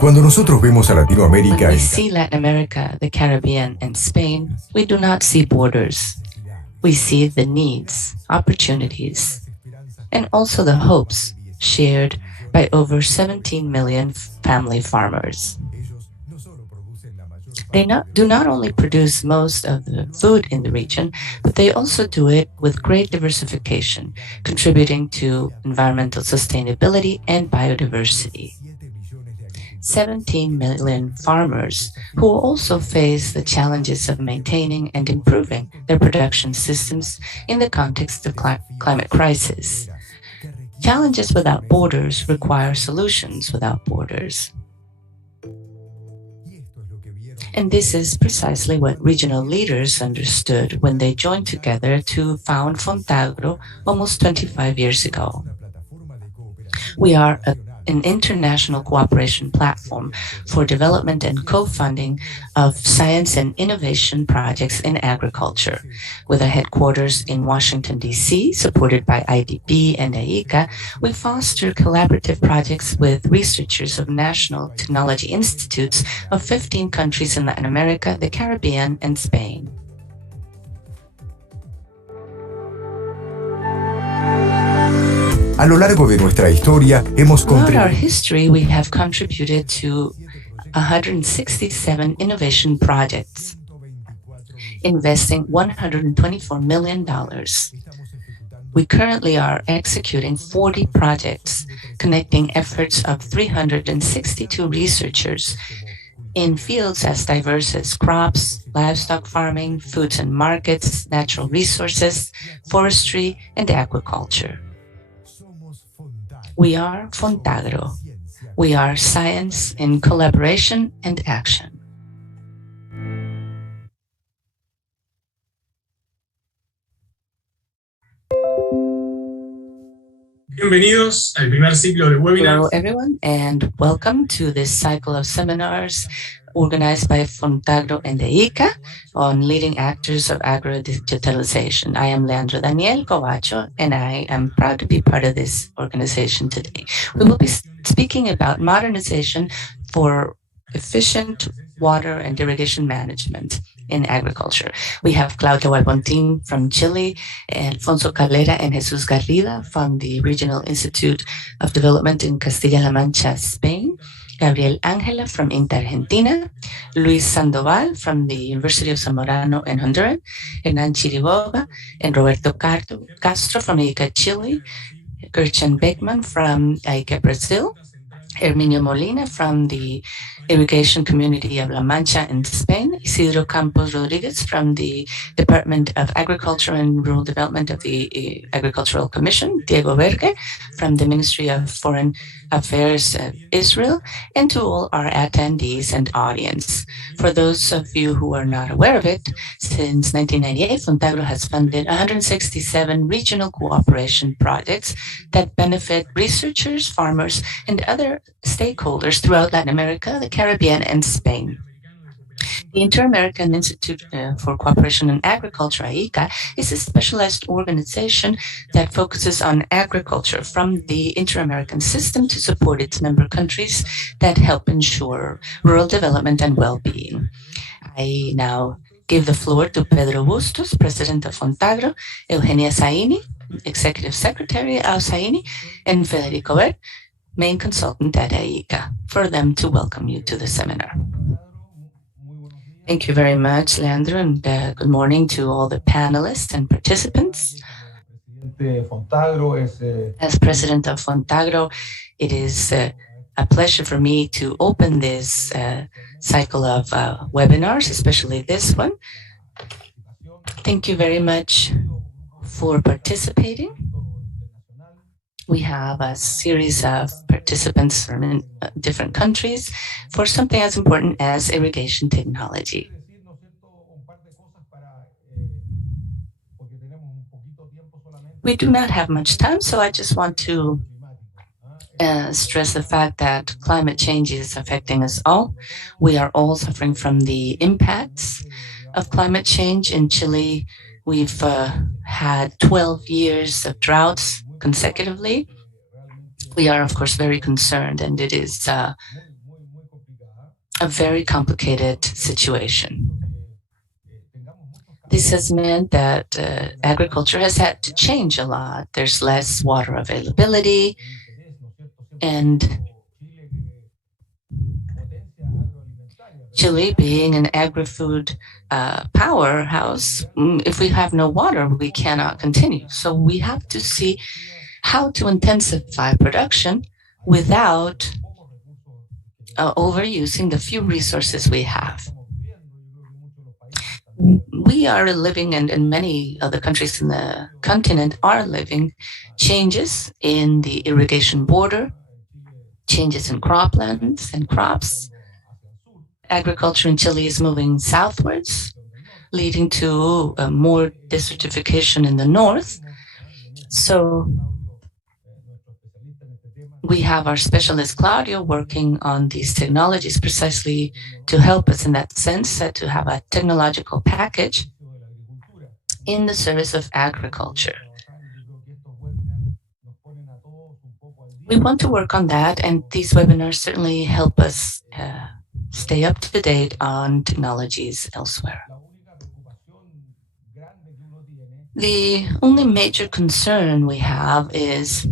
Cuando nosotros vemos a Latinoamérica, when we see Latin America, the Caribbean, and Spain, we do not see borders. We see the needs, opportunities, and also the hopes shared by over 17 million family farmers. They do not only produce most of the food in the region, but they also do it with great diversification, contributing to environmental sustainability and biodiversity. 17 million farmers who also face the challenges of maintaining and improving their production systems in the context of climate crisis. Challenges without borders require solutions without borders. And this is precisely what regional leaders understood when they joined together to found Fontagro almost 25 years ago. We are an international cooperation platform for development and co-funding of science and innovation projects in agriculture. With a headquarters in Washington, D.C., supported by IDB and AICA, we foster collaborative projects with researchers of national technology institutes of 15 countries in Latin America, the Caribbean, and Spain. A lo largo de nuestra historia, hemos Throughout our history, we have contributed to 167 innovation projects, investing $124 million. We currently are executing 40 projects, connecting efforts of 362 researchers in fields as diverse as crops, livestock farming, foods and markets, natural resources, forestry, and aquaculture. We are Fontagro. We are science in collaboration and action. Bienvenidos al primer ciclo de webinars. Hello, everyone, and welcome to this cycle of seminars organized by Fontagro and AICA on leading actors of agro-digitalization. I am Leandro Daniel Covacho, and I am proud to be part of this organization today. We will be speaking about modernization for efficient water and irrigation management in agriculture. We have Claudia Guaypontin from Chile, Alfonso Calera and Jesus Garrida from the Regional Institute of Development in Castilla-La Mancha, Spain, Gabriel Ángela from INTA Argentina, Luis Sandoval from the University of San Marano in Honduras, Hernan Chiriboga and Roberto Castro from ICA Chile, Gertjan Beckman from ICA Brazil, Herminio Molina from the Irrigation Community of La Mancha in Spain, Isidro Campos Rodriguez from the Department of Agriculture and Rural Development of the Agricultural Commission, Diego Verge from the Ministry of Foreign Affairs of Israel, and to all our attendees and audience. For those of you who are not aware of it, since 1998, Fontagro has funded 167 regional cooperation projects that benefit researchers, farmers, and other stakeholders throughout Latin America, the Caribbean, and Spain. The Inter-American Institute for Cooperation in Agriculture, AICA, is a specialized organization that focuses on agriculture from the Inter-American system to support its member countries that help ensure rural development and well-being. I now give the floor to Pedro Bustos, President of Fontagro, Eugenia Zaini, Executive Secretary of Zaini, and Federico Ver, Main Consultant at AICA, for them to welcome you to the seminar. Thank you very much, Leandro, and good morning to all the panelists and participants. As President of Fontagro, it is a pleasure for me to open this cycle of webinars, especially this one. Thank you very much for participating. We have a series of participants from different countries for something as important as irrigation technology. We do not have much time, so I just want to stress the fact that climate change is affecting us all. We are all suffering from the impacts of climate change. In Chile, we've had 12 years of droughts consecutively. We are, of course, very concerned, and it is a very complicated situation. This has meant that agriculture has had to change a lot. There's less water availability, and Chile being an agri-food powerhouse, if we have no water, we cannot continue. So we have to see how to intensify production without overusing the few resources we have. We are living, and many other countries in the continent are living, changes in the irrigation border, changes in croplands and crops. Agriculture in Chile is moving southwards, leading to more desertification in the north. So we have our specialist Claudio working on these technologies precisely to help us in that sense, to have a technological package in the service of agriculture. We want to work on that, and these webinars certainly help us stay up to date on technologies elsewhere. The only major concern we have is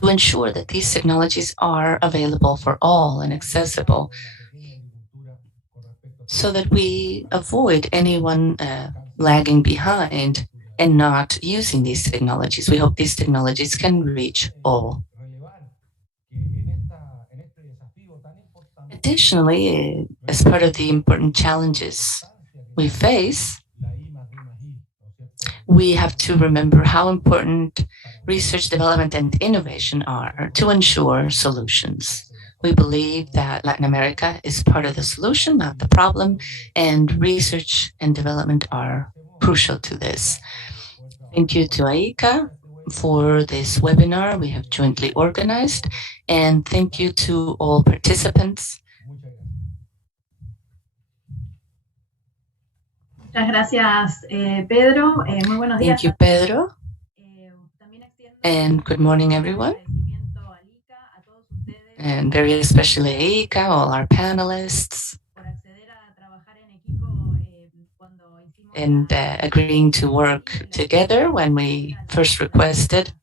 to ensure that these technologies are available for all and accessible, so that we avoid anyone lagging behind and not using these technologies. We hope these technologies can reach all. Additionally, as part of the important challenges we face, we have to remember how important research, development, and innovation are to ensure solutions. We believe that Latin America is part of the solution, not the problem, and research and development are crucial to this. Thank you to AICA for this webinar we have jointly organized, and thank you to all participants. Muchas gracias, Pedro. Muy buenos días. Thank you, Pedro. And good morning, everyone. And very especially AICA, all our panelists, and agreeing to work together when we first requested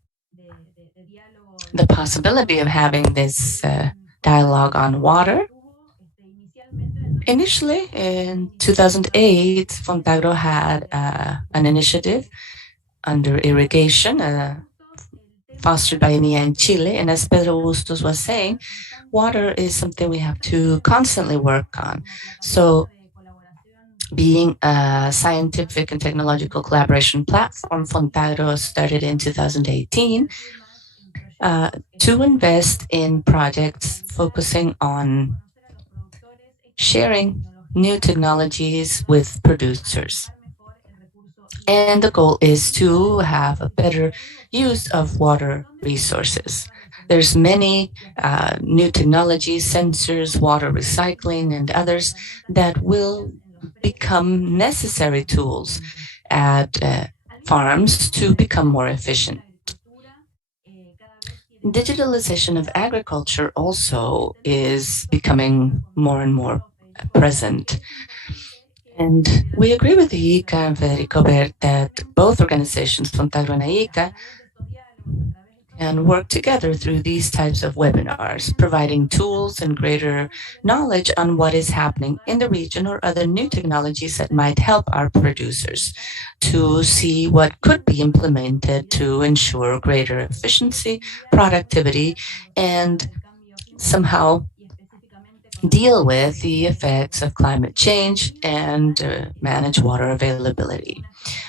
the possibility of having this dialogue on water. Initially, in 2008, Fontagro had an initiative under irrigation fostered by INEA in Chile. And as Pedro Bustos was saying, water is something we have to constantly work on. So being a scientific and technological collaboration platform, Fontagro started in 2018 to invest in projects focusing on sharing new technologies with producers. And the goal is to have a better use of water resources. There's many new technologies, sensors, water recycling, and others that will become necessary tools at farms to become more efficient. Digitalization of agriculture also is becoming more and more present. And we agree with the ICA and Federico Bert that both organizations, Fontagro and ICA, can work together through these types of webinars, providing tools and greater knowledge on what is happening in the region or other new technologies that might help our producers to see what could be implemented to ensure greater efficiency, productivity, and somehow deal with the effects of climate change and manage water availability.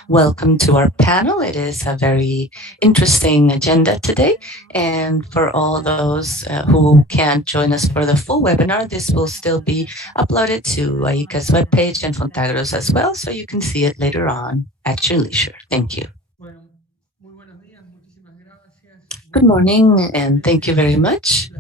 Welcome to our panel. It is a very interesting agenda today. And for all those who can't join us for the full webinar, this will still be uploaded to AICA's webpage and Fontagro's as well, so you can see it later on at your leisure. Thank you. Good morning, and thank you very much.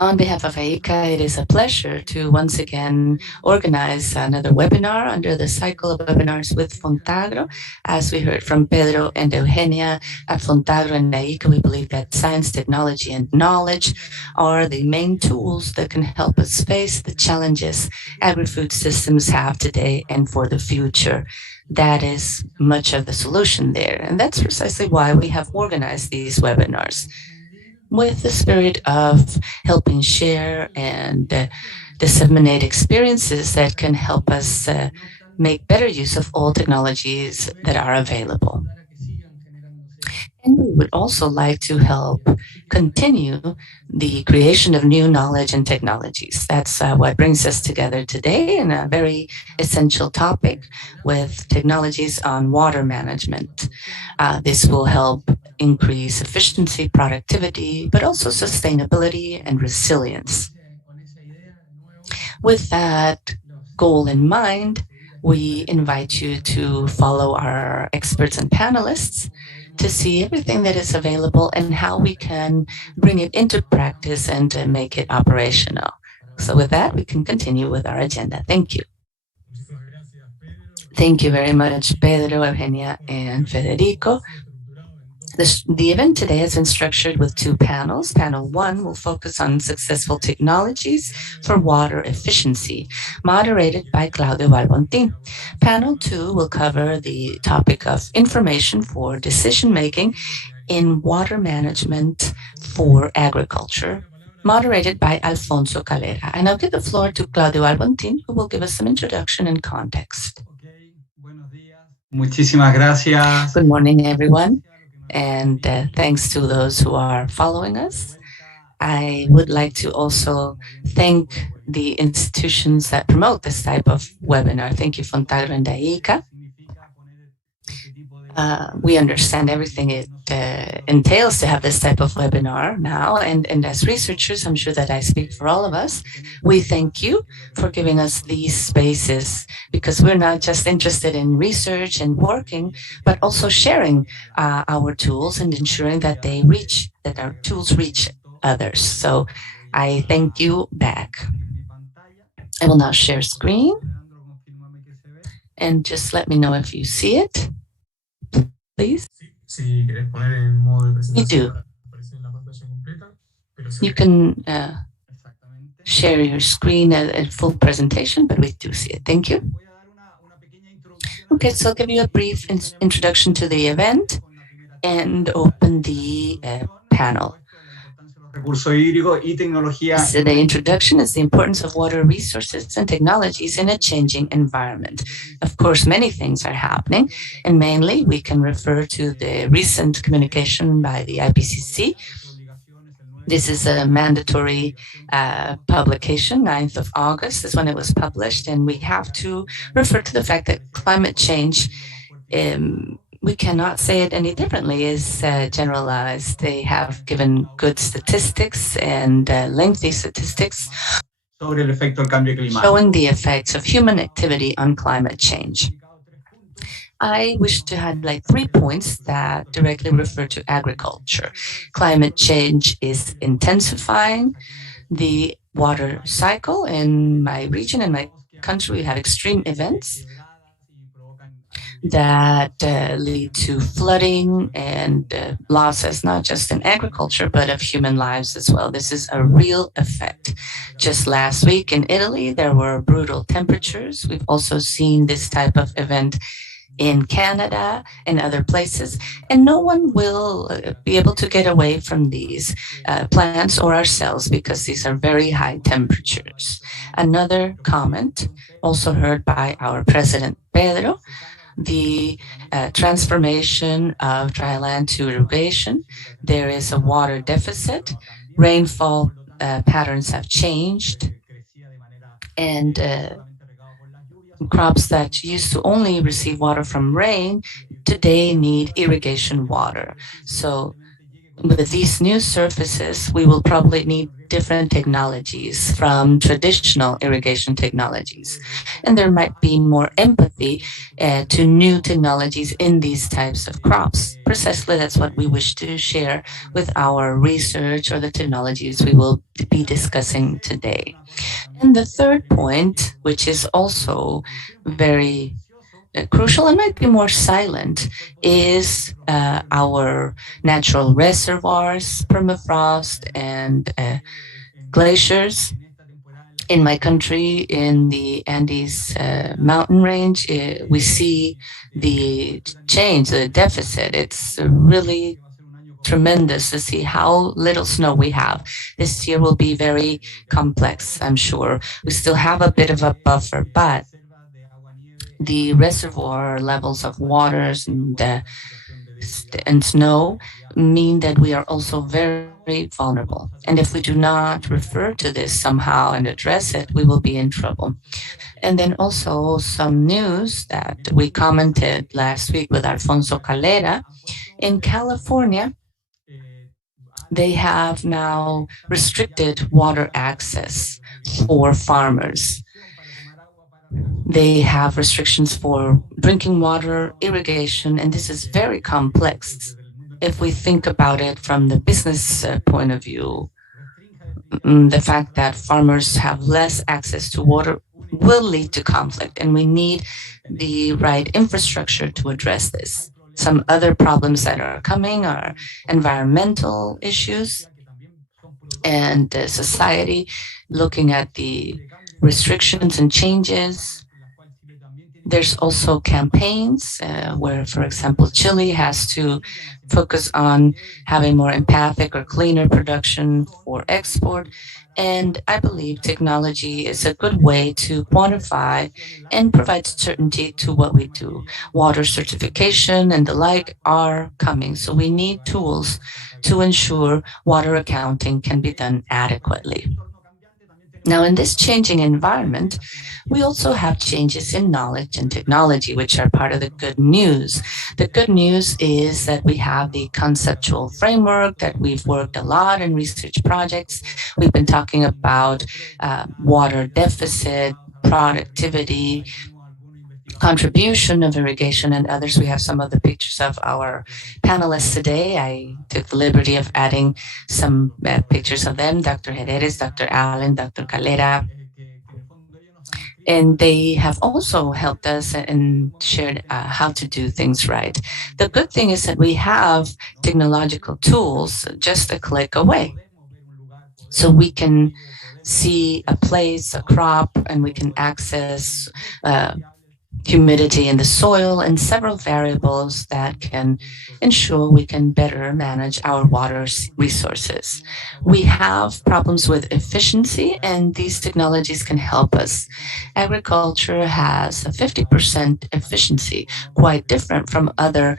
On behalf of AICA, it is a pleasure to once again organize another webinar under the cycle of webinars with Fontagro. As we heard from Pedro and Eugenia at Fontagro and AICA, we believe that science, technology, and knowledge are the main tools that can help us face the challenges agri-food systems have today and for the future. That is much of the solution there. And that's precisely why we have organized these webinars, with the spirit of helping share and disseminate experiences that can help us make better use of all technologies that are available. And we would also like to help continue the creation of new knowledge and technologies. That's what brings us together today in a very essential topic with technologies on water management. This will help increase efficiency, productivity, but also sustainability and resilience. With that goal in mind, we invite you to follow our experts and panelists to see everything that is available and how we can bring it into practice and make it operational. So with that, we can continue with our agenda. Thank you. Thank you very much, Pedro, Eugenia, and Federico. The event today has been structured with two panels. Panel 1 will focus on successful technologies for water efficiency, moderated by Claudio Valbontin. Panel 2 will cover the topic of information for decision-making in water management for agriculture, moderated by Alfonso Calera. And I'll give the floor to Claudio Valbontin, who will give us some introduction and context. Muchísimas gracias. Good morning, everyone. And thanks to those who are following us. I would like to also thank the institutions that promote this type of webinar. Thank you, Fontagro and AICA. We understand everything it entails to have this type of webinar now. And as researchers, I'm sure that I speak for all of us, we thank you for giving us these spaces, because we're not just interested in research and working, but also sharing our tools and ensuring that our tools reach others. So I thank you back. I will now share screen. And just let me know if you see it, please. We do. You can share your screen at full presentation, but we do see it. Thank you. Okay, so I'll give you a brief introduction to the event and open the panel. Recurso hídrico y tecnología. So the introduction is the importance of water resources and technologies in a changing environment. Of course, many things are happening, and mainly we can refer to the recent communication by the IPCC. This is a mandatory publication, 9th of August is when it was published, and we have to refer to the fact that climate change, we cannot say it any differently, is generalized. They have given good statistics and lengthy statistics sobre el efecto del cambio climático, showing the effects of human activity on climate change. I wish to highlight 3 points that directly refer to agriculture. Climate change is intensifying the water cycle. In my region, in my country, we have extreme events that lead to flooding and losses, not just in agriculture, but of human lives as well. This is a real effect. Just last week in Italy, there were brutal temperatures. We've also seen this type of event in Canada and other places, and no one will be able to get away from these plants or ourselves, because these are very high temperatures. Another comment also heard by our president, Pedro, the transformation of dry land to irrigation. There is a water deficit. Rainfall patterns have changed, and crops that used to only receive water from rain today need irrigation water. So with these new surfaces, we will probably need different technologies from traditional irrigation technologies. And there might be more empathy to new technologies in these types of crops. Precisely, that's what we wish to share with our research or the technologies we will be discussing today. And the third point, which is also very crucial and might be more silent, is our natural reservoirs, permafrost, and glaciers. In my country, in the Andes mountain range, we see the change, the deficit. It's really tremendous to see how little snow we have. This year will be very complex, I'm sure. We still have a bit of a buffer, but the reservoir levels of waters and snow mean that we are also very vulnerable. And if we do not refer to this somehow and address it, we will be in trouble. And then also some news that we commented last week with Alfonso Calera. In California, they have now restricted water access for farmers. They have restrictions for drinking water, irrigation, and this is very complex. If we think about it from the business point of view, the fact that farmers have less access to water will lead to conflict, and we need the right infrastructure to address this. Some other problems that are coming are environmental issues and society looking at the restrictions and changes. There's also campaigns where, for example, Chile has to focus on having more empathic or cleaner production for export. And I believe technology is a good way to quantify and provide certainty to what we do. Water certification and the like are coming. So we need tools to ensure water accounting can be done adequately. Now, in this changing environment, we also have changes in knowledge and technology, which are part of the good news. The good news is that we have the conceptual framework that we've worked a lot in research projects. We've been talking about water deficit, productivity, contribution of irrigation, and others. We have some of the pictures of our panelists today. I took the liberty of adding some pictures of them, Dr. Heredes, Dr. Allen, Dr. Calera. And they have also helped us and shared how to do things right. The good thing is that we have technological tools just a click away. So we can see a place, a crop, and we can access humidity in the soil and several variables that can ensure we can better manage our water resources. We have problems with efficiency, and these technologies can help us. Agriculture has a 50% efficiency, quite different from other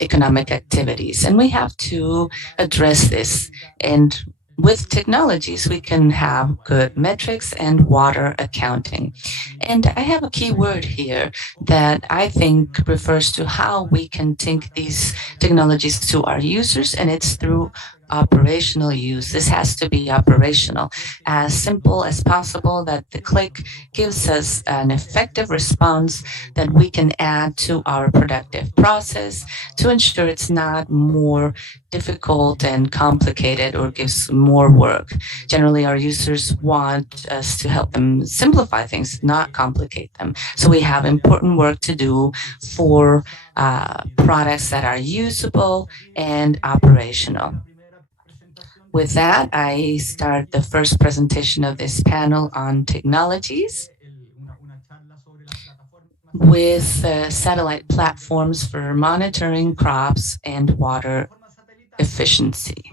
economic activities, and we have to address this. And with technologies, we can have good metrics and water accounting. And I have a key word here that I think refers to how we can take these technologies to our users, and it's through operational use. This has to be operational, as simple as possible, that the click gives us an effective response that we can add to our productive process to ensure it's not more difficult and complicated or gives more work. Generally, our users want us to help them simplify things, not complicate them. So we have important work to do for products that are usable and operational. With that, I start the first presentation of this panel on technologies with satellite platforms for monitoring crops and water efficiency.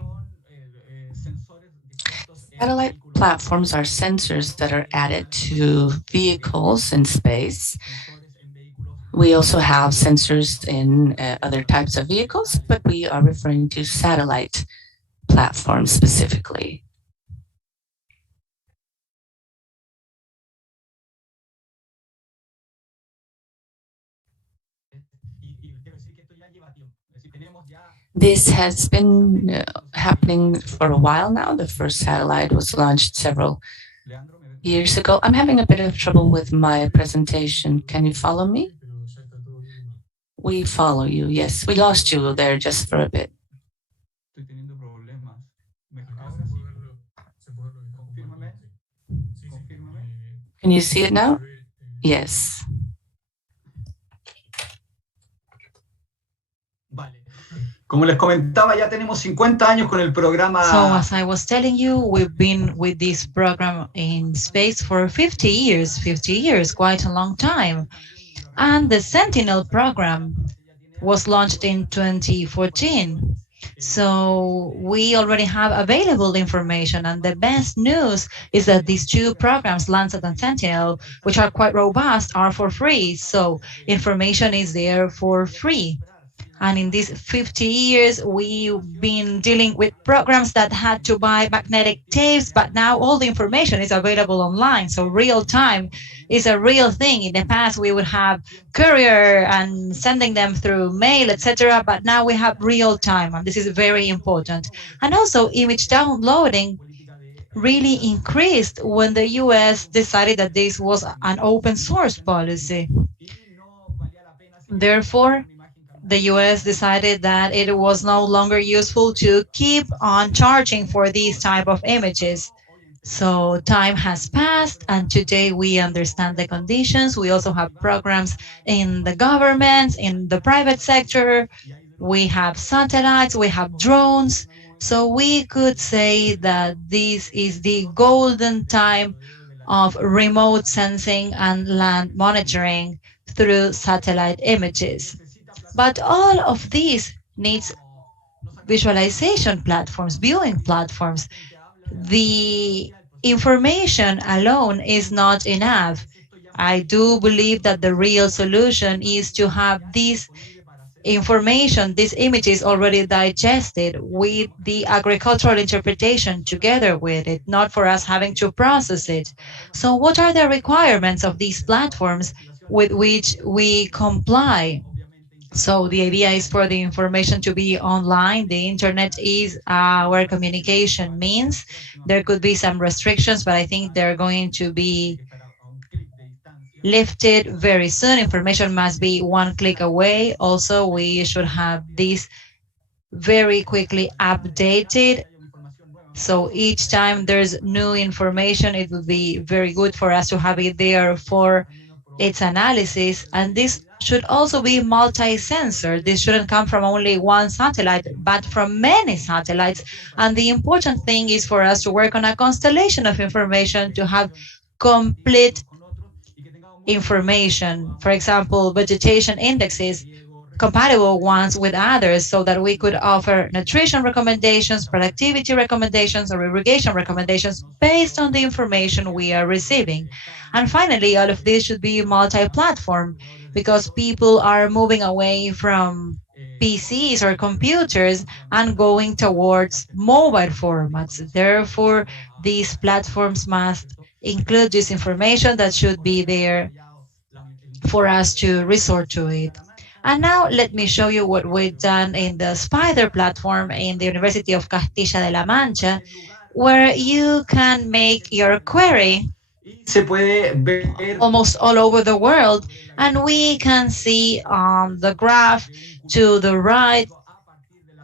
Satellite platforms are sensors that are added to vehicles in space. We also have sensors in other types of vehicles, but we are referring to satellite platforms specifically. This has been happening for a while now. The first satellite was launched several years ago. I'm having a bit of trouble with my presentation. Can you follow me? We follow you, yes. We lost you there just for a bit. Can you see it now? Yes. Como les comentaba, ya tenemos 50 años con el programa. So as I was telling you, we've been with this program in space for 50 years, quite a long time. And the Sentinel program was launched in 2014. So we already have available information, and the best news is that these two programs, Lancet and Sentinel, which are quite robust, are for free. So information is there for free. And in these 50 years, we've been dealing with programs that had to buy magnetic tapes, but now all the information is available online. So real time is a real thing. In the past, we would have courier and sending them through mail, etc. But now we have real time, and this is very important. And also image downloading really increased when the US decided that this was an open source policy. Therefore, the US decided that it was no longer useful to keep on charging for these type of images. So time has passed, and today we understand the conditions. We also have programs in the government, in the private sector. We have satellites, we have drones. So we could say that this is the golden time of remote sensing and land monitoring through satellite images. But all of these needs visualization platforms, viewing platforms. The information alone is not enough. I do believe that the real solution is to have this information, these images already digested with the agricultural interpretation together with it, not for us having to process it. So what are the requirements of these platforms with which we comply? So the idea is for the information to be online. The internet is our communication means. There could be some restrictions, but I think they're going to be lifted very soon. Information must be one click away. Also, we should have this very quickly updated. So each time there's new information, it would be very good for us to have it there for its analysis. And this should also be multi-sensor. This shouldn't come from only one satellite, but from many satellites. And the important thing is for us to work on a constellation of information to have complete information. For example, vegetation indexes, compatible ones with others, so that we could offer nutrition recommendations, productivity recommendations, or irrigation recommendations based on the information we are receiving. And finally, all of this should be multi-platform, because people are moving away from PCs or computers and going towards mobile formats. Therefore, these platforms must include this information that should be there for us to resort to it. And now let me show you what we've done in the Spider platform in the University of Castilla de la Mancha, where you can make your query almost all over the world. And we can see on the graph to the right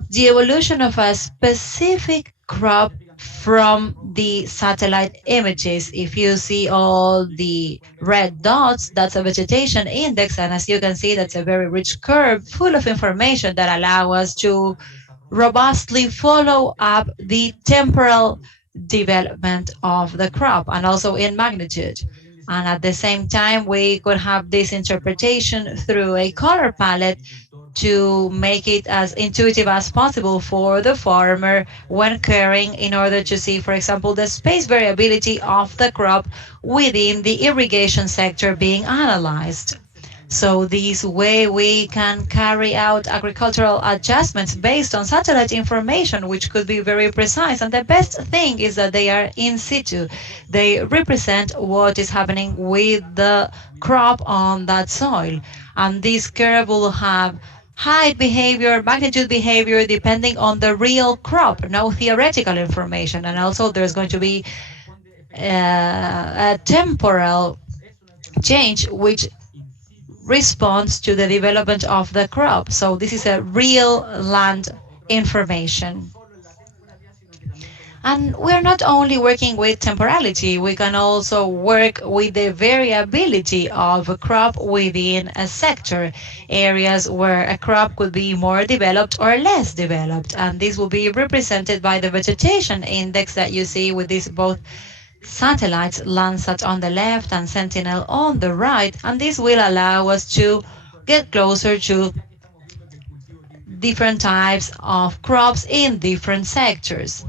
the evolution of a specific crop from the satellite images. If you see all the red dots, that's a vegetation index. And as you can see, that's a very rich curve full of information that allow us to robustly follow up the temporal development of the crop and also in magnitude. And at the same time, we could have this interpretation through a color palette to make it as intuitive as possible for the farmer when caring, in order to see, for example, the space variability of the crop within the irrigation sector being analyzed. So this way we can carry out agricultural adjustments based on satellite information, which could be very precise. And the best thing is that they are in situ. They represent what is happening with the crop on that soil. And this curve will have height behavior, magnitude behavior, depending on the real crop, no theoretical information. And also there's going to be a temporal change which responds to the development of the crop. So this is a real land information. And we're not only working with temporality, we can also work with the variability of a crop within a sector, areas where a crop could be more developed or less developed. And this will be represented by the vegetation index that you see with these both satellites, Landsat on the left and Sentinel on the right. And this will allow us to get closer to different types of crops in different sectors.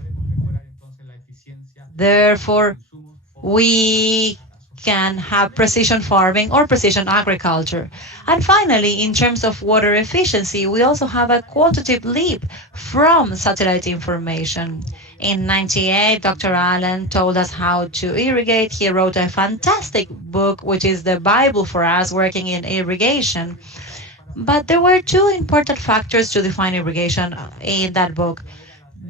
Therefore, we can have precision farming or precision agriculture. And finally, in terms of water efficiency, we also have a quantitative leap from satellite information. In 1998, Dr. Allen told us how to irrigate. He wrote a fantastic book, which is the Bible for us working in irrigation. But there were two important factors to define irrigation in that book: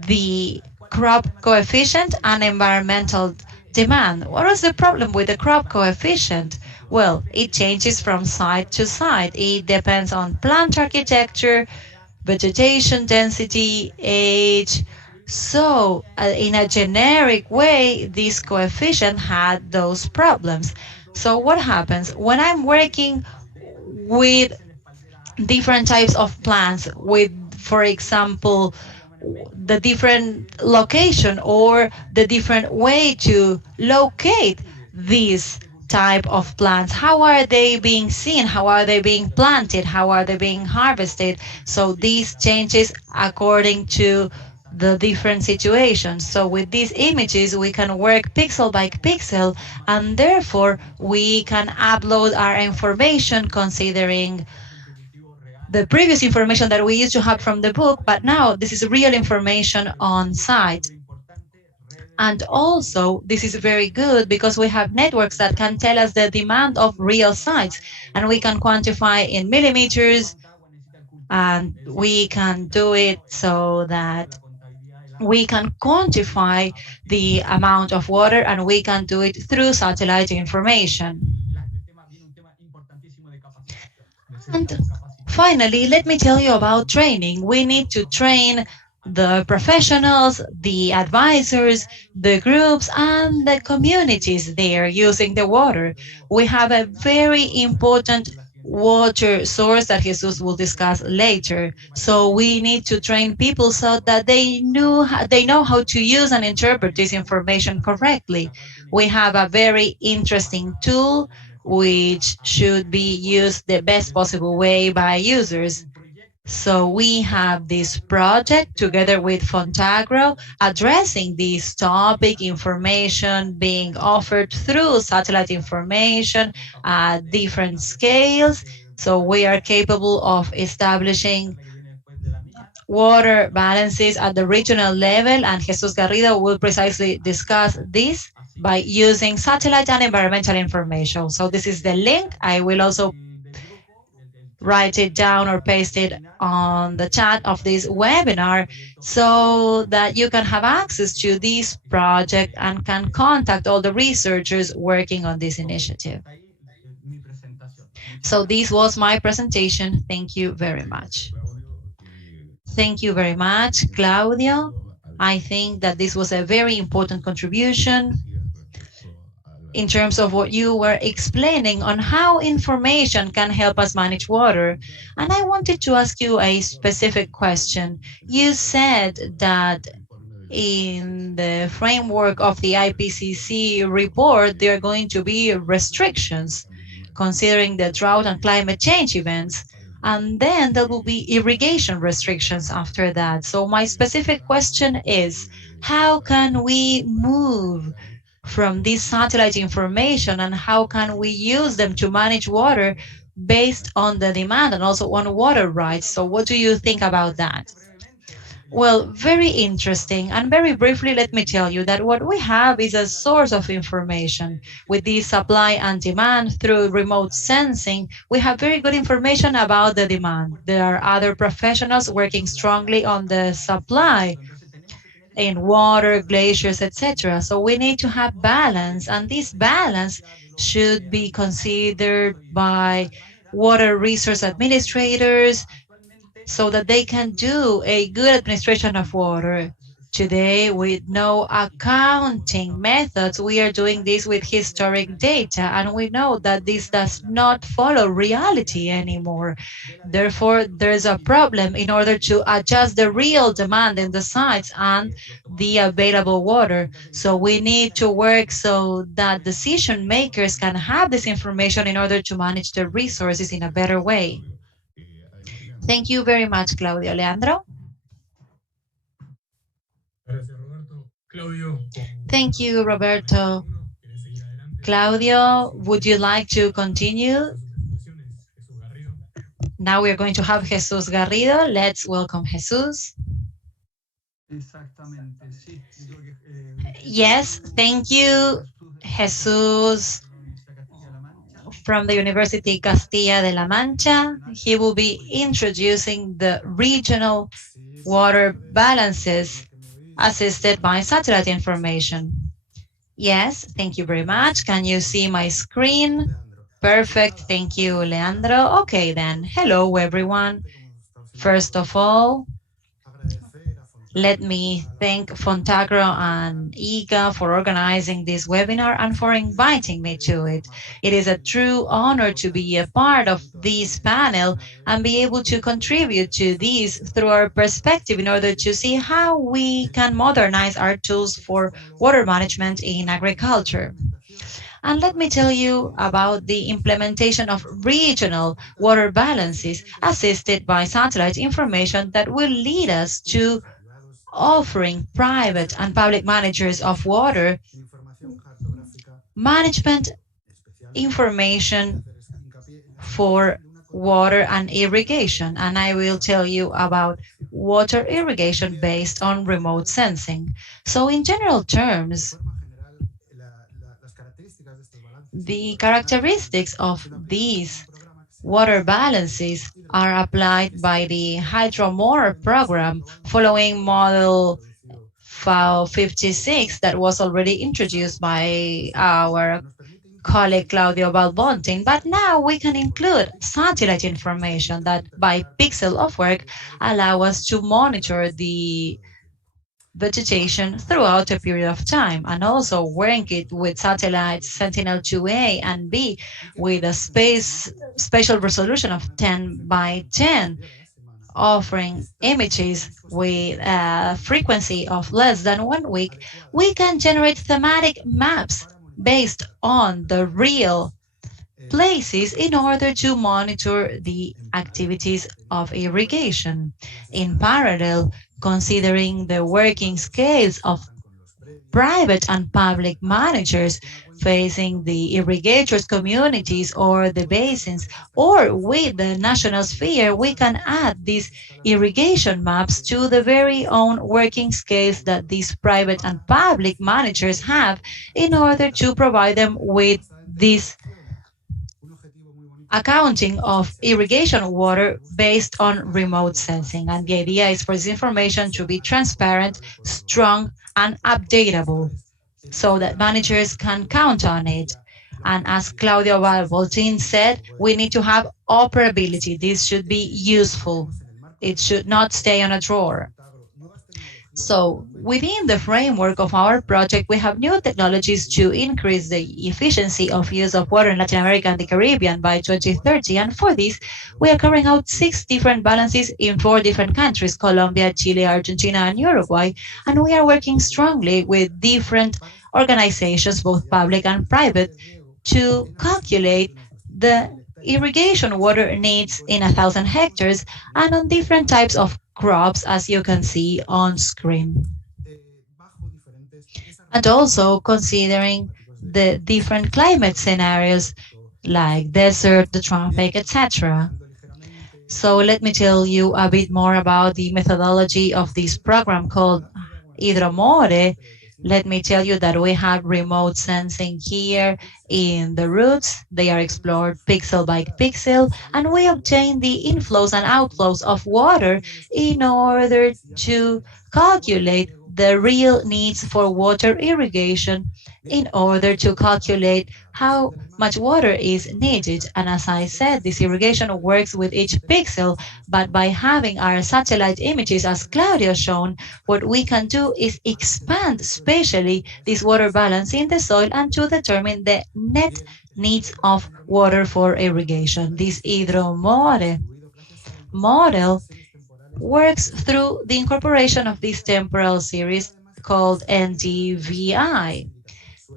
the crop coefficient and environmental demand. What was the problem with the crop coefficient? Well, it changes from site to site. It depends on plant architecture, vegetation density, age. So, in a generic way, this coefficient had those problems. So what happens when I'm working with different types of plants, with, for example, the different location or the different way to locate these type of plants? How are they being seen? How are they being planted? How are they being harvested? So these changes according to the different situations. So with these images, we can work pixel by pixel, and therefore we can upload our information considering the previous information that we used to have from the book, but now this is real information on site. And also, this is very good because we have networks that can tell us the demand of real sites, and we can quantify in millimeters, and we can do it so that we can quantify the amount of water, and we can do it through satellite information. And finally, let me tell you about training. We need to train the professionals, the advisors, the groups, and the communities there using the water. We have a very important water source that Jesus will discuss later. So we need to train people so that they know how to use and interpret this information correctly. We have a very interesting tool which should be used the best possible way by users. So we have this project together with Fontagro addressing this topic, information being offered through satellite information at different scales. So we are capable of establishing water balances at the regional level, and Jesus Garrido will precisely discuss this by using satellite and environmental information. So this is the link. I will also write it down or paste it on the chat of this webinar so that you can have access to this project and can contact all the researchers working on this initiative. So this was my presentation. Thank you very much. Thank you very much, Claudio. I think that this was a very important contribution in terms of what you were explaining on how information can help us manage water. And I wanted to ask you a specific question. You said that in the framework of the IPCC report, there are going to be restrictions considering the drought and climate change events. And then there will be irrigation restrictions after that. So my specific question is, how can we move from this satellite information, and how can we use them to manage water based on the demand and also on water rights? So what do you think about that? Well, very interesting. And very briefly, let me tell you that what we have is a source of information. With the supply and demand through remote sensing, we have very good information about the demand. There are other professionals working strongly on the supply in water, glaciers, etc. So we need to have balance, and this balance should be considered by water resource administrators, so that they can do a good administration of water. Today, with no accounting methods, we are doing this with historic data, and we know that this does not follow reality anymore. Therefore, there's a problem in order to adjust the real demand in the sites and the available water. So we need to work so that decision makers can have this information in order to manage the resources in a better way. Thank you very much, Claudio. Leandro? Thank you, Roberto. Claudio, would you like to continue? Now we're going to have Jesus Garrido. Let's welcome Jesus. Yes, thank you, Jesus from the University Castilla de la Mancha. He will be introducing the regional water balances assisted by satellite information. Yes, thank you very much. Can you see my screen? Perfect, thank you, Leandro. Okay then, hello everyone. First of all, let me thank Fontagro and IGA for organizing this webinar and for inviting me to it. It is a true honor to be a part of this panel and be able to contribute to this through our perspective in order to see how we can modernize our tools for water management in agriculture. And let me tell you about the implementation of regional water balances assisted by satellite information that will lead us to offering private and public managers of water management information for water and irrigation. And I will tell you about water irrigation based on remote sensing. So in general terms, the characteristics of these water balances are applied by the Hydro program following model FAO 56 that was already introduced by our colleague Claudio Balbontin, but now we can include satellite information that by pixel of work allow us to monitor the vegetation throughout a period of time, and also work it with satellites Sentinel-2A and B with a spatial resolution of 10 by 10, offering images with a frequency of less than 1 week. We can generate thematic maps based on the real places in order to monitor the activities of irrigation. In parallel, considering the working scales of private and public managers facing the irrigators communities or the basins, or with the national sphere, we can add these irrigation maps to the very own working scales that these private and public managers have in order to provide them with this accounting of irrigation water based on remote sensing. And the idea is for this information to be transparent, strong, and updatable so that managers can count on it. And as Claudio Balbontin said, we need to have operability. This should be useful. It should not stay on a drawer. So within the framework of our project, we have new technologies to increase the efficiency of use of water in Latin America and the Caribbean by 2030. And for this, we are carrying out 6 different balances in 4 different countries, Colombia, Chile, Argentina, and Uruguay. And we are working strongly with different organizations, both public and private, to calculate the irrigation water needs in 1,000 hectares and on different types of crops, as you can see on screen. And also considering the different climate scenarios like desert, the tropic, etc. So let me tell you a bit more about the methodology of this program called Hidromore. Let me tell you that we have remote sensing here in the roots. They are explored pixel by pixel, and we obtain the inflows and outflows of water in order to calculate the real needs for water irrigation, in order to calculate how much water is needed. And as I said, this irrigation works with each pixel, but by having our satellite images, as Claudia shown, what we can do is expand spatially this water balance in the soil and to determine the net needs of water for irrigation. This Hidromore model works through the incorporation of this temporal series called NDVI,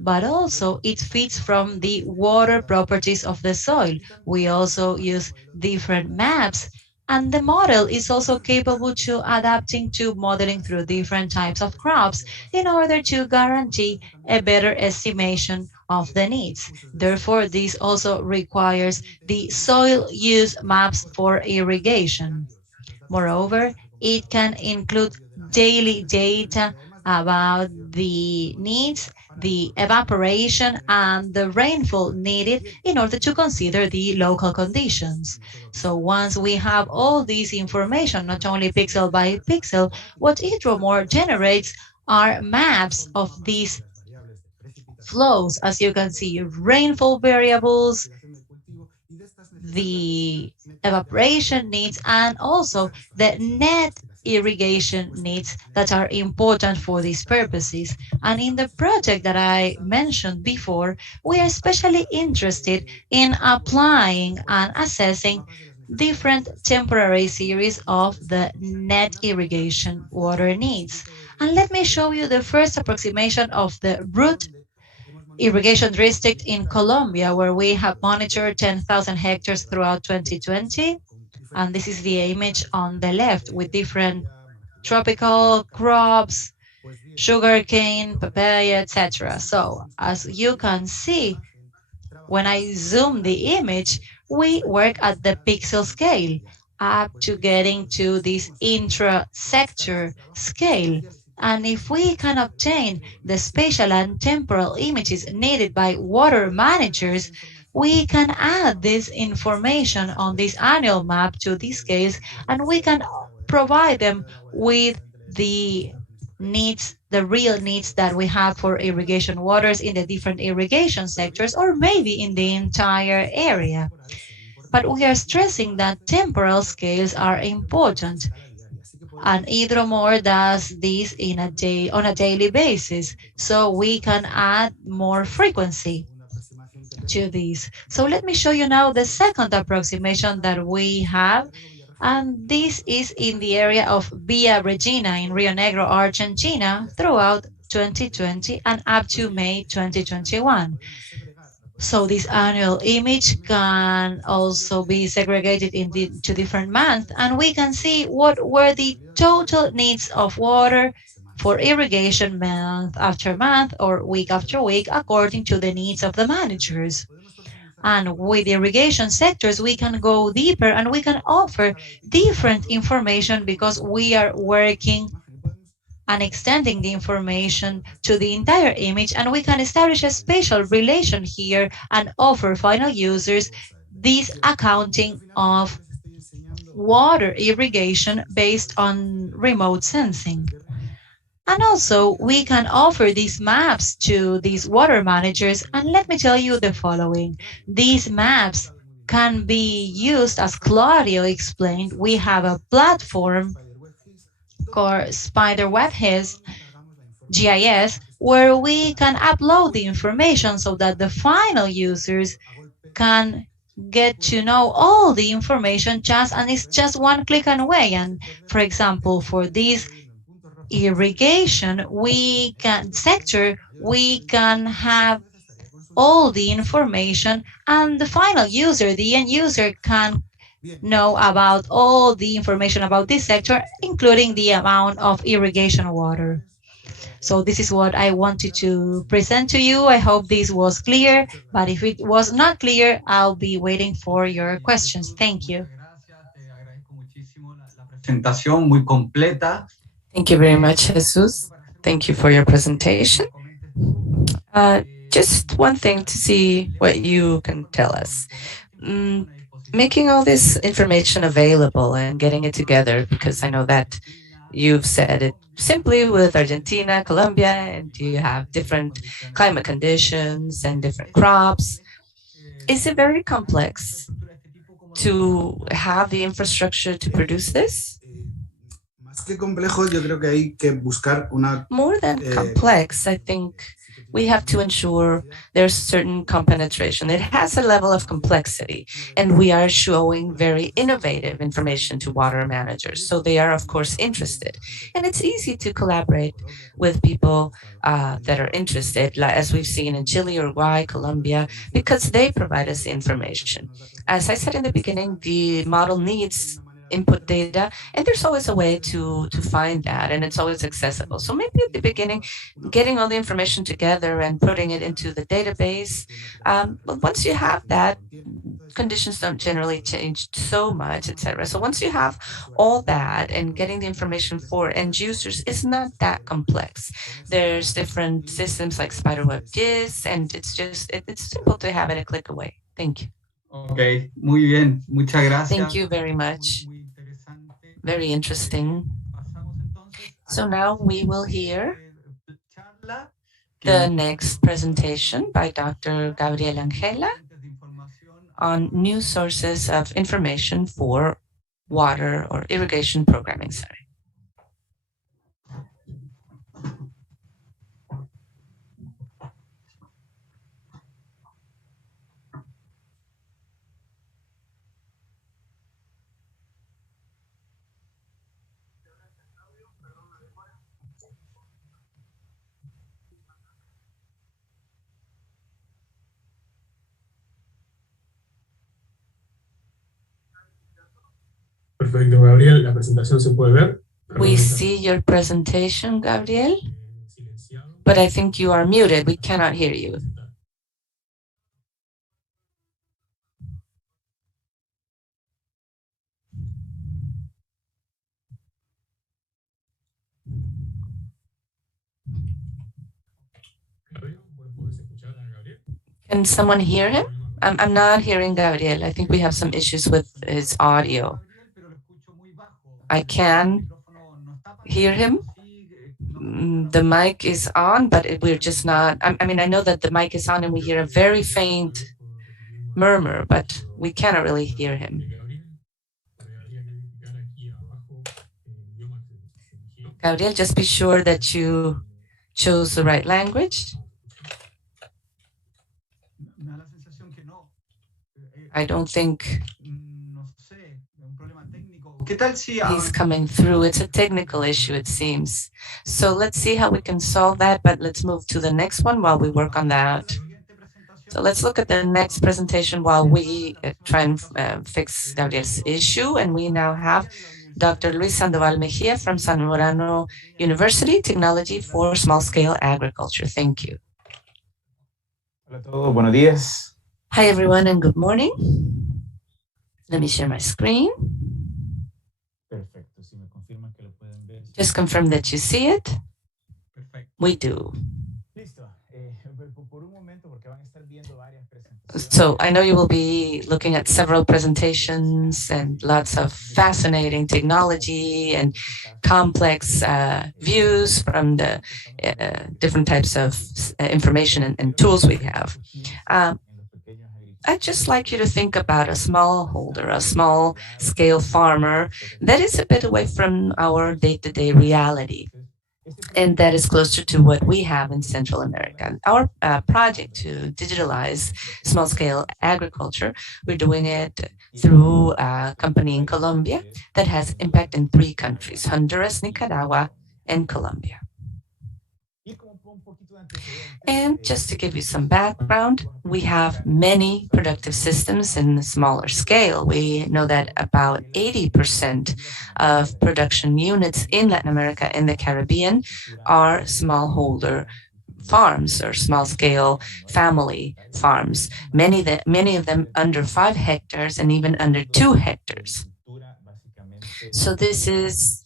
but also it feeds from the water properties of the soil. We also use different maps, and the model is also capable to adapting to modeling through different types of crops in order to guarantee a better estimation of the needs. Therefore, this also requires the soil use maps for irrigation. Moreover, it can include daily data about the needs, the evaporation, and the rainfall needed in order to consider the local conditions. So once we have all this information, not only pixel by pixel, what Hidromore generates are maps of these flows. As you can see, rainfall variables, the evaporation needs, and also the net irrigation needs that are important for these purposes. And in the project that I mentioned before, we are especially interested in applying and assessing different temporary series of the net irrigation water needs. And let me show you the first approximation of the root irrigation district in Colombia, where we have monitored 10,000 hectares throughout 2020. And this is the image on the left with different tropical crops, sugarcane, papaya, etc. So as you can see, when I zoom the image, we work at the pixel scale up to getting to this intra-sector scale. And if we can obtain the spatial and temporal images needed by water managers, we can add this information on this annual map to this case, and we can provide them with the needs, the real needs that we have for irrigation waters in the different irrigation sectors, or maybe in the entire area. But we are stressing that temporal scales are important. And Hidromore does this on a daily basis, so we can add more frequency to these. So let me show you now the second approximation that we have, and this is in the area of Villa Regina in Rio Negro, Argentina, throughout 2020 and up to May 2021. So this annual image can also be segregated into different months, and we can see what were the total needs of water for irrigation month after month or week after week according to the needs of the managers. And with the irrigation sectors, we can go deeper and we can offer different information because we are working and extending the information to the entire image, and we can establish a spatial relation here and offer final users this accounting of water irrigation based on remote sensing. And also, we can offer these maps to these water managers, and let me tell you the following. These maps can be used, as Claudio explained. We have a platform called SpiderWeb GIS, where we can upload the information so that the final users can get to know all the information and it's just one click away. And for example, for this irrigation sector, we can have all the information, and the final user, the end user, can know about all the information about this sector, including the amount of irrigation water. So this is what I wanted to present to you. I hope this was clear, but if it was not clear, I'll be waiting for your questions. Thank you. presentación muy completa. Thank you very much, Jesus. Thank you for your presentation. Just one thing to see what you can tell us. Making all this information available and getting it together, because I know that you've said it simply with Argentina, Colombia, and you have different climate conditions and different crops. Is it very complex to have the infrastructure to produce this? More than complex, I think we have to ensure there's certain compenetration. It has a level of complexity, and we are showing very innovative information to water managers. So they are, of course, interested. And it's easy to collaborate with people that are interested, like, as we've seen in Chile, Uruguay, Colombia, because they provide us the information. As I said in the beginning, the model needs input data, and there's always a way to find that, and it's always accessible. So maybe at the beginning, getting all the information together and putting it into the database. But once you have that, conditions don't generally change so much, etc. So once you have all that and getting the information for end users, it's not that complex. There's different systems like Spiderweb GIS, and it's simple to have it a click away. Thank you. Okay, muy bien, muchas gracias. Thank you very much. Very interesting. So now we will hear the next presentation by Dr. Gabriel Angela on new sources of information for water or irrigation programming. Perfecto, Gabriel, la presentación se puede ver. We see your presentation, Gabriel, but I think you are muted. We cannot hear you. Can someone hear him? I'm not hearing Gabriel. I think we have some issues with his audio. I can hear him. The mic is on, but we're just not. I mean, I know that the mic is on and we hear a very faint murmur, but we cannot really hear him. Gabriel, just be sure that you chose the right language. I don't think he's coming through. It's a technical issue, it seems. So let's see how we can solve that, but let's move to the next one while we work on that. So let's look at the next presentation while we try and fix Gabriel's issue. And we now have Dr. Luis Sandoval Mejia from Marano University, Technology for Small-Scale Agriculture. Thank you. Hola a todos, buenos días. Hi, everyone, and good morning. Let me share my screen. Perfecto. Si me confirman que lo pueden ver. Just confirm that you see it. We do. Listo. Por un momento, porque van a estar viendo varias presentaciones. So I know you will be looking at several presentations and lots of fascinating technology and complex views from the different types of information and tools we have. I'd just like you to think about a smallholder, a small-scale farmer that is a bit away from our day-to-day reality, and that is closer to what we have in Central America. Our project to digitalize small-scale agriculture, we're doing it through a company in Colombia that has impact in 3 countries, Honduras, Nicaragua, and Colombia. And just to give you some background, we have many productive systems in the smaller scale. We know that about 80% of production units in Latin America and the Caribbean are smallholder farms or small-scale family farms, many of them under 5 hectares and even under 2 hectares. So this is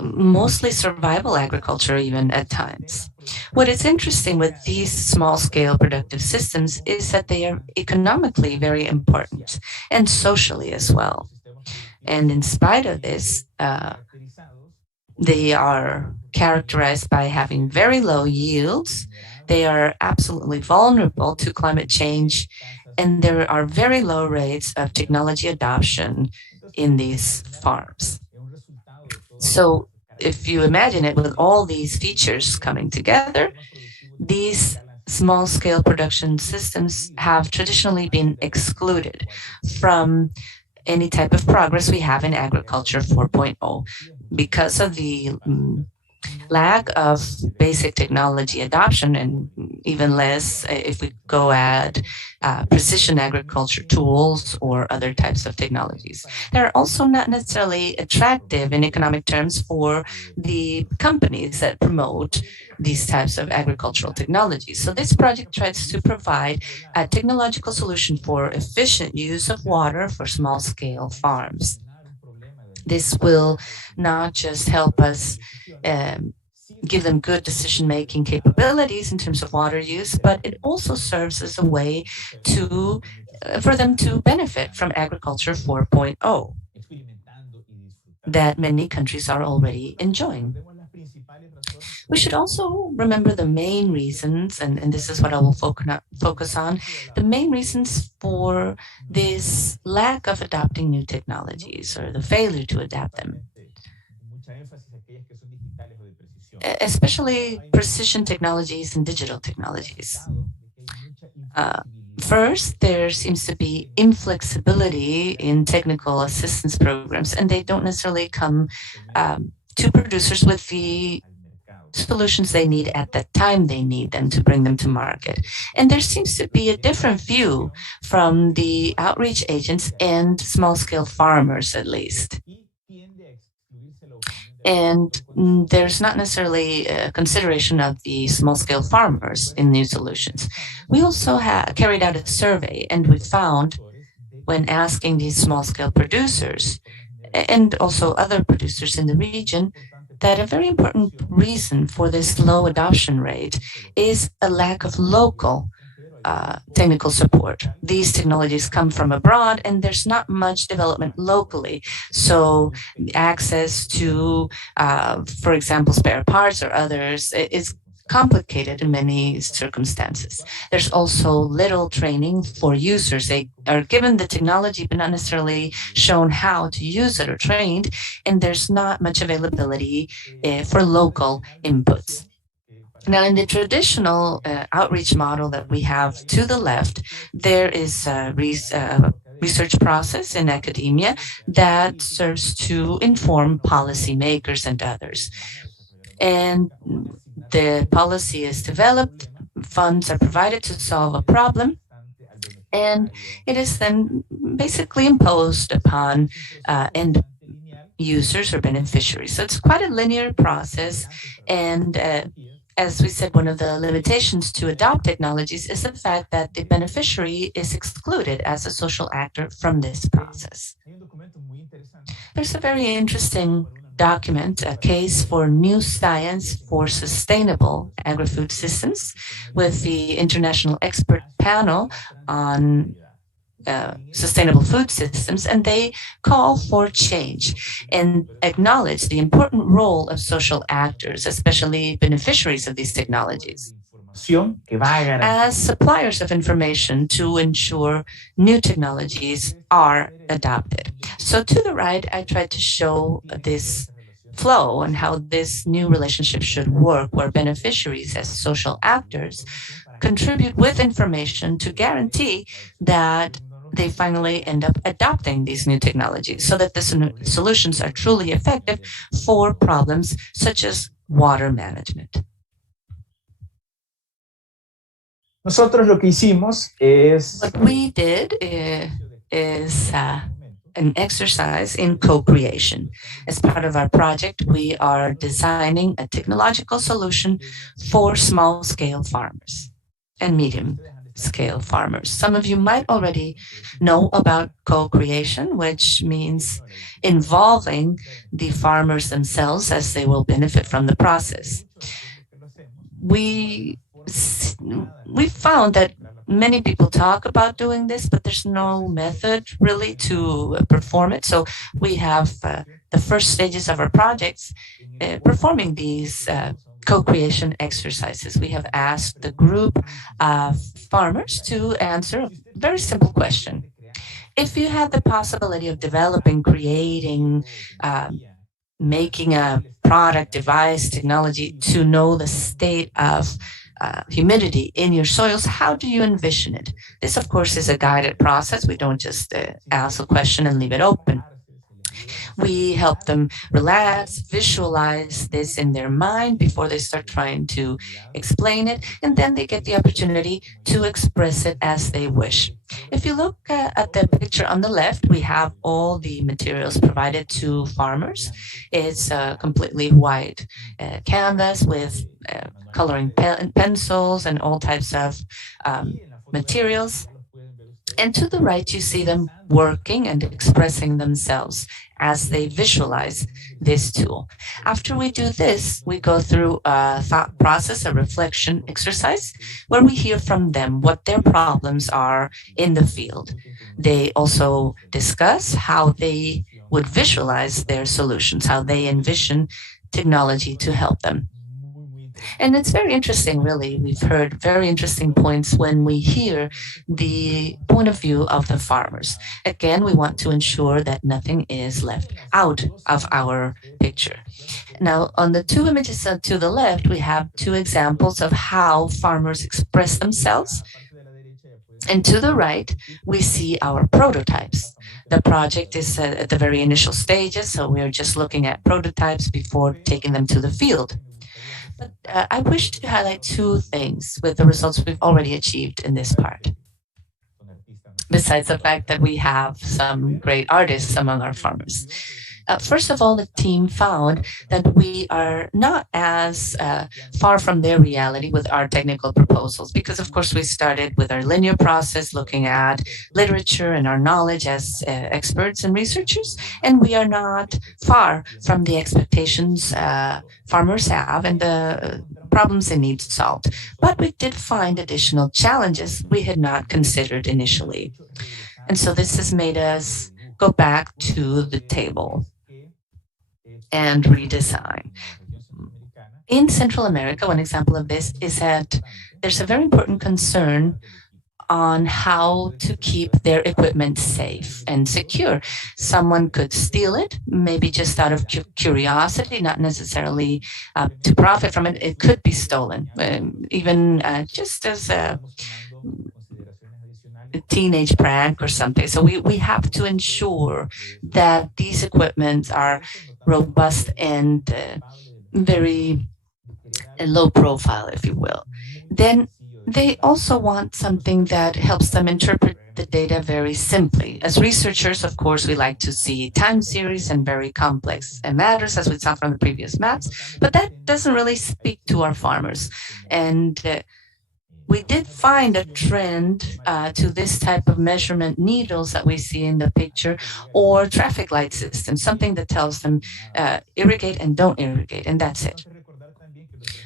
mostly survival agriculture even at times. What is interesting with these small-scale productive systems is that they are economically very important and socially as well. And in spite of this, they are characterized by having very low yields. They are absolutely vulnerable to climate change, and there are very low rates of technology adoption in these farms. So if you imagine it with all these features coming together, these small-scale production systems have traditionally been excluded from any type of progress we have in agriculture 4.0 because of the lack of basic technology adoption, and even less if we go at precision agriculture tools or other types of technologies. They're also not necessarily attractive in economic terms for the companies that promote these types of agricultural technologies. So this project tries to provide a technological solution for efficient use of water for small-scale farms. This will not just help us give them good decision-making capabilities in terms of water use, but it also serves as a way to for them to benefit from agriculture 4.0 that many countries are already enjoying. We should also remember the main reasons, and this is what I will focus on, the main reasons for this lack of adopting new technologies or the failure to adapt them. Especially precision technologies and digital technologies. First, there seems to be inflexibility in technical assistance programs, and they don't necessarily come to producers with the solutions they need at the time they need them to bring them to market. And there seems to be a different view from the outreach agents and small-scale farmers, at least. And there's not necessarily a consideration of the small-scale farmers in new solutions. We also carried out a survey, and we found, when asking these small-scale producers and also other producers in the region, that a very important reason for this low adoption rate is a lack of local technical support. These technologies come from abroad, and there's not much development locally. So access to, for example, spare parts or others is complicated in many circumstances. There's also little training for users. They are given the technology, but not necessarily shown how to use it or trained, and there's not much availability for local inputs. Now, in the traditional outreach model that we have to the left, there is a research process in academia that serves to inform policymakers and others. And the policy is developed, funds are provided to solve a problem, and it is then basically imposed upon end users or beneficiaries. So it's quite a linear process, and as we said, one of the limitations to adopt technologies is the fact that the beneficiary is excluded as a social actor from this process. There's a very interesting document, a case for new science for sustainable agri-food systems, with the International Expert Panel on sustainable food systems, and they call for change and acknowledge the important role of social actors, especially beneficiaries of these technologies, as suppliers of information to ensure new technologies are adopted. So to the right, I tried to show this flow and how this new relationship should work, where beneficiaries as social actors contribute with information to guarantee that they finally end up adopting these new technologies so that the solutions are truly effective for problems such as water management. Nosotros lo que hicimos es... What we did is an exercise in co-creation. As part of our project, we are designing a technological solution for small-scale farmers and medium small-scale farmers. Some of you might already know about co-creation, which means involving the farmers themselves as they will benefit from the process. We found that many people talk about doing this, but there's no method really to perform it. So we have the first stages of our projects performing these co-creation exercises. We have asked the group of farmers to answer a very simple question. If you had the possibility of developing, creating, making a product, device, technology to know the state of humidity in your soils, how do you envision it? This, of course, is a guided process. We don't just ask a question and leave it open. We help them relax, visualize this in their mind before they start trying to explain it, and then they get the opportunity to express it as they wish. If you look at the picture on the left, we have all the materials provided to farmers. It's a completely white canvas with coloring pencils and all types of materials. And to the right, you see them working and expressing themselves as they visualize this tool. After we do this, we go through a thought process, a reflection exercise, where we hear from them what their problems are in the field. They also discuss how they would visualize their solutions, how they envision technology to help them. And it's very interesting, really. We've heard very interesting points when we hear the point of view of the farmers. Again, we want to ensure that nothing is left out of our picture. Now, on the two images to the left, we have two examples of how farmers express themselves. And to the right, we see our prototypes. The project is at the very initial stages, so we're just looking at prototypes before taking them to the field. But I wish to highlight two things with the results we've already achieved in this part. Besides the fact that we have some great artists among our farmers. First of all, the team found that we are not as far from their reality with our technical proposals, because of course we started with our linear process, looking at literature and our knowledge as experts and researchers, and we are not far from the expectations farmers have and the problems they need solved. But we did find additional challenges we had not considered initially. And so this has made us go back to the table and redesign. In Central America, one example of this is that there's a very important concern on how to keep their equipment safe and secure. Someone could steal it, maybe just out of curiosity, not necessarily to profit from it. It could be stolen, even just as a teenage prank or something. So we have to ensure that these equipments are robust and very low profile, if you will. Then they also want something that helps them interpret the data very simply. As researchers, of course, we like to see time series and very complex matters, as we saw from the previous maps, but that doesn't really speak to our farmers. And we did find a trend to this type of measurement needles that we see in the picture, or traffic light systems, something that tells them irrigate and don't irrigate, and that's it.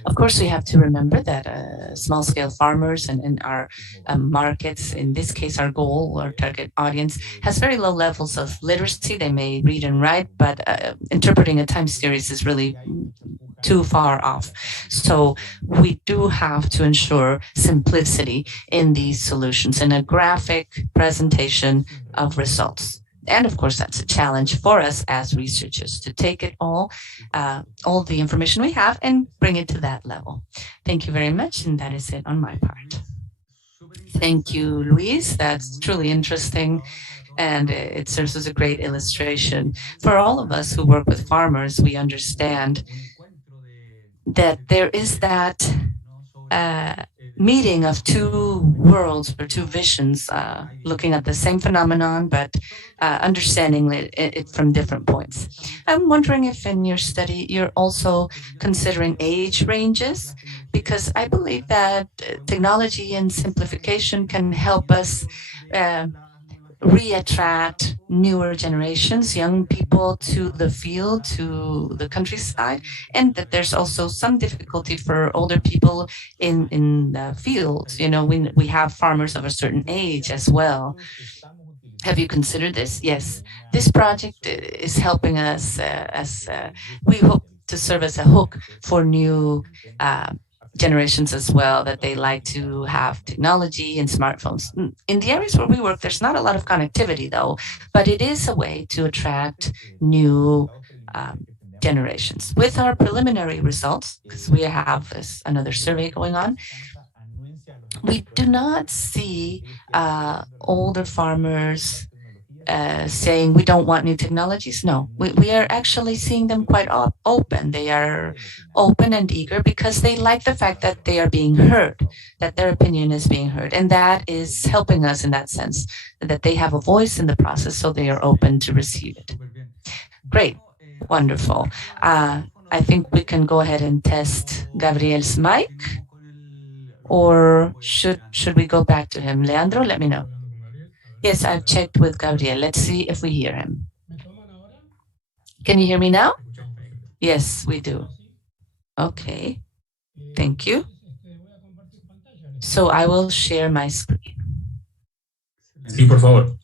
Of course, we have to remember that small-scale farmers and our markets, in this case, our goal or target audience, has very low levels of literacy. They may read and write, but interpreting a time series is really too far off. So we do have to ensure simplicity in these solutions and a graphic presentation of results. And of course, that's a challenge for us as researchers to take it all the information we have and bring it to that level. Thank you very much, and that is it on my part. Thank you, Luis. That's truly interesting, and it serves as a great illustration. For all of us who work with farmers, we understand that there is that meeting of two worlds or two visions, looking at the same phenomenon, but understanding it from different points. I'm wondering if in your study you're also considering age ranges, because I believe that technology and simplification can help us re-attract newer generations, young people to the field, to the countryside, and that there's also some difficulty for older people in the field. You know, we have farmers of a certain age as well. Have you considered this? Yes, this project is helping us as we hope to serve as a hook for new generations as well, that they like to have technology and smartphones. In the areas where we work, there's not a lot of connectivity though, but it is a way to attract new generations. With our preliminary results, because we have another survey going on, we do not see older farmers saying we don't want new technologies. No, we are actually seeing them quite open. They are open and eager because they like the fact that they are being heard, that their opinion is being heard. And that is helping us in that sense, that they have a voice in the process, so they are open to receive it. Great, wonderful. I think we can go ahead and test Gabriel's mic, or should we go back to him? Leandro, let me know. Yes, I've checked with Gabriel. Let's see if we hear him. Can you hear me now? Yes, we do. Okay, thank you. So I will share my screen. Sí, por favor.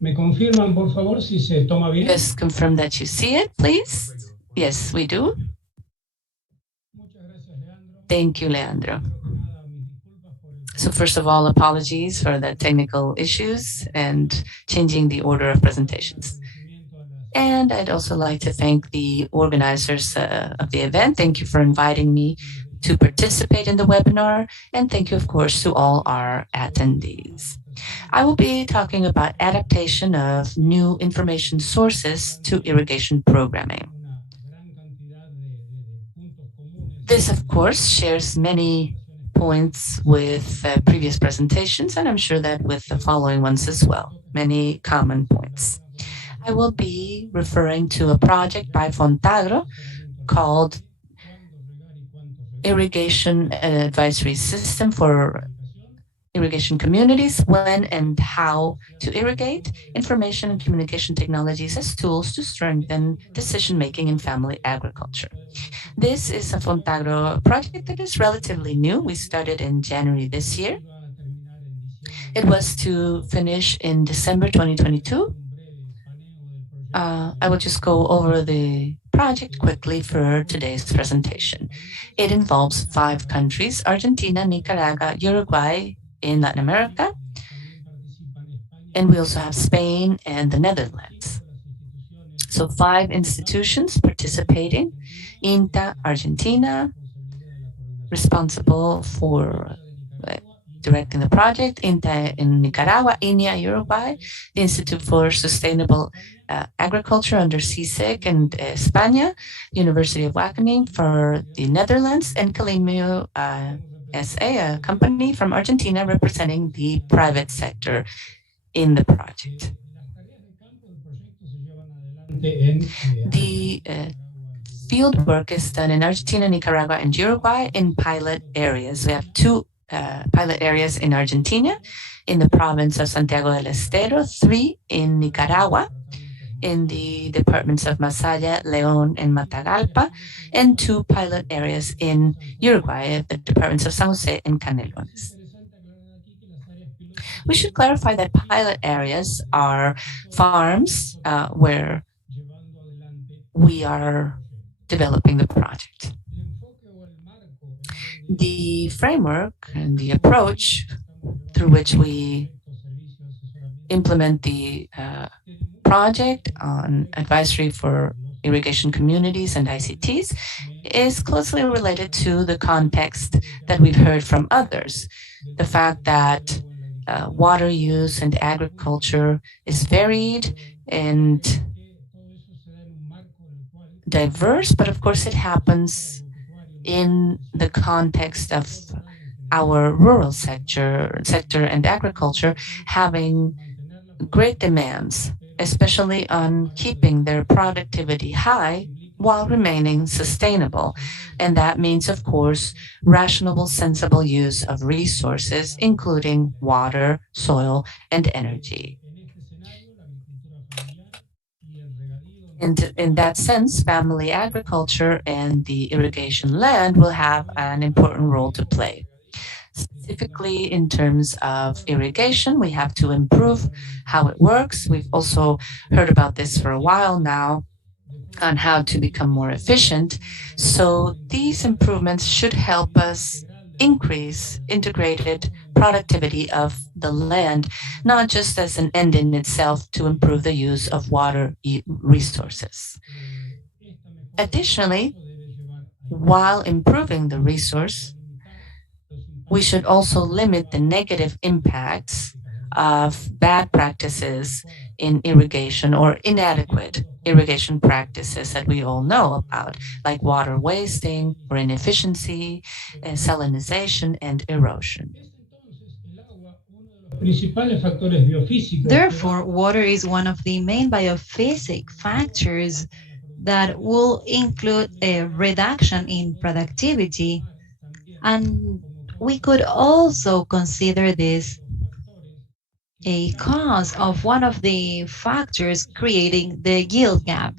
¿Me confirman, por favor, si se toma bien? Just confirm that you see it, please. Yes, we do. Thank you, Leandro. So first of all, apologies for the technical issues and changing the order of presentations. And I'd also like to thank the organizers of the event. Thank you for inviting me to participate in the webinar. And thank you, of course, to all our attendees. I will be talking about adaptation of new information sources to irrigation programming. This, of course, shares many points with previous presentations, and I'm sure that with the following ones as well, many common points. I will be referring to a project by Fontagro called Irrigation Advisory System for Irrigation Communities, when and how to irrigate, information and communication technologies as tools to strengthen decision-making in family agriculture. This is a Fontagro project that is relatively new. We started in January this year. It was to finish in December 2022. I will just go over the project quickly for today's presentation. It involves 5 countries: Argentina, Nicaragua, Uruguay in Latin America, and we also have Spain and the Netherlands. So 5 institutions participating: INTA, Argentina, responsible for directing the project; INTA in Nicaragua; INIA, Uruguay; the Institute for Sustainable Agriculture under CSIC and España; University of Wageningen for the Netherlands; and Calimio SA, a company from Argentina representing the private sector in the project. The field work is done in Argentina, Nicaragua, and Uruguay in pilot areas. We have 2 pilot areas in Argentina, in the province of Santiago del Estero, 3 in Nicaragua, in the departments of Masaya, León, and Matagalpa, and 2 pilot areas in Uruguay, the departments of San Jose and Canelones. We should clarify that pilot areas are farms where we are developing the project. The framework and the approach through which we implement the project on advisory for irrigation communities and ICTs is closely related to the context that we've heard from others. The fact that water use and agriculture is varied, and diverse, but of course it happens in the context of our rural sector and agriculture having great demands, especially on keeping their productivity high while remaining sustainable. And that means, of course, rational, sensible use of resources, including water, soil, and energy. And in that sense, family agriculture and the irrigation land will have an important role to play. Specifically in terms of irrigation, we have to improve how it works. We've also heard about this for a while now on how to become more efficient. So these improvements should help us increase integrated productivity of the land, not just as an end in itself to improve the use of water resources. Additionally, while improving the resource, we should also limit the negative impacts of bad practices in irrigation or inadequate irrigation practices that we all know about, like water wasting or inefficiency, salinization, and erosion. Therefore, water is one of the main biophysic factors that will include a reduction in productivity. And we could also consider this a cause of one of the factors creating the yield gap.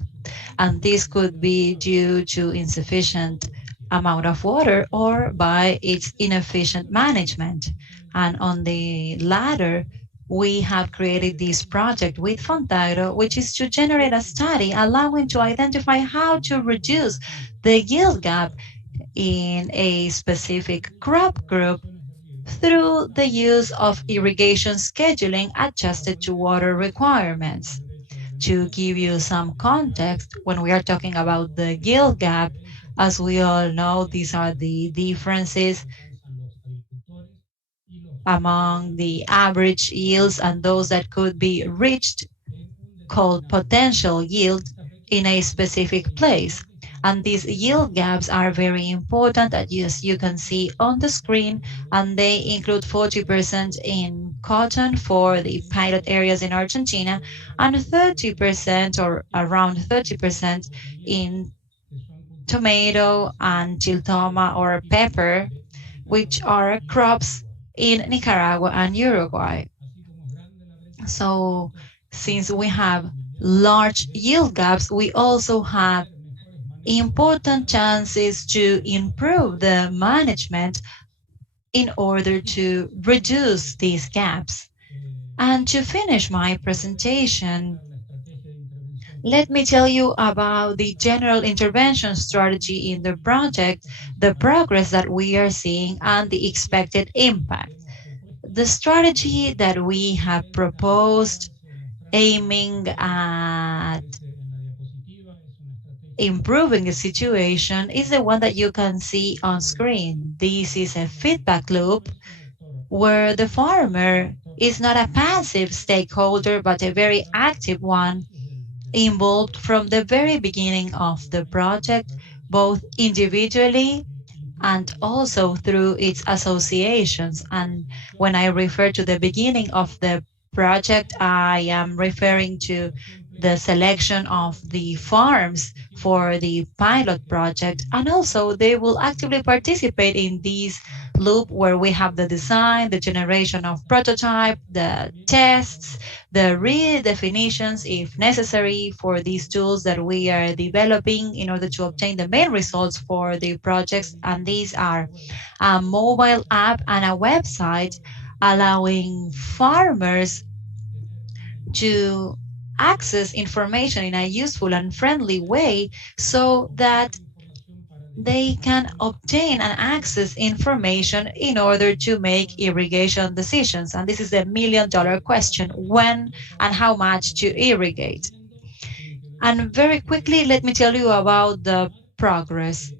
And this could be due to insufficient amount of water or by its inefficient management. And on the latter, we have created this project with Fontagro, which is to generate a study allowing to identify how to reduce the yield gap in a specific crop group through the use of irrigation scheduling adjusted to water requirements. To give you some context, when we are talking about the yield gap, as we all know, these are the differences among the average yields and those that could be reached, called potential yield, in a specific place. And these yield gaps are very important, as you can see on the screen, and they include 40% in cotton for the pilot areas in Argentina, and 30% or around 30% in tomato and chiltoma or pepper, which are crops in Nicaragua and Uruguay. So since we have large yield gaps, we also have important chances to improve the management in order to reduce these gaps. And to finish my presentation, let me tell you about the general intervention strategy in the project, the progress that we are seeing, and the expected impact. The strategy that we have proposed, aiming at improving the situation, is the one that you can see on screen. This is a feedback loop where the farmer is not a passive stakeholder, but a very active one, involved from the very beginning of the project, both individually and also through its associations. And when I refer to the beginning of the project, I am referring to the selection of the farms for the pilot project, and also they will actively participate in this loop where we have the design, the generation of prototype, the tests, the redefinitions if necessary for these tools that we are developing in order to obtain the main results for the projects. And these are a mobile app and a website allowing farmers to access information in a useful and friendly way so that they can obtain and access information in order to make irrigation decisions. And this is the million-dollar question: when and how much to irrigate? And very quickly, let me tell you about the progress.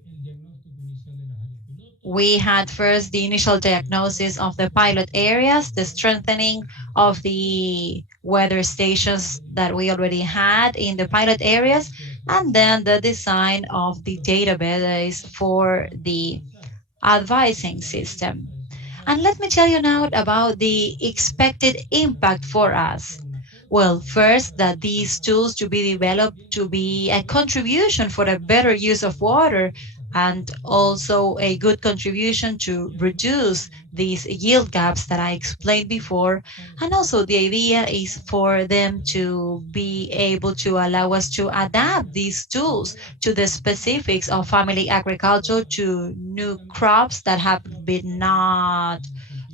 We had first the initial diagnosis of the pilot areas, the strengthening of the weather stations that we already had in the pilot areas, and then the design of the database for the advising system. And let me tell you now about the expected impact for us. Well, first, that these tools to be developed to be a contribution for a better use of water and also a good contribution to reduce these yield gaps that I explained before. And also the idea is for them to be able to allow us to adapt these tools to the specifics of family agriculture, to new crops that have been not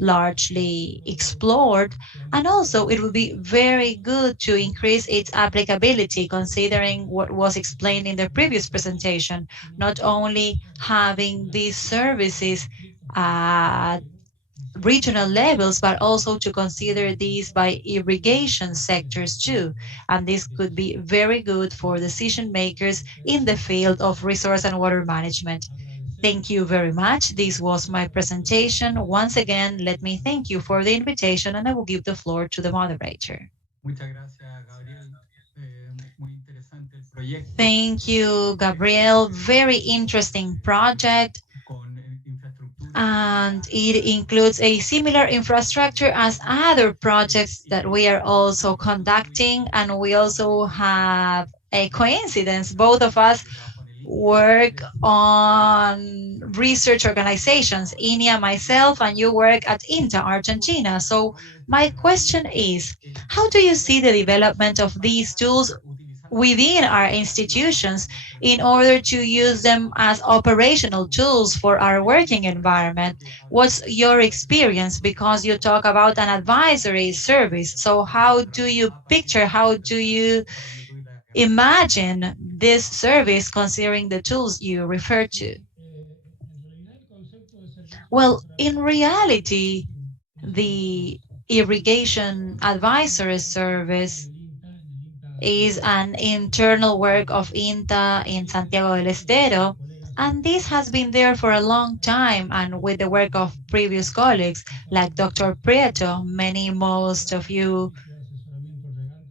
largely explored. And also it would be very good to increase its applicability, considering what was explained in the previous presentation, not only having these services at regional levels, but also to consider these by irrigation sectors too. And this could be very good for decision makers in the field of resource and water management. Thank you very much. This was my presentation. Once again, let me thank you for the invitation, and I will give the floor to the moderator. Thank you, Gabriel. Very interesting project. And it includes a similar infrastructure as other projects that we are also conducting. And we also have a coincidence. Both of us work on research organizations, INIA, myself, and you work at INTA, Argentina. So my question is, how do you see the development of these tools within our institutions in order to use them as operational tools for our working environment? What's your experience? Because you talk about an advisory service. So how do you picture, how do you imagine this service considering the tools you refer to? Well, in reality, the irrigation advisory service is an internal work of INTA in Santiago del Estero, and this has been there for a long time, and with the work of previous colleagues like Dr. Prieto, most of you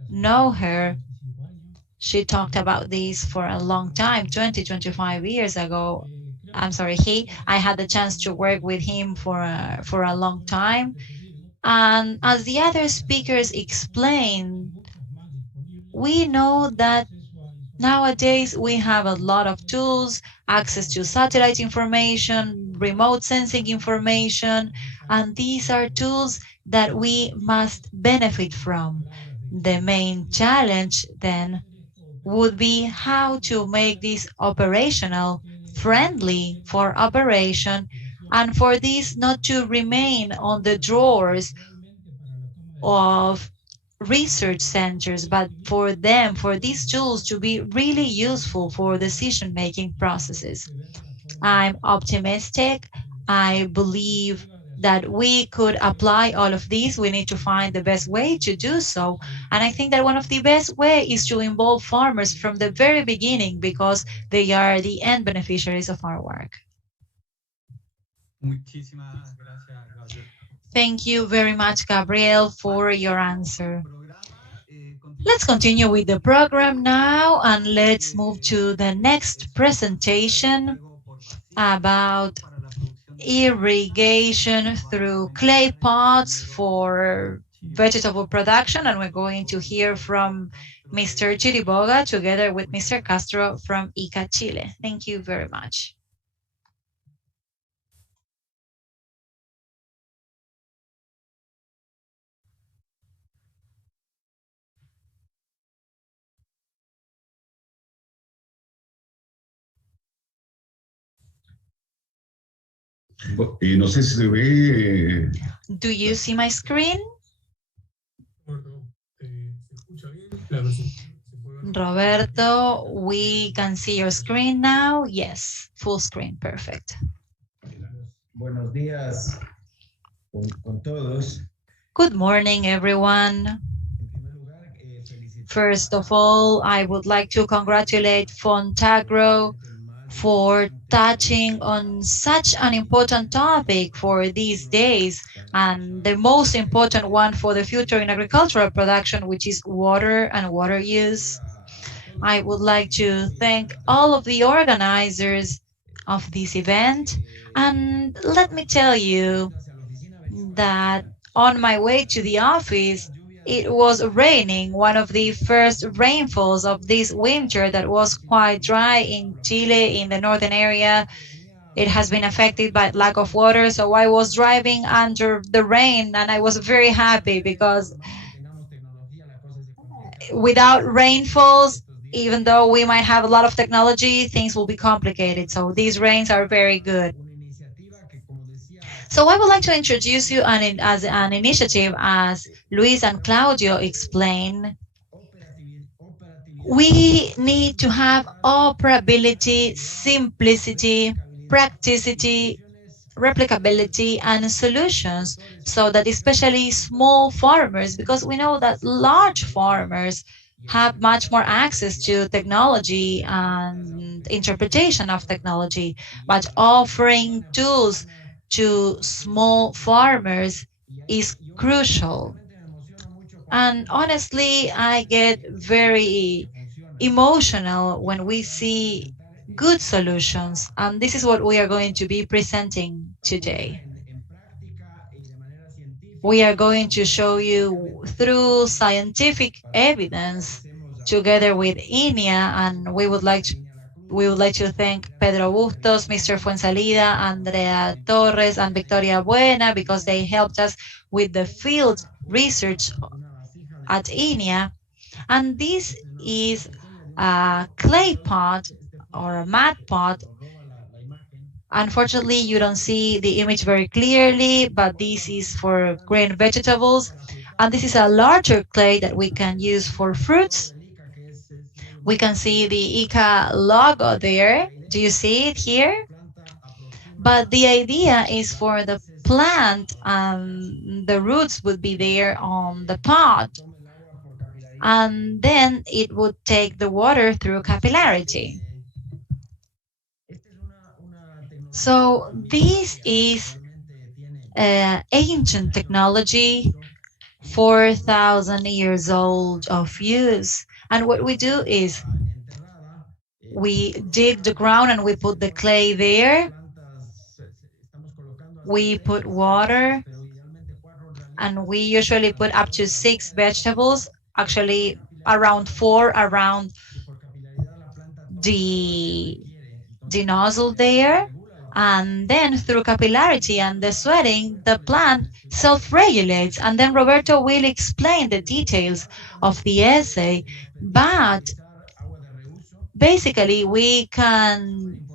know her. She talked about this for a long time, 20, 25 years ago. I'm sorry, I had the chance to work with him for a long time. And as the other speakers explained, we know that nowadays we have a lot of tools, access to satellite information, remote sensing information, and these are tools that we must benefit from. The main challenge then would be how to make this operational, friendly for operation, and for this not to remain on the drawers of research centers, but for these tools to be really useful for decision-making processes. I'm optimistic. I believe that we could apply all of these. We need to find the best way to do so. And I think that one of the best ways is to involve farmers from the very beginning, because they are the end beneficiaries of our work. Thank you very much, Gabriel, for your answer. Let's continue with the program now, and let's move to the next presentation about irrigation through clay pots for vegetable production. And we're going to hear from Mr. Chiriboga together with Mr. Castro from ICA Chile. Thank you very much. No sé si se ve. Do you see my screen? Roberto, we can see your screen now. Yes, full screen, perfect. Buenos días con todos. Good morning, everyone. First of all, I would like to congratulate Fontagro for touching on such an important topic for these days, and the most important one for the future in agricultural production, which is water and water use. I would like to thank all of the organizers of this event. And let me tell you that on my way to the office, it was raining, one of the first rainfalls of this winter that was quite dry in Chile, in the northern area. It has been affected by lack of water. So I was driving under the rain and I was very happy because without rainfalls, even though we might have a lot of technology, things will be complicated. So these rains are very good. So I would like to introduce you as an initiative, as Luis and Claudio explained. We need to have operability, simplicity, practicity, replicability, and solutions, so that especially small farmers, because we know that large farmers have much more access to technology and interpretation of technology, but offering tools to small farmers is crucial. And honestly, I get very emotional when we see good solutions. And this is what we are going to be presenting today. We are going to show you through scientific evidence together with INEA, and we would like to thank Pedro Bustos, Mr. Fuensalida, Andrea Torres, and Victoria Buena, because they helped us with the field research at INEA. And this is a clay pot or a mud pot. Unfortunately, you don't see the image very clearly, but this is for green vegetables. And this is a larger clay that we can use for fruits. We can see the ICA logo there. Do you see it here? But the idea is for the plant, the roots would be there on the pot. And then it would take the water through capillarity. So this is ancient technology, 4,000 years old of use. And what we do is we dig the ground and we put the clay there. We put water, and we usually put up to 6 vegetables, actually around 4 around the nozzle there. And then through capillarity and the sweating, the plant self-regulates. And then Roberto will explain the details of the essay. But basically, we can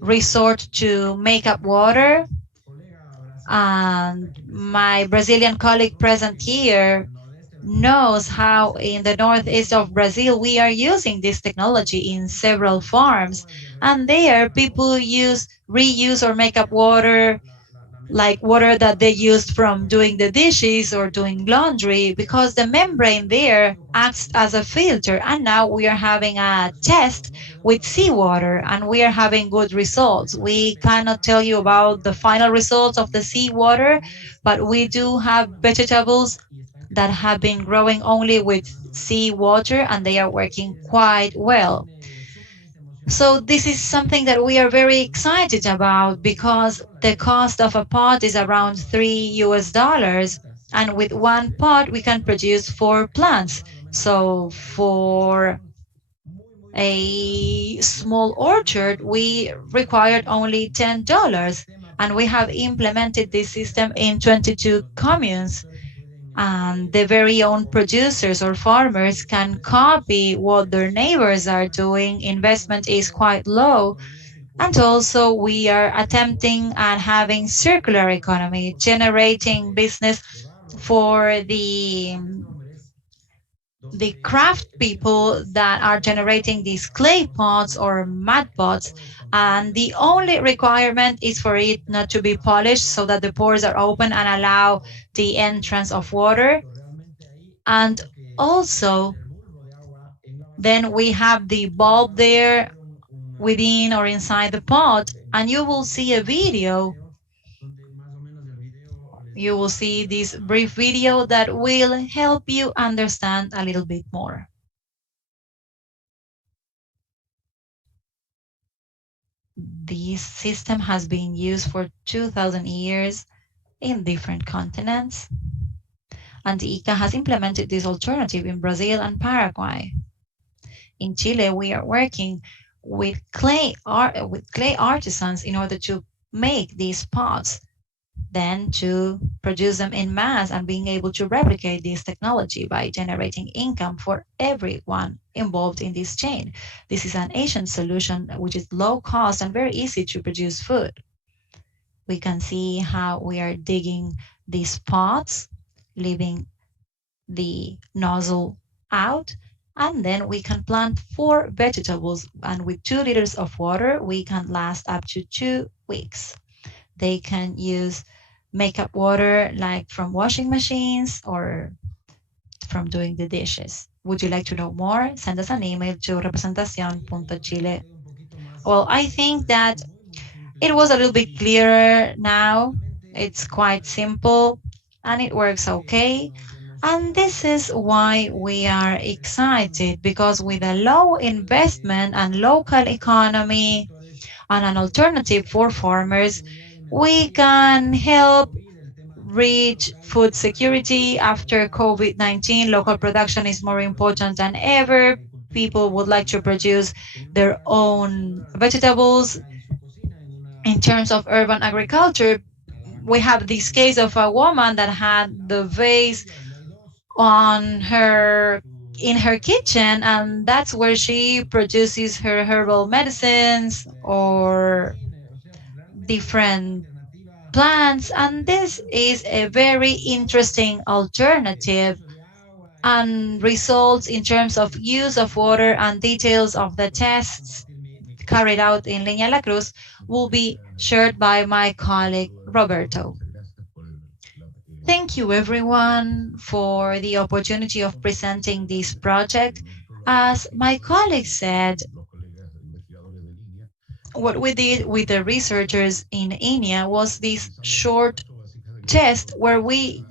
resort to make-up water. And my Brazilian colleague present here knows how in the northeast of Brazil we are using this technology in several farms. And there people reuse or make up water, like water that they used from doing the dishes or doing laundry, because the membrane there acts as a filter. And now we are having a test with seawater and we are having good results. We cannot tell you about the final results of the seawater, but we do have vegetables that have been growing only with seawater and they are working quite well. So this is something that we are very excited about, because the cost of a pot is around $3, and with one pot we can produce 4 plants. So for a small orchard we required only $10, and we have implemented this system in 22 communes. And the very own producers or farmers can copy what their neighbors are doing. Investment is quite low. And also we are attempting at having circular economy, generating business for the craft people that are generating these clay pots or mud pots. And the only requirement is for it not to be polished, so that the pores are open and allow the entrance of water. And also then we have the bulb there within or inside the pot, and you will see a video. You will see this brief video that will help you understand a little bit more. This system has been used for 2,000 years in different continents, and the ICA has implemented this alternative in Brazil and Paraguay. In Chile, we are working with clay artisans in order to make these pots, then to produce them in mass and being able to replicate this technology by generating income for everyone involved in this chain. This is an Asian solution which is low cost and very easy to produce food. We can see how we are digging these pots, leaving the nozzle out, and then we can plant 4 vegetables, and with 2 liters of water, we can last up to 2 weeks. They can use makeup water like from washing machines or from doing the dishes. Would you like to know more? Send us an email to representacion.chile. Well, I think that it was a little bit clearer now. It's quite simple and it works okay. And this is why we are excited, because with a low investment and local economy and an alternative for farmers, we can help reach food security after COVID-19. Local production is more important than ever. People would like to produce their own vegetables. In terms of urban agriculture, we have this case of a woman that had the vase in her kitchen, and that's where she produces her herbal medicines or different plants. And this is a very interesting alternative, and results in terms of use of water and details of the tests carried out in Leña La Cruz will be shared by my colleague Roberto. Thank you everyone for the opportunity of presenting this project. As my colleague said, what we did with the researchers in India was this short test where we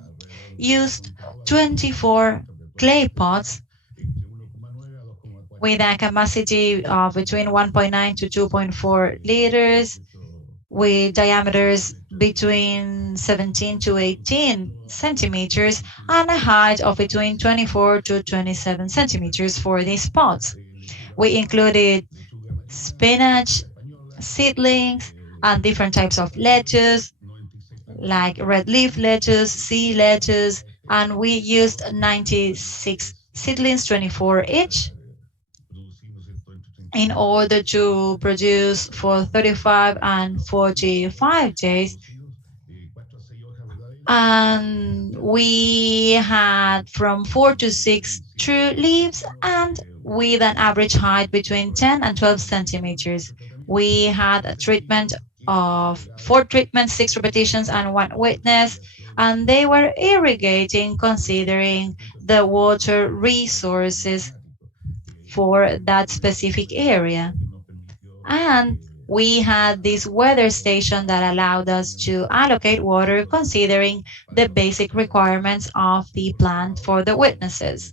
used 24 clay pots with a capacity of between 1.9 to 2.4 liters, with diameters between 17 to 18 centimeters and a height of between 24 to 27 centimeters for these pots. We included spinach, seedlings, and different types of lettuce, like red leaf lettuce, sea lettuce, and we used 96 seedlings, 24 each, in order to produce for 35 and 45 days. And we had from 4 to 6 true leaves, and with an average height between 10 and 12 centimeters. We had a treatment of 4 treatments, 6 repetitions, and 1 witness, and they were irrigating considering the water resources for that specific area. And we had this weather station that allowed us to allocate water considering the basic requirements of the plant for the witnesses.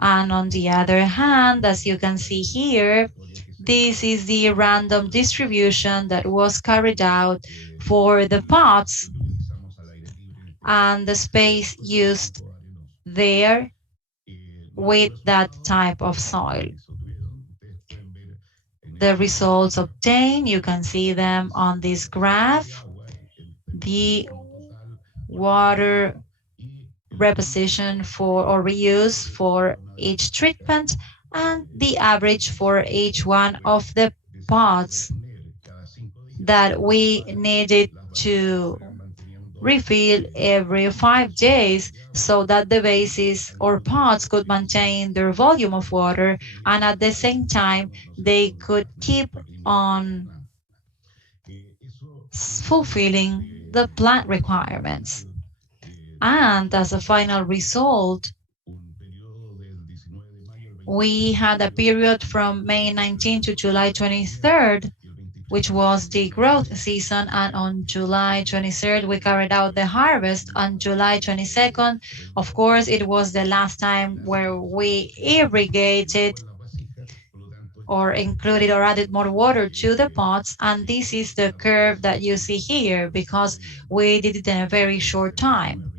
And on the other hand, as you can see here, this is the random distribution that was carried out for the pots and the space used there with that type of soil. The results obtained, you can see them on this graph. The water reposition for or reuse for each treatment, and the average for each one of the pots that we needed to refill every 5 days, so that the vases or pots could maintain their volume of water, and at the same time they could keep on fulfilling the plant requirements. And as a final result, we had a period from May 19 to July 23rd, which was the growth season, and on July 23rd we carried out the harvest. On July 22nd, of course, it was the last time where we irrigated or included or added more water to the pots. And this is the curve that you see here, because we did it in a very short time,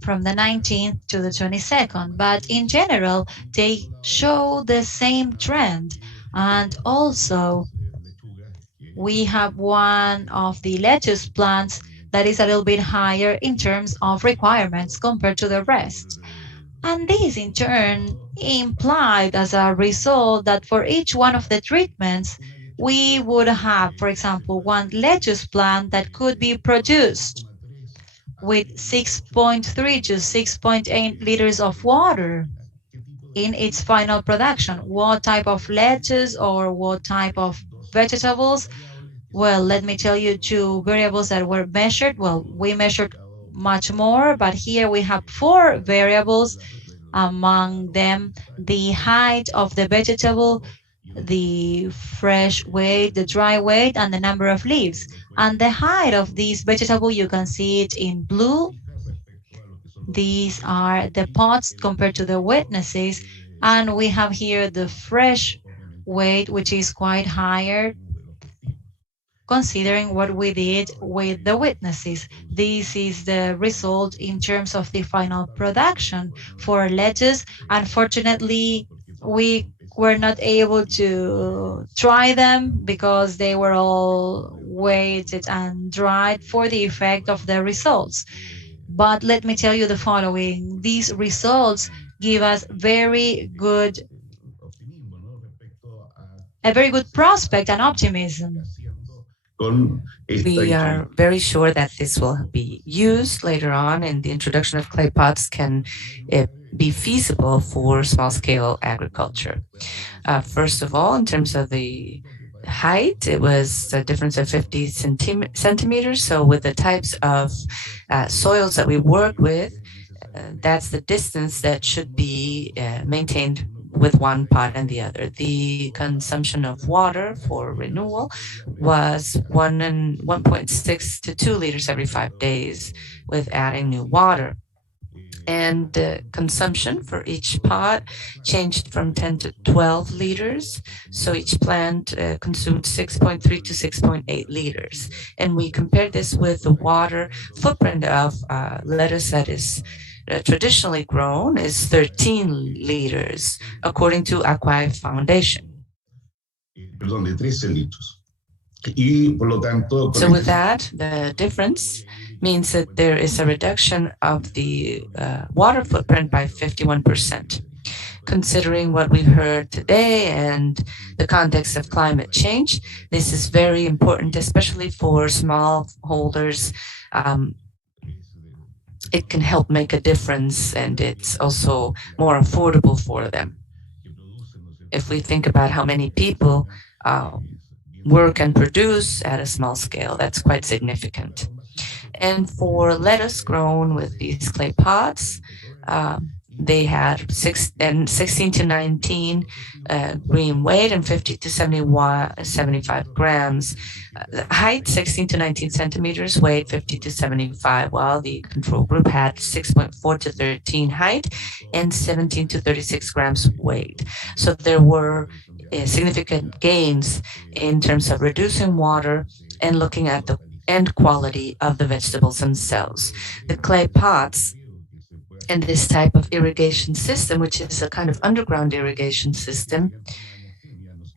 from the 19th to the 22nd. But in general, they show the same trend. And also, we have one of the lettuce plants that is a little bit higher in terms of requirements compared to the rest. And this in turn implied as a result that for each one of the treatments, we would have, for example, one lettuce plant that could be produced with 6.3 to 6.8 liters of water in its final production. What type of lettuce or what type of vegetables? Well, let me tell you two variables that were measured. Well, we measured much more, but here we have 4 variables. Among them, the height of the vegetable, the fresh weight, the dry weight, and the number of leaves. And the height of this vegetable, you can see it in blue. These are the pots compared to the wetnesses. And we have here the fresh weight, which is quite higher, considering what we did with the witnesses. This is the result in terms of the final production for lettuce. Unfortunately, we were not able to try them because they were all weighted and dried for the effect of the results. But let me tell you the following. These results give us a very good prospect and optimism. We are very sure that this will be used later on, and the introduction of clay pots can be feasible for small-scale agriculture. First of all, in terms of the height, it was a difference of 50 centimeters. So with the types of soils that we work with, that's the distance that should be maintained with one pot and the other. The consumption of water for renewal was 1.6 to 2 liters every 5 days with adding new water. And consumption for each pot changed from 10 to 12 liters. So each plant consumed 6.3 to 6.8 liters. And we compared this with the water footprint of lettuce that is traditionally grown is 13 liters, according to Aquifer Foundation. So with that, the difference means that there is a reduction of the water footprint by 51%. Considering what we've heard today and the context of climate change, this is very important, especially for smallholders. It can help make a difference, and it's also more affordable for them. If we think about how many people work and produce at a small scale, that's quite significant. And for lettuce grown with these clay pots, they had 16 to 19 green weight and 50 to 75 grams. Height 16 to 19 centimeters, weight 50 to 75, while the control group had 6.4 to 13 height and 17 to 36 grams weight. So there were significant gains in terms of reducing water and looking at the end quality of the vegetables themselves. The clay pots and this type of irrigation system, which is a kind of underground irrigation system,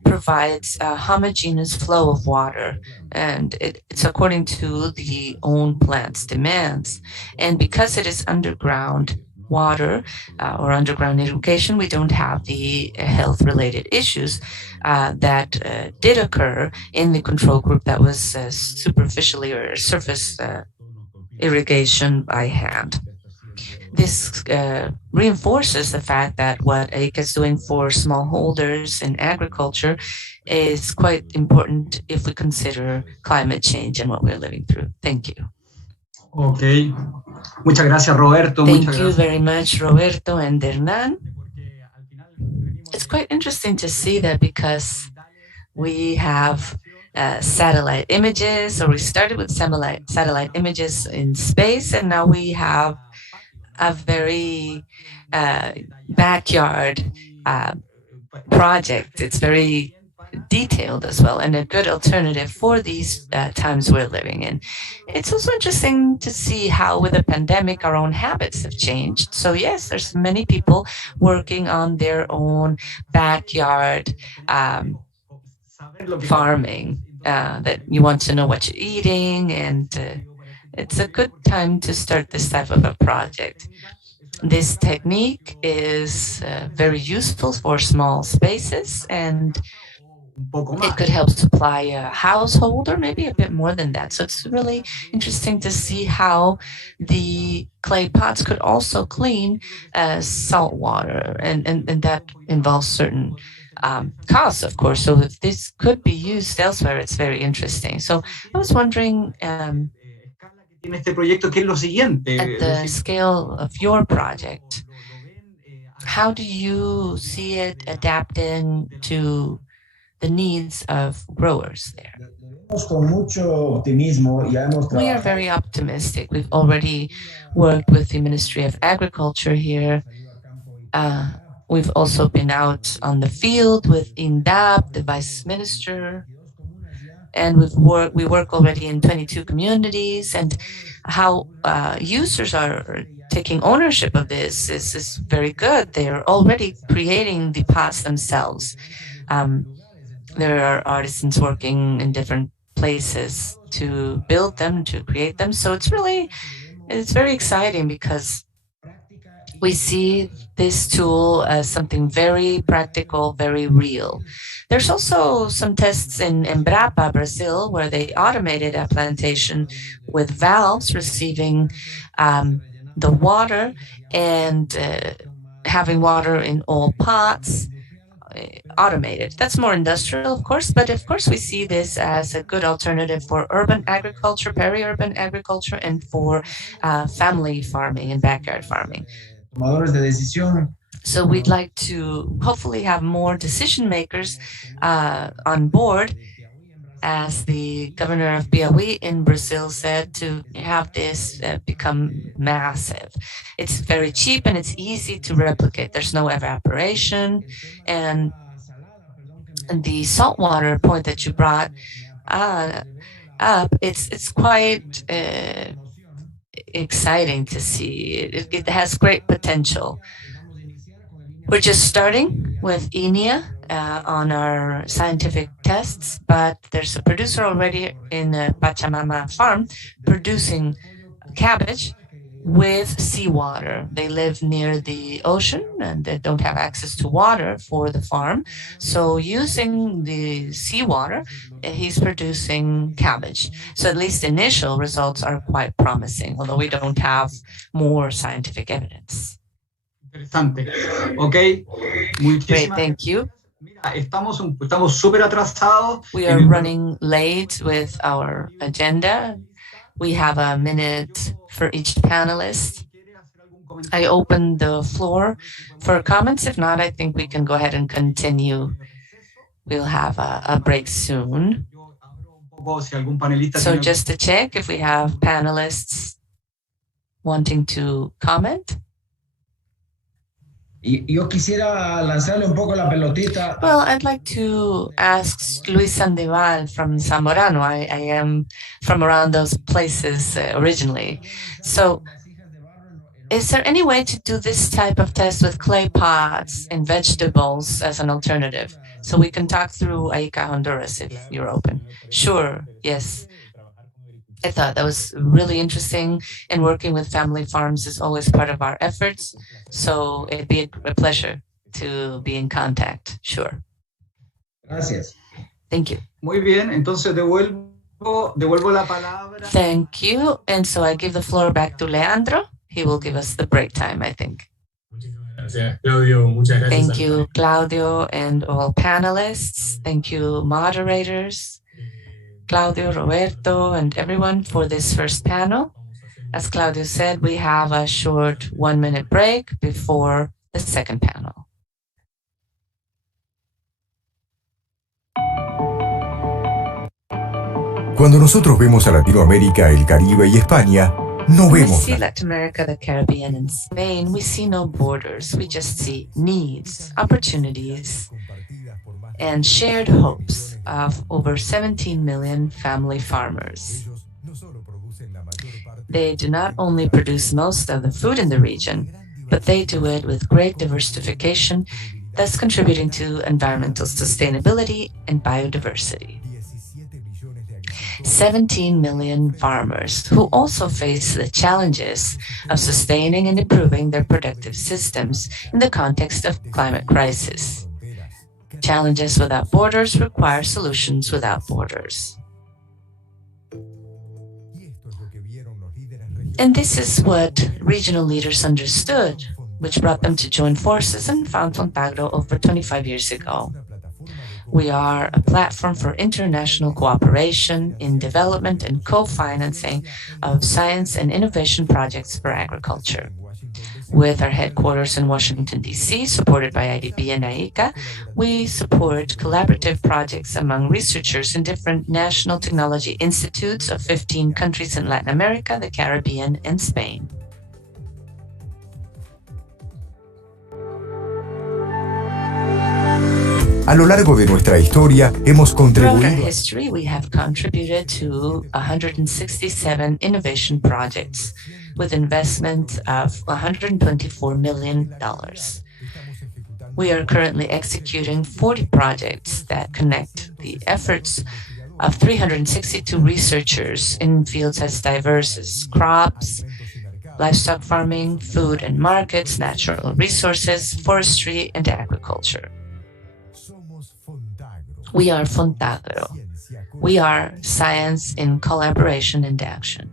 provides a homogeneous flow of water, and it's according to the own plant's demands. And because it is underground water or underground irrigation, we don't have the health-related issues that did occur in the control group that was superficially or surface irrigation by hand. This reinforces the fact that what AICA is doing for smallholders in agriculture is quite important if we consider climate change and what we're living through. Thank you. Okay. Muchas gracias, Roberto. Thank you very much, Roberto and Hernan. It's quite interesting to see that because we have satellite images, or we started with satellite images in space, and now we have a very backyard project. It's very detailed as well, and a good alternative for these times we're living in. It's also interesting to see how with the pandemic our own habits have changed. So yes, there's many people working on their own backyard farming, that you want to know what you're eating, and it's a good time to start this type of a project. This technique is very useful for small spaces, and it could help supply a household or maybe a bit more than that. So it's really interesting to see how the clay pots could also clean salt water, and that involves certain costs, of course. So if this could be used elsewhere, it's very interesting. So I was wondering, at the scale of your project, how do you see it adapting to the needs of growers there? We are very optimistic. We've already worked with the Ministry of Agriculture here. We've also been out on the field with INDAP, the Vice Minister, and we work already in 22 communities, and how users are taking ownership of this is very good. They're already creating the pots themselves. There are artisans working in different places to build them, to create them. So it's very exciting because we see this tool as something very practical, very real. There's also some tests in Embrapa, Brazil, where they automated a plantation with valves receiving the water and having water in all pots. Automated. That's more industrial, of course, but of course we see this as a good alternative for urban agriculture, peri-urban agriculture, and for family farming and backyard farming. So we'd like to hopefully have more decision makers on board, as the governor of Piauí in Brazil said, to have this become massive. It's very cheap and it's easy to replicate. There's no evaporation, and the saltwater point that you brought up, it's quite exciting to see. It has great potential. We're just starting with INEA on our scientific tests, but there's a producer already in the Pachamama farm producing cabbage with seawater. They live near the ocean and they don't have access to water for the farm. So using the seawater, he's producing cabbage. So at least initial results are quite promising, although we don't have more scientific evidence. Interesante. Ok. Great, thank you. Estamos súper atrasados. We are running late with our agenda. We have a minute for each panelist. I open the floor for comments. If not, I think we can go ahead and continue. We'll have a break soon. So just to check if we have panelists wanting to comment. Yo quisiera lanzarle un poco la pelotita. Well, I'd like to ask Luis Sandoval from Zamorano. I am from around those places originally. So is there any way to do this type of test with clay pots and vegetables as an alternative? So we can talk through AICA Honduras if you're open. Sure, yes. I thought that was really interesting, and working with family farms is always part of our efforts. So it'd be a pleasure to be in contact. Sure. Gracias. Thank you. Muy bien, entonces devuelvo la palabra. Thank you. And so I give the floor back to Leandro. He will give us the break time, I think. Thank you, Claudio, and all panelists. Thank you, moderators. Claudio, Roberto, and everyone for this first panel. As Claudio said, we have a short 1-minute break before the second panel. Cuando nosotros vemos a Latinoamérica, el Caribe y España, No When we vemos see Latin America, the Caribbean, and Spain, we see no borders. We just see needs, opportunities, and shared hopes of over 17 million family farmers. They do not only produce most of the food in the region, but they do it with great diversification, thus contributing to environmental sustainability and biodiversity. 17 million farmers who also face the challenges of sustaining and improving their productive systems in the context of climate crisis. Challenges without borders require solutions without borders. And this is what regional leaders understood, which brought them to join forces and found Fontagro over 25 years ago. We are a platform for international cooperation in development and co-financing of science and innovation projects for agriculture. With our headquarters in Washington, D.C., supported by IDB and AICA, we support collaborative projects among researchers in different national technology institutes of 15 countries in Latin America, the Caribbean, and Spain. A lo largo de nuestra historia, hemos Throughout our contribuido history, we have contributed to 167 innovation projects with investment of $124 million. We are currently executing 40 projects that connect the efforts of 362 researchers in fields as diverse as crops, livestock farming, food and markets, natural resources, forestry, and agriculture. We are Fontagro. We are science in collaboration and action.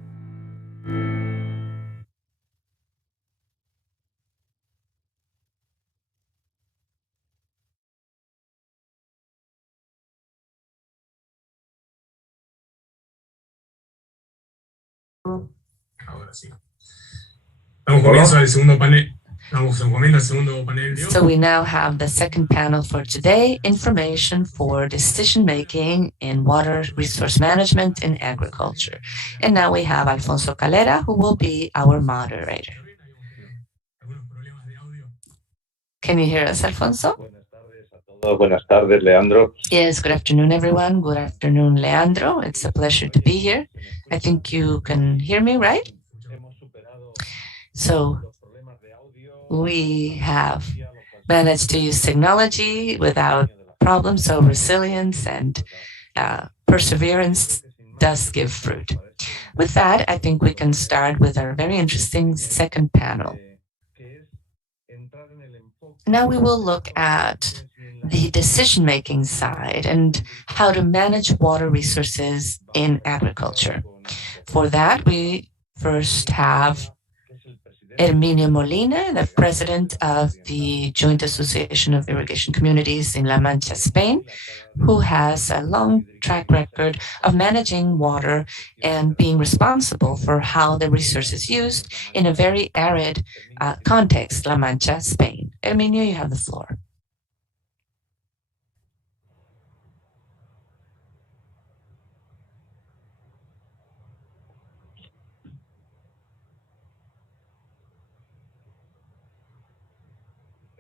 Ahora sí. Damos comienzo al segundo panel. So we now have the second panel for today, information for decision-making in water resource management in agriculture. And now we have Alfonso Calera, who will be our moderator. Can you hear us, Alfonso? Buenas tardes, Leandro. Yes, good afternoon, everyone. Good afternoon, Leandro. It's a pleasure to be here. I think you can hear me, right? So we have managed to use technology without problems, so resilience and perseverance does give fruit. With that, I think we can start with our very interesting second panel. Now we will look at the decision-making side and how to manage water resources in agriculture. For that, we first have Herminio Molina, the president of the Joint Association of Irrigation Communities in La Mancha, Spain, who has a long track record of managing water and being responsible for how the resource is used in a very arid context, La Mancha, Spain. Herminio, you have the floor.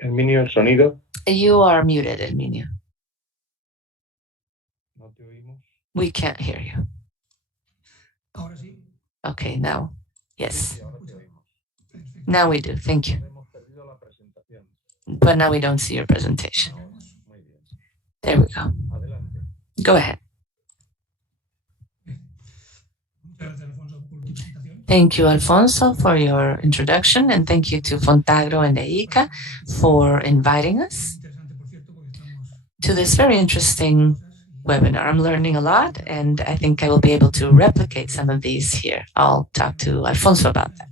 Herminio, sonido. You are muted, Herminio. We can't hear you. Okay, now, yes. Now we do, thank you. But now we don't see your presentation. There we go. Go ahead. Thank you, Alfonso, for your introduction, and thank you to Fontagro and AICA for inviting us to this very interesting webinar. I'm learning a lot, and I think I will be able to replicate some of these here. I'll talk to Alfonso about that.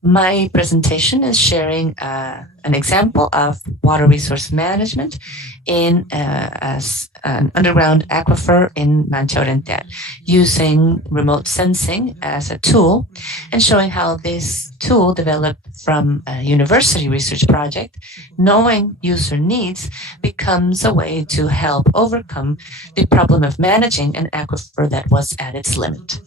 My presentation is sharing an example of water resource management in an underground aquifer in Mancha Oriental, using remote sensing as a tool and showing how this tool developed from a university research project, knowing user needs, becomes a way to help overcome the problem of managing an aquifer that was at its limit.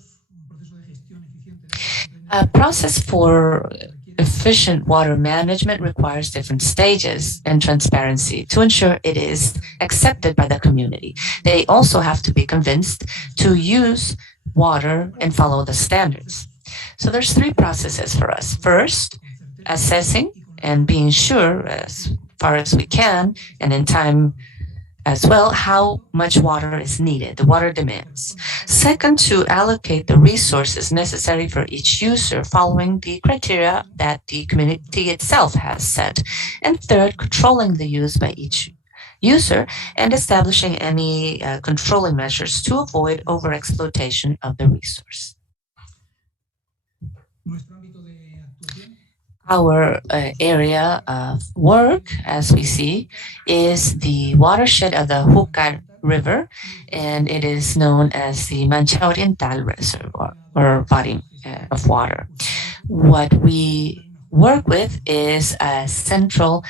A process for efficient water management requires different stages and transparency to ensure it is accepted by the community. They also have to be convinced to use water and follow the standards. So there's three processes for us. First, assessing and being sure as far as we can and in time as well how much water is needed, the water demands. Second, to allocate the resources necessary for each user following the criteria that the community itself has set. And third, controlling the use by each user and establishing any controlling measures to avoid overexploitation of the resource. Our area of work, as we see, is the watershed of the Júcar River, and it is known as the Mancha Oriental Reservoir, or body of water. What we work with is a central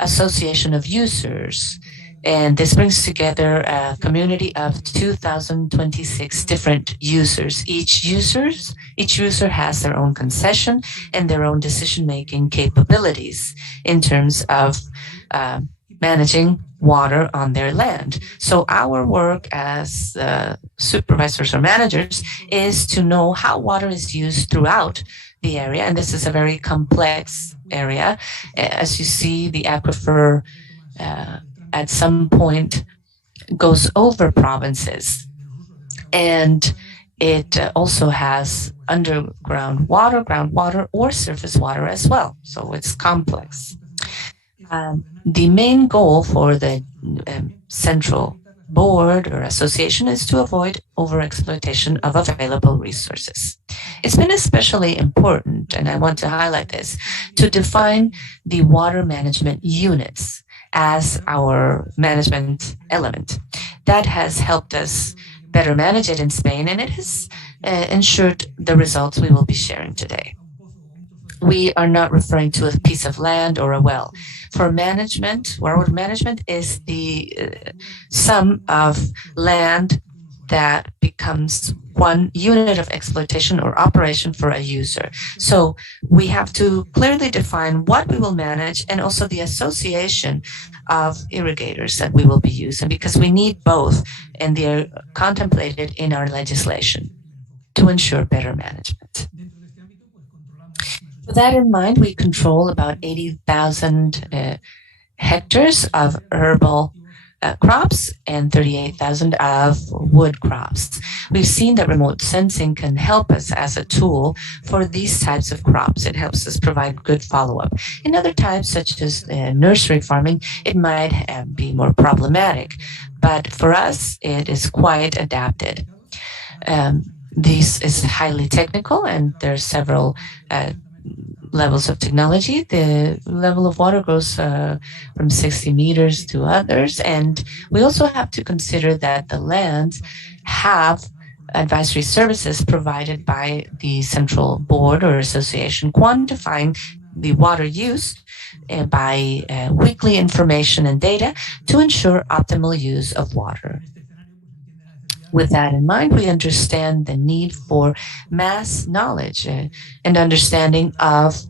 association of users, and this brings together a community of 2,026 different users. Each user has their own concession and their own decision-making capabilities in terms of managing water on their land. So our work as supervisors or managers is to know how water is used throughout the area, and this is a very complex area. As you see, the aquifer at some point goes over provinces, and it also has underground water, groundwater, or surface water as well. So it's complex. The main goal for the central board or association is to avoid overexploitation of available resources. It's been especially important, and I want to highlight this, to define the water management units as our management element. That has helped us better manage it in Spain, and it has ensured the results we will be sharing today. We are not referring to a piece of land or a well. For management, water management is the sum of land that becomes one unit of exploitation or operation for a user. So we have to clearly define what we will manage and also the association of irrigators that we will be using, because we need both, and they're contemplated in our legislation to ensure better management. With that in mind, we control about 80,000 hectares of herbal crops and 38,000 of wood crops. We've seen that remote sensing can help us as a tool for these types of crops. It helps us provide good follow-up. In other types, such as nursery farming, it might be more problematic, but for us, it is quite adapted. This is highly technical, and there are several levels of technology. The level of water goes from 60 meters to others. And we also have to consider that the lands have advisory services provided by the central board or association, quantifying the water use by weekly information and data to ensure optimal use of water. With that in mind, we understand the need for mass knowledge and understanding of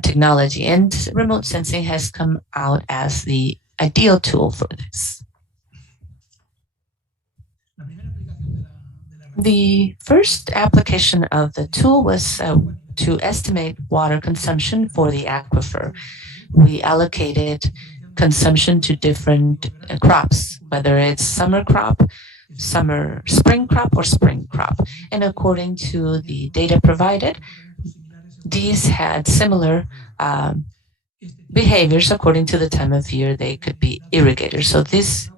technology, and remote sensing has come out as the ideal tool for this. The first application of the tool was to estimate water consumption for the aquifer. We allocated consumption to different crops, whether it's summer crop, spring crop, or spring crop. And according to the data provided, these had similar behaviors according to the time of year they could be irrigated. So this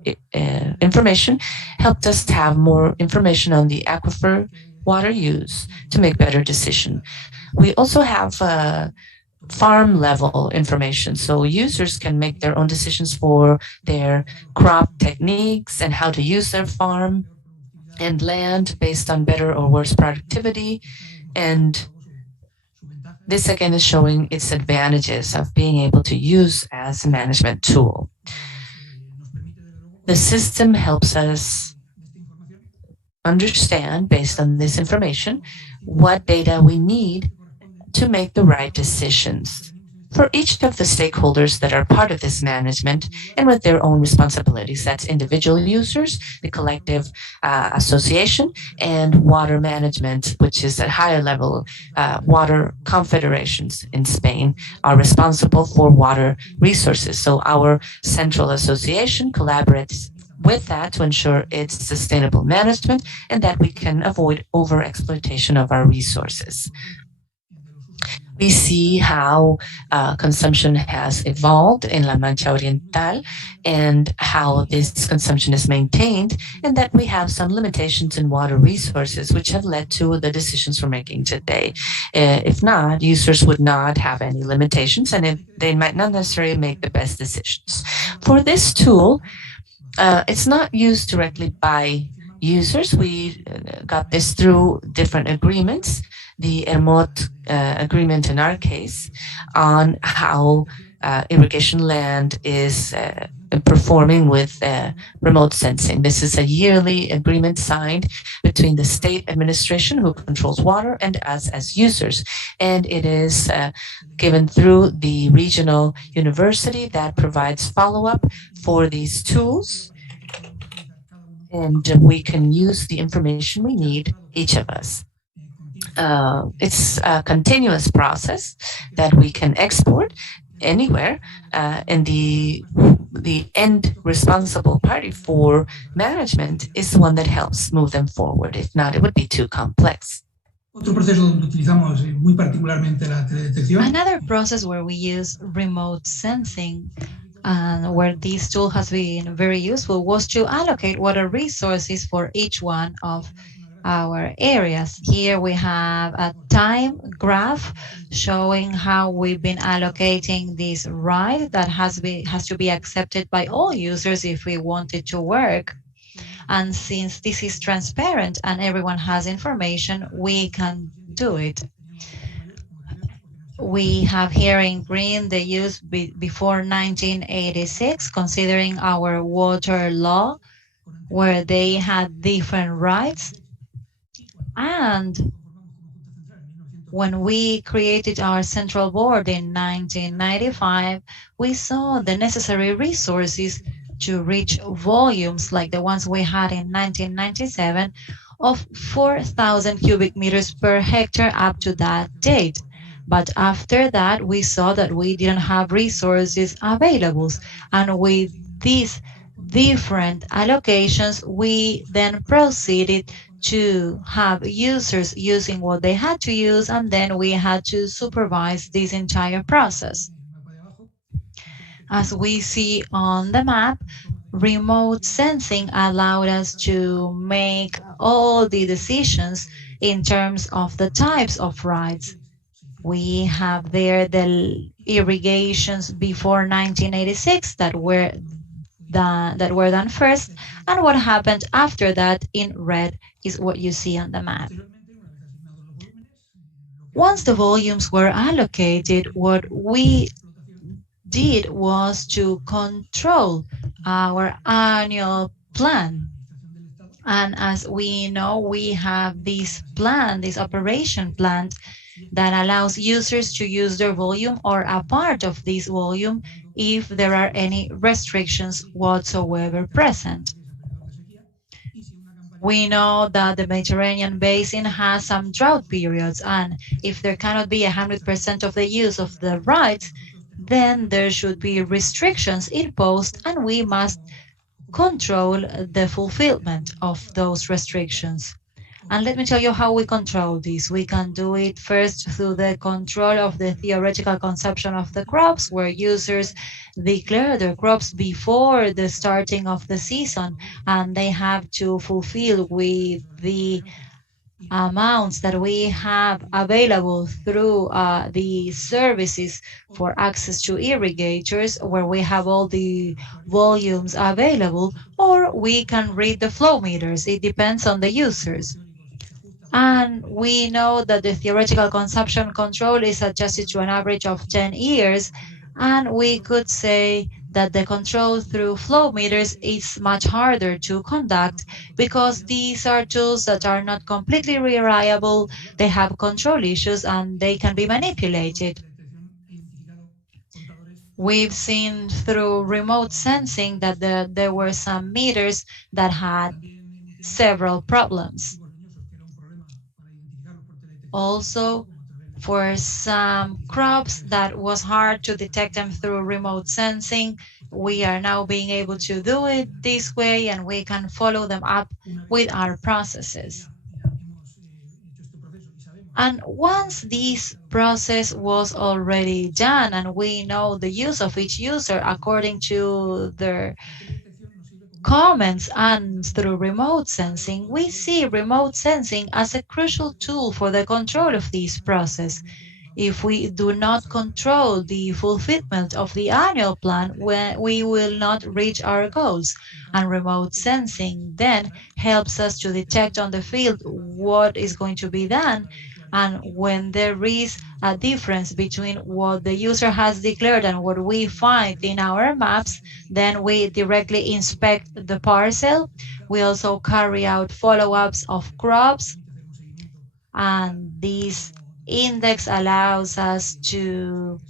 information helped us to have more information on the aquifer water use to make better decision. We also have farm level information, so users can make their own decisions for their crop techniques and how to use their farm and land based on better or worse productivity. And this again is showing its advantages of being able to use as a management tool. The system helps us understand, based on this information, what data we need to make the right decisions for each of the stakeholders that are part of this management and with their own responsibilities. That's individual users, the collective association, and water management, which is at higher level. Water confederations in Spain are responsible for water resources. So our central association collaborates with that to ensure its sustainable management and that we can avoid over-exploitation of our resources. We see how consumption has evolved in La Mancha Oriental and how this consumption is maintained, and that we have some limitations in water resources which have led to the decisions we're making today. If not, users would not have any limitations and they might not necessarily make the best decisions. For this tool, it's not used directly by users. We got this through different agreements. The ERMOT agreement in our case on how irrigation land is performing with remote sensing. This is a yearly agreement signed between the state administration who controls water and us as users. And it is given through the regional university that provides follow-up for these tools. And we can use the information we need, each of us. It's a continuous process that we can export anywhere, and the end responsible party for management is the one that helps move them forward. If not, it would be too complex. Another process where we use remote sensing and where this tool has been very useful was to allocate water resources for each one of our areas. Here we have a time graph showing how we've been allocating this right that has to be accepted by all users if we want it to work. And since this is transparent and everyone has information, we can do it. We have here in green the use before 1986, considering our water law, where they had different rights. And when we created our central board in 1995, we saw the necessary resources to reach volumes like the ones we had in 1997 of 4,000 cubic meters per hectare up to that date. But after that, we saw that we didn't have resources available. And with these different allocations, we then proceeded to have users using what they had to use, and then we had to supervise this entire process. As we see on the map, remote sensing allowed us to make all the decisions in terms of the types of rights. We have there the irrigations before 1986 that were done first, and what happened after that in red is what you see on the map. Once the volumes were allocated, what we did was to control our annual plan. And as we know, we have this plan, this operation plan, that allows users to use their volume or a part of this volume if there are any restrictions whatsoever present. We know that the Mediterranean basin has some drought periods, and if there cannot be 100% of the use of the rights, then there should be restrictions imposed, and we must control the fulfillment of those restrictions. And let me tell you how we control this. We can do it first through the control of the theoretical consumption of the crops, where users declare their crops before the starting of the season, and they have to fulfill with the amounts that we have available through the services for access to irrigators, where we have all the volumes available, or we can read the flow meters. It depends on the users. And we know that the theoretical consumption control is adjusted to an average of 10 years, And we could say that the control through flow meters is much harder to conduct because these are tools that are not completely reliable, they have control issues, and they can be manipulated. We've seen through remote sensing that there were some meters that had several problems. Also, for some crops that was hard to detect them through remote sensing, we are now being able to do it this way, and we can follow them up with our processes. And once this process was already done and we know the use of each user according to their comments and through remote sensing, we see remote sensing as a crucial tool for the control of this process. If we do not control the fulfillment of the annual plan, we will not reach our goals. And remote sensing then helps us to detect on the field what is going to be done. And when there is a difference between what the user has declared and what we find in our maps, then we directly inspect the parcel. We also carry out follow-ups of crops, and this index allows us to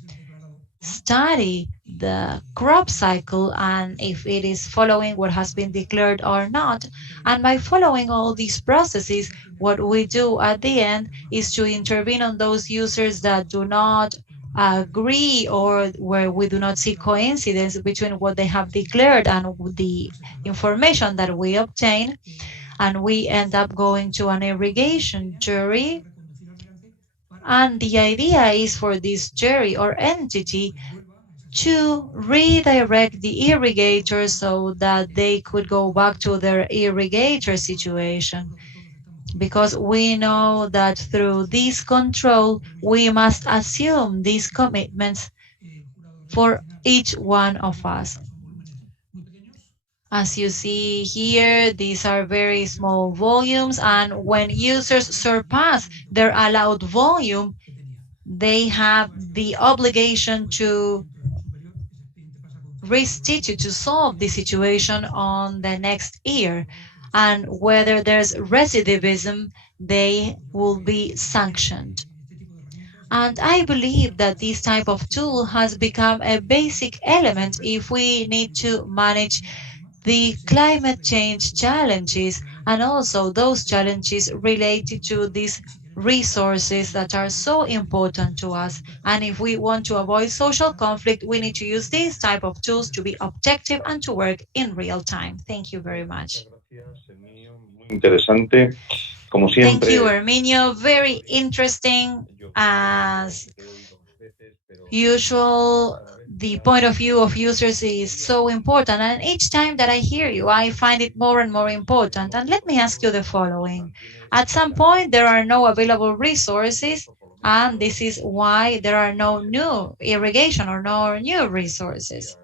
study the crop cycle and if it is following what has been declared or not. And by following all these processes, what we do at the end is to intervene on those users that do not agree or where we do not see coincidence between what they have declared and the information that we obtain. And we end up going to an irrigation jury. And the idea is for this jury or entity to redirect the irrigator so that they could go back to their irrigator situation. Because we know that through this control, we must assume these commitments for each one of us. As you see here, these are very small volumes, and when users surpass their allowed volume, they have the obligation to restitute, to solve the situation on the next year. And whether there's recidivism, they will be sanctioned. And I believe that this type of tool has become a basic element if we need to manage the climate change challenges and also those challenges related to these resources that are so important to us. And if we want to avoid social conflict, we need to use these type of tools to be objective and to work in real time. Thank you very much. Thank you, Herminio. Very interesting. As usual, the point of view of users is so important, and each time that I hear you, I find it more and more important. And let me ask you the following. At some point, there are no available resources, and this is why there are no new irrigation or no new resources.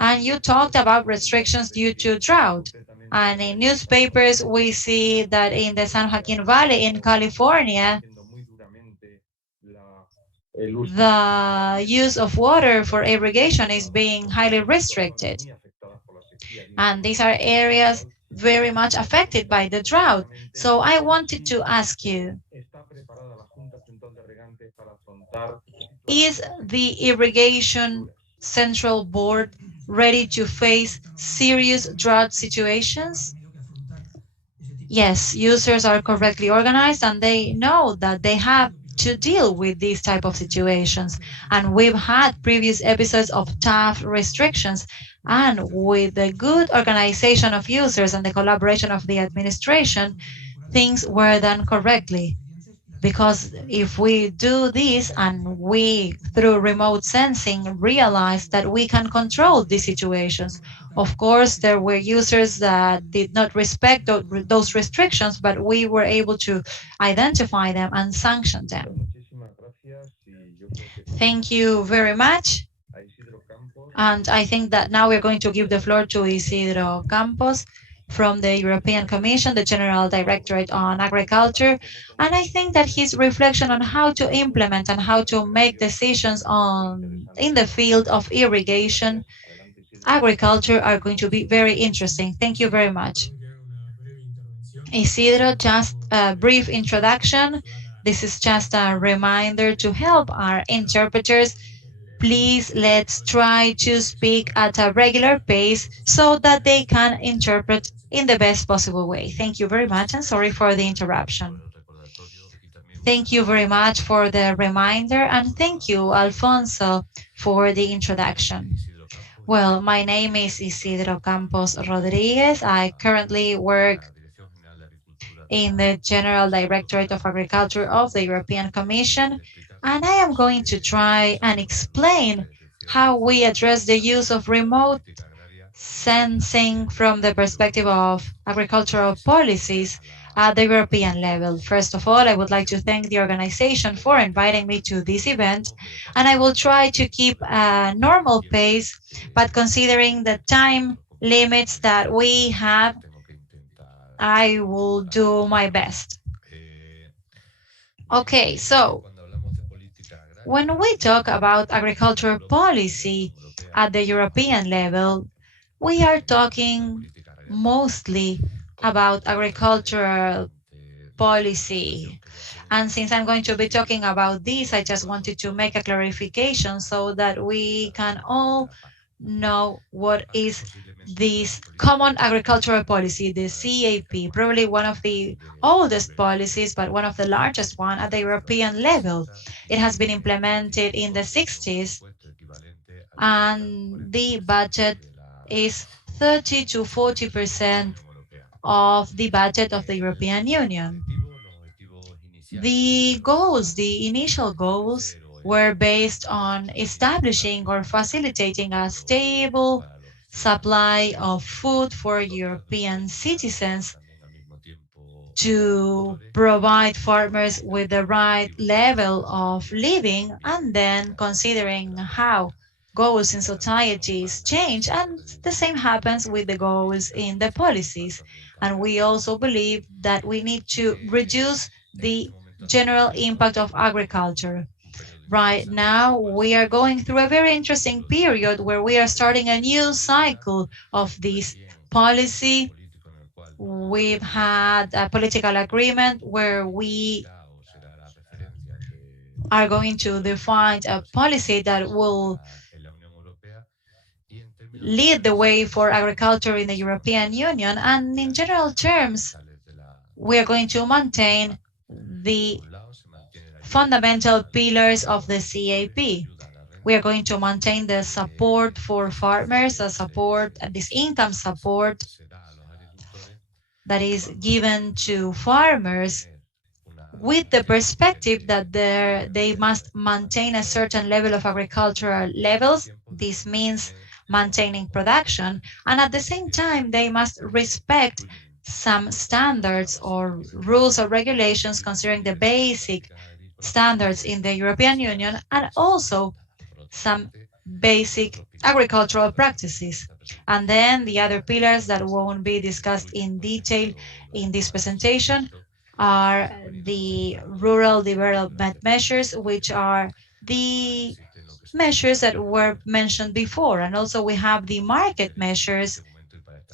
And you talked about restrictions due to drought. And in newspapers, we see that in the San Joaquin Valley in California, the use of water for irrigation is being highly restricted. And these are areas very much affected by the drought. So I wanted to ask you, is the Irrigation Central Board ready to face serious drought situations? Yes, users are correctly organized and they know that they have to deal with these type of situations. And we've had previous episodes of tough restrictions, and with the good organization of users and the collaboration of the administration, things were done correctly. Because if we do this and we, through remote sensing, realize that we can control these situations. Of course, there were users that did not respect those restrictions, but we were able to identify them and sanction them. Thank you very much. And I think that now we're going to give the floor to Isidro Campos. from the European Commission, the General Directorate on Agriculture, and I think that his reflection on how to implement and how to make decisions in the field of irrigation, agriculture are going to be very interesting. Thank you very much. Isidro, just a brief introduction. This is just a reminder to help our interpreters. Please, let's try to speak at a regular pace so that they can interpret in the best possible way. Thank you very much, and sorry for the interruption. Thank you very much for the reminder, and thank you, Alfonso, for the introduction. Well, my name is Isidro Campos Rodriguez. I currently work in the General Directorate of Agriculture of the European Commission, and I am going to try and explain how we address the use of remote sensing from the perspective of agricultural policies at the European level. First of all, I would like to thank the organization for inviting me to this event, and I will try to keep a normal pace, but considering the time limits that we have, I will do my best. Okay, so when we talk about agricultural policy at the European level, we are talking mostly about agricultural policy. And since I'm going to be talking about this, I just wanted to make a clarification so that we can all know what is this common agricultural policy, the CAP, probably one of the oldest policies, but one of the largest one at the European level. It has been implemented in the 60s, and the budget is 30 to 40% of the budget of the European Union. The goals, the initial goals, were based on establishing or facilitating a stable supply of food for European citizens, to provide farmers with the right level of living, and then considering how goals in societies change, and the same happens with the goals in the policies. And we also believe that we need to reduce the general impact of agriculture. Right now, we are going through a very interesting period where we are starting a new cycle of this policy. We've had a political agreement where we are going to define a policy that will lead the way for agriculture in the European Union. And in general terms, we are going to maintain the fundamental pillars of the CAP. We are going to maintain the support for farmers, this income support that is given to farmers, with the perspective that they must maintain a certain level of agricultural levels. This means maintaining production, and at the same time they must respect some standards or rules or regulations considering the basic standards in the European Union, and also some basic agricultural practices. And then the other pillars that won't be discussed in detail in this presentation are the rural development measures, which are the measures that were mentioned before. And also we have the market measures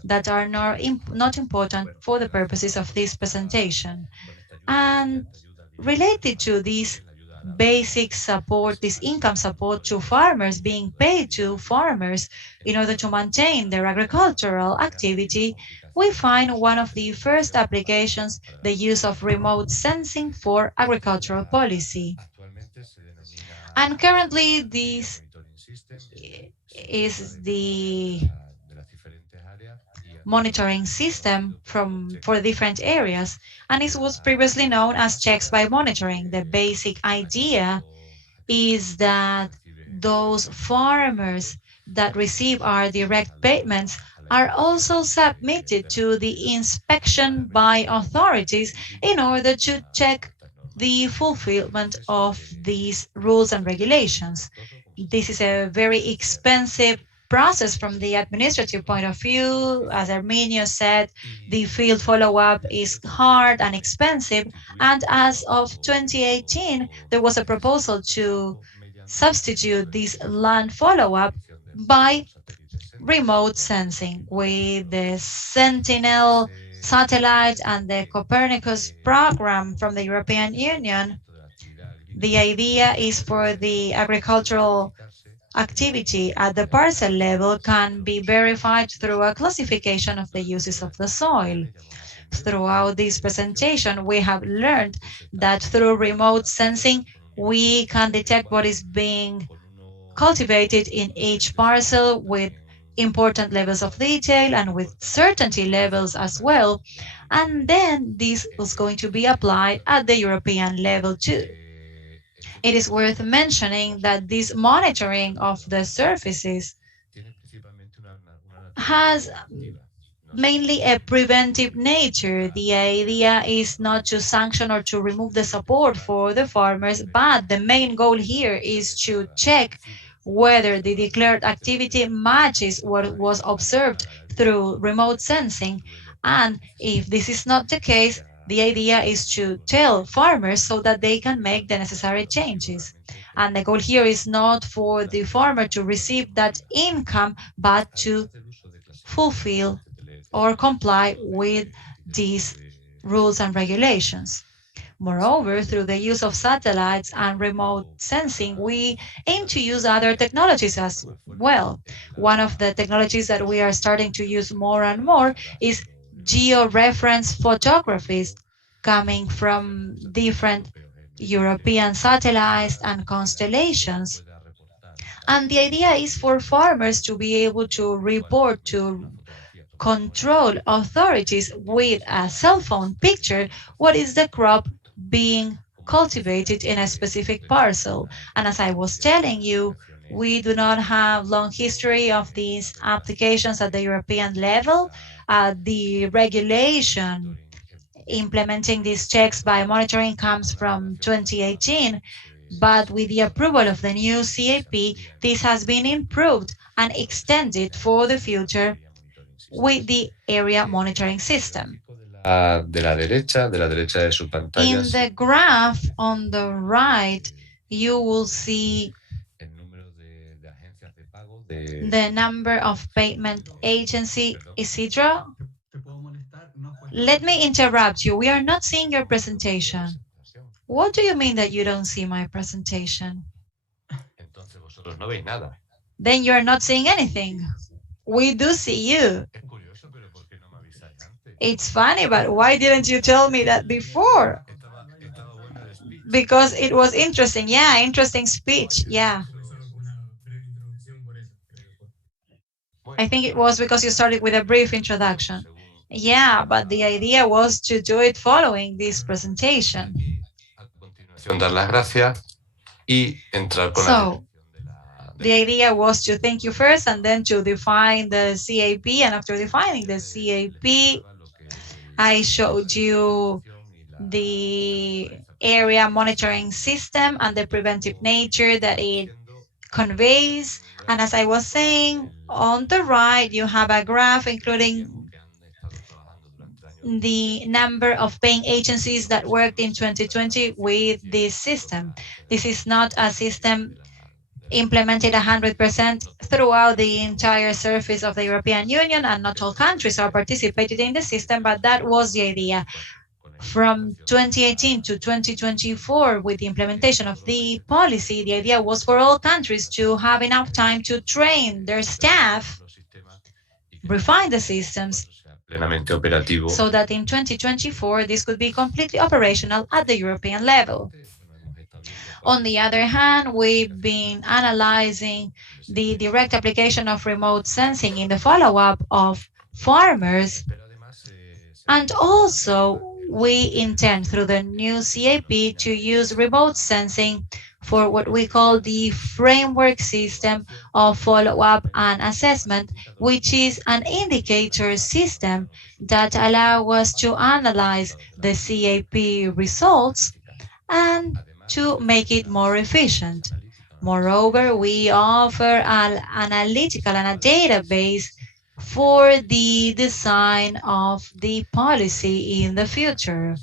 that are not important for the purposes of this presentation. And related to this basic support, this income support to farmers, being paid to farmers in order to maintain their agricultural activity, we find one of the first applications, the use of remote sensing for agricultural policy. And currently this is the monitoring system for different areas, and it was previously known as checks by monitoring. The basic idea is that those farmers that receive our direct payments are also submitted to the inspection by authorities in order to check the fulfillment of these rules and regulations. This is a very expensive process from the administrative point of view. As Arminio said, the field follow-up is hard and expensive, and as of 2018, there was a proposal to substitute this land follow-up by remote sensing with the Sentinel satellite and the Copernicus program from the European Union. The idea is for the agricultural activity at the parcel level can be verified through a classification of the uses of the soil. Throughout this presentation, we have learned that through remote sensing, we can detect what is being cultivated in each parcel with important levels of detail and with certainty levels as well. And then this was going to be applied at the European level too. It is worth mentioning that this monitoring of the surfaces has mainly a preventive nature. The idea is not to sanction or to remove the support for the farmers, but the main goal here is to check whether the declared activity matches what was observed through remote sensing. And if this is not the case, the idea is to tell farmers so that they can make the necessary changes. And the goal here is not for the farmer to receive that income, but to fulfill or comply with these rules and regulations. Moreover, through the use of satellites and remote sensing, we aim to use other technologies as well. One of the technologies that we are starting to use more and more is geo-referenced photographies coming from different European satellites and constellations. And the idea is for farmers to be able to report to control authorities with a cell phone picture what is the crop being cultivated in a specific parcel. And as I was telling you, we do not have long history of these applications at the European level. The regulation implementing these checks by monitoring comes from 2018, but with the approval of the new CAP, this has been improved and extended for the future with the area monitoring system. In the graph on the right, you will see the number of payment agency, etc. Let me interrupt you. We are not seeing your presentation. What do you mean that you don't see my presentation? Then you're not seeing anything. We do see you. It's funny, but why didn't you tell me that before? Because it was interesting. Yeah, interesting speech. Yeah. I think it was because you started with a brief introduction. Yeah, but the idea was to do it following this presentation. So, the idea was to thank you first and then to define the CAP, and after defining the CAP, I showed you the area monitoring system and the preventive nature that it conveys. And as I was saying, on the right, you have a graph including the number of paying agencies that worked in 2020 with this system. This is not a system implemented 100% throughout the entire surface of the European Union, and not all countries are participated in the system, but that was the idea. From 2018 to 2024, with the implementation of the policy, the idea was for all countries to have enough time to train their staff, refine the systems, so that in 2024, this could be completely operational at the European level. On the other hand, we've been analyzing the direct application of remote sensing in the follow-up of farmers. And also, we intend through the new CAP to use remote sensing for what we call the framework system of follow-up and assessment, which is an indicator system that allows us to analyze the CAP results and to make it more efficient. Moreover, we offer an analytical and a database for the design of the policy in the future.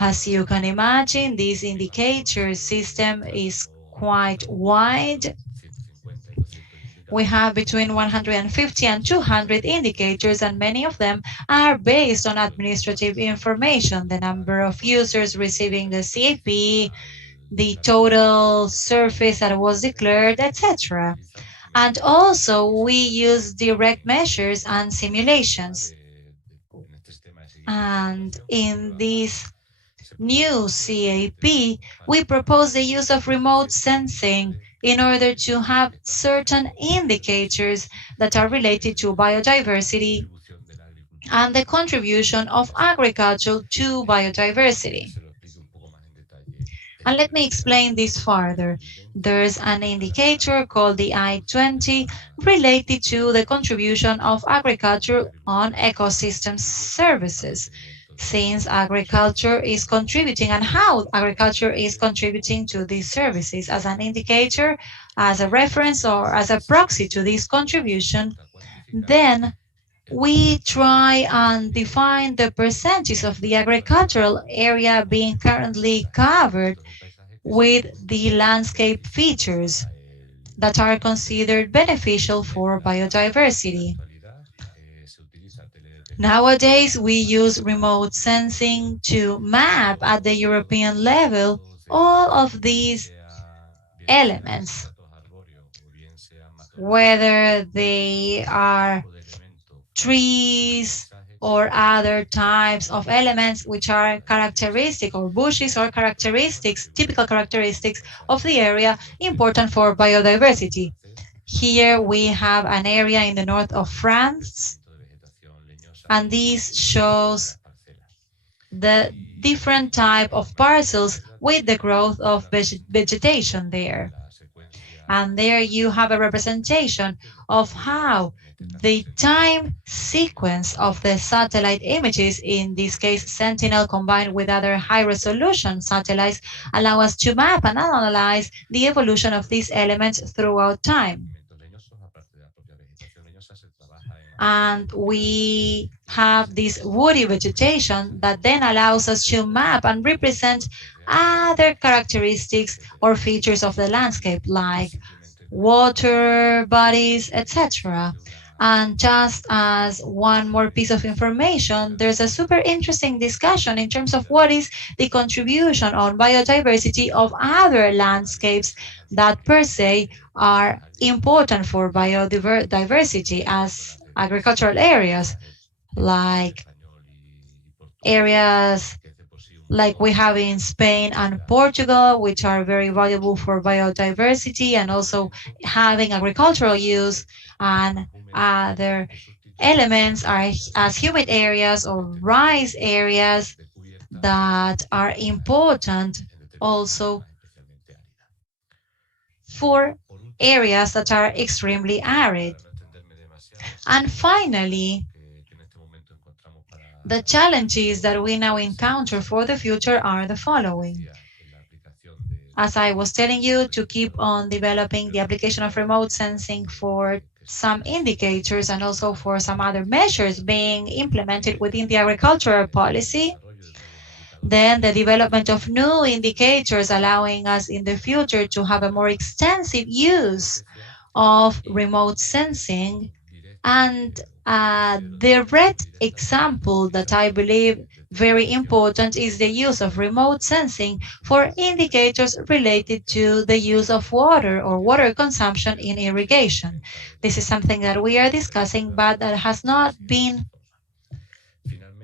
As you can imagine, this indicator system is quite wide. We have between 150 and 200 indicators, and many of them are based on administrative information, the number of users receiving the CAP, the total surface that was declared, etc. And also we use direct measures and simulations. And in this new CAP, we propose the use of remote sensing in order to have certain indicators that are related to biodiversity and the contribution of agriculture to biodiversity. And let me explain this further. There's an indicator called the I-20 related to the contribution of agriculture on ecosystem services. Since agriculture is contributing and how agriculture is contributing to these services as an indicator, as a reference or as a proxy to this contribution, then we try and define the percentage of the agricultural area being currently covered with the landscape features that are considered beneficial for biodiversity. Nowadays, we use remote sensing to map at the European level all of these elements, whether they are trees or other types of elements which are characteristic, or bushes or characteristics, typical characteristics of the area important for biodiversity. Here we have an area in the north of France, and this shows the different type of parcels with the growth of vegetation there. And there you have a representation of how the time sequence of the satellite images, in this case Sentinel combined with other high-resolution satellites, allow us to map and analyze the evolution of these elements throughout time. And we have this woody vegetation that then allows us to map and represent other characteristics or features of the landscape, like water bodies, etc. And just as one more piece of information, there's a super interesting discussion in terms of what is the contribution on biodiversity of other landscapes that per se are important for biodiversity as agricultural areas, like areas like we have in Spain and Portugal, which are very valuable for biodiversity and also having agricultural use, and other elements are as humid areas or rice areas that are important also for areas that are extremely arid. And finally, the challenges that we now encounter for the future are the following. As I was telling you, to keep on developing the application of remote sensing for some indicators and also for some other measures being implemented within the agricultural policy. Then the development of new indicators allowing us in the future to have a more extensive use of remote sensing. And the red example that I believe very important is the use of remote sensing for indicators related to the use of water or water consumption in irrigation. This is something that we are discussing, but that has not been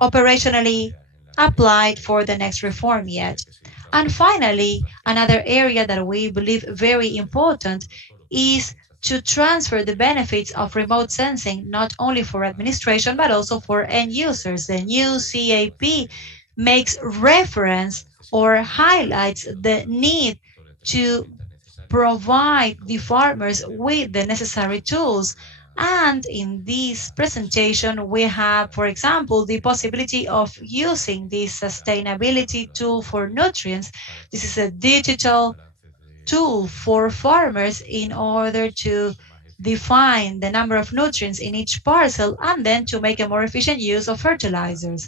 operationally applied for the next reform yet. And finally, another area that we believe very important is to transfer the benefits of remote sensing, not only for administration, but also for end users. The new CAP makes reference or highlights the need to provide the farmers with the necessary tools. And in this presentation, we have, for example, the possibility of using this sustainability tool for nutrients. This is a digital tool for farmers in order to define the number of nutrients in each parcel and then to make a more efficient use of fertilizers.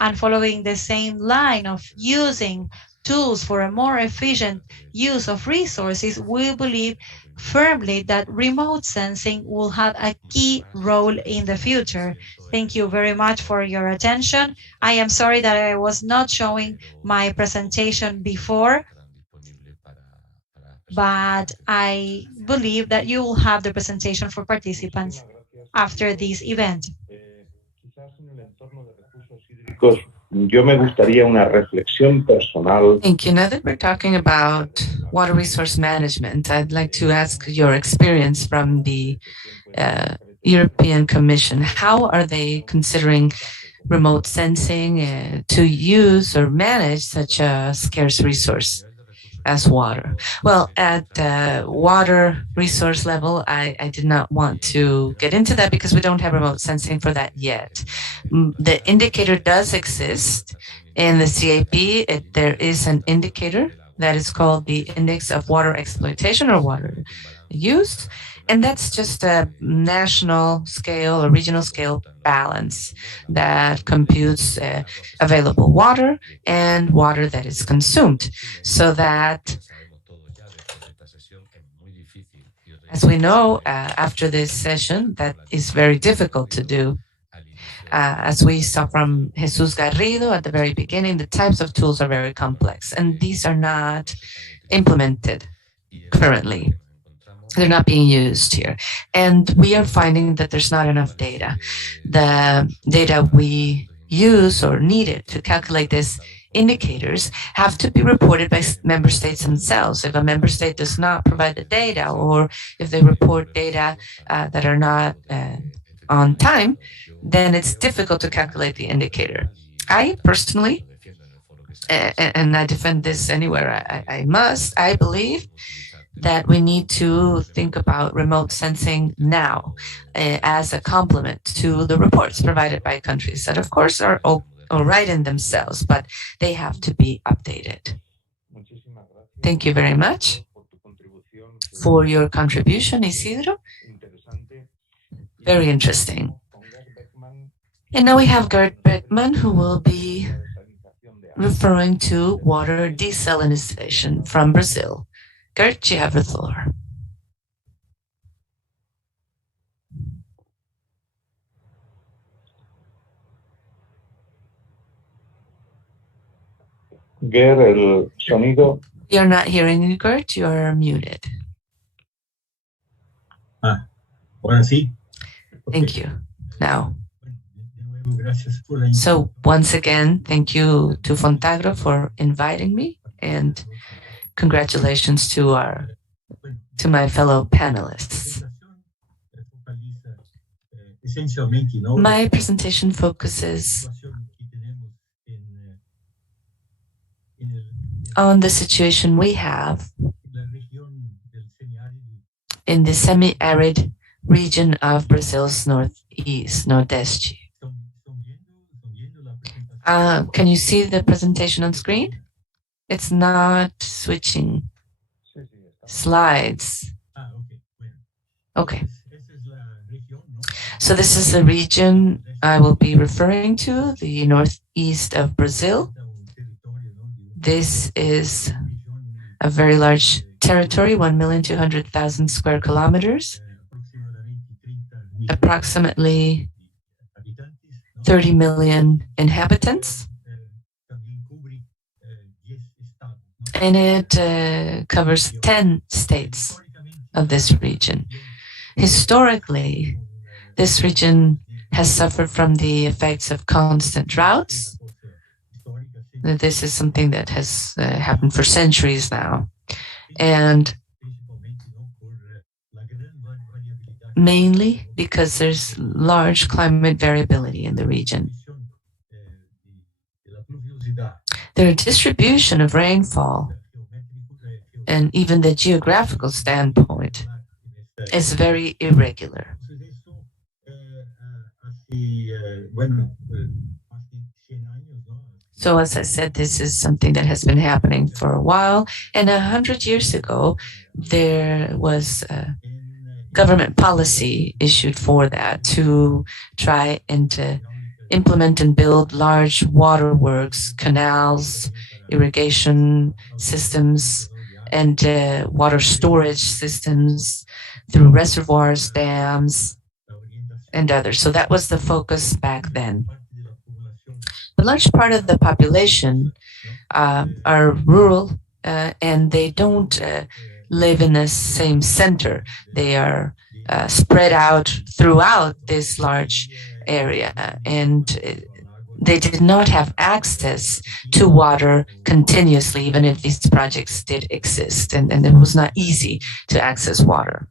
And following the same line of using tools for a more efficient use of resources, we believe firmly that remote sensing will have a key role in the future. Thank you very much for your attention. I am sorry that I was not showing my presentation before, but I believe that you will have the presentation for participants after this event. Yo me gustaría una reflexión personal. Thank you. Now that we're talking about water resource management, I'd like to ask your experience from the European Commission. How are they considering remote sensing to use or manage such a scarce resource as water? Well, at water resource level, I did not want to get into that because we don't have remote sensing for that yet. The indicator does exist in the CAP. There is an indicator that is called the Index of Water Exploitation or Water Use. And that's just a national scale or regional scale balance that computes available water and water that is consumed. So that, as we know, after this session, that is very difficult to do. As we saw from Jesus Garrido at the very beginning, the types of tools are very complex, and these are not implemented currently. They're not being used here. And we are finding that there's not enough data. The data we use or needed to calculate these indicators have to be reported by member states themselves. If a member state does not provide the data, or if they report data that are not on time, then it's difficult to calculate the indicator. I personally, and I defend this anywhere I must, I believe that we need to think about remote sensing now as a complement to the reports provided by countries that, of course, are all right in themselves, but they have to be updated. Thank you very much for your contribution, Isidro. Very interesting. And now we have Gert Beckman, who will be referring to water desalinization from Brazil. Gert, you have the floor. Gert, el sonido. You're not hearing you, Gert. You are muted. Ahora sí. Thank you. Now. So once again, thank you to Fontagro for inviting me, and congratulations to my fellow panelists. My presentation focuses on the situation we have in the semi-arid region of Brazil's Nordeste. Can you see the presentation on screen? It's not switching slides. Okay. So this is the region I will be referring to, the northeast of Brazil. This is a very large territory, 1,200,000 square kilometers, approximately 30 million inhabitants, and it covers 10 states of this region. Historically, this region has suffered from the effects of constant droughts. This is something that has happened for centuries now, and mainly because there's large climate variability in the region. The distribution of rainfall and even the geographical standpoint is very irregular. So as I said, this is something that has been happening for a while. And 100 years ago, there was a government policy issued for that to try and implement and build large waterworks, canals, irrigation systems, and water storage systems through reservoirs, dams, and others. So that was the focus back then. A large part of the population are rural and they don't live in the same center. They are spread out throughout this large area, and they did not have access to water continuously, even if these projects did exist, and it was not easy to access water.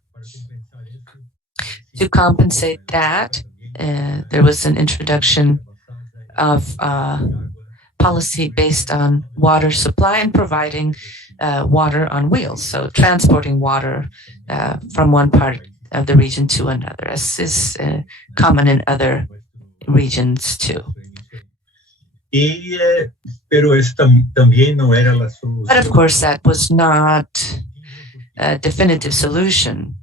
To compensate that, there was an introduction of policy based on water supply and providing water on wheels, so transporting water from one part of the region to another, as is common in other regions too. But of course, that was not a definitive solution.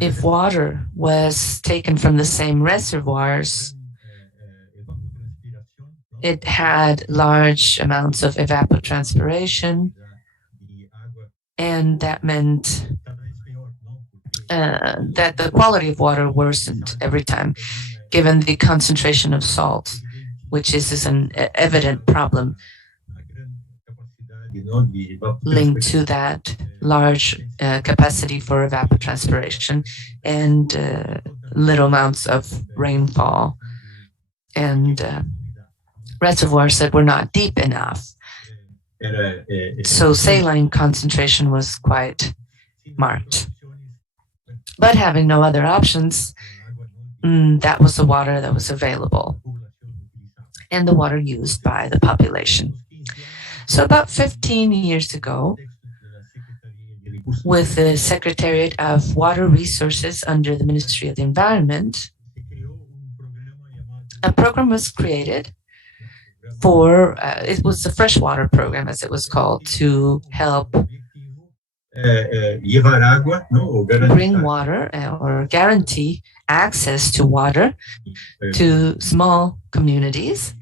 If water was taken from the same reservoirs, it had large amounts of evapotranspiration, and that meant that the quality of water worsened every time, given the concentration of salt, which is an evident problem linked to that large capacity for evapotranspiration and little amounts of rainfall and reservoirs that were not deep enough. So saline concentration was quite marked. But having no other options, that was the water that was available and the water used by the population. So about 15 years ago, with the Secretariat of Water Resources under the Ministry of the Environment, a program was created for, it was the Freshwater Program, as it was called, to help bring water or guarantee access to water to small communities,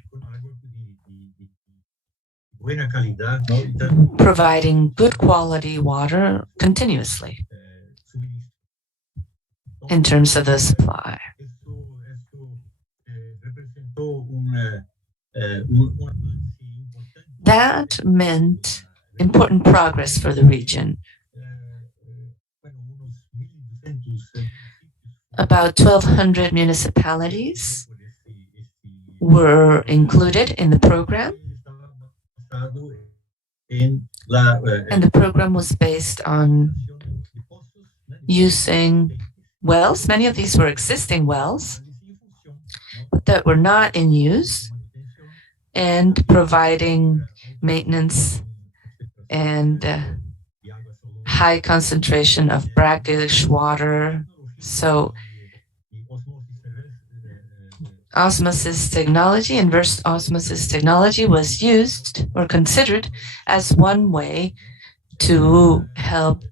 providing good quality water continuously in terms of the supply. That meant important progress for the region. About 1,200 municipalities were included in the program. And the program was based on using wells. Many of these were existing wells that were not in use, and providing maintenance and high concentration of brackish water. So osmosis technology, inverse osmosis technology, was used or considered as one way to help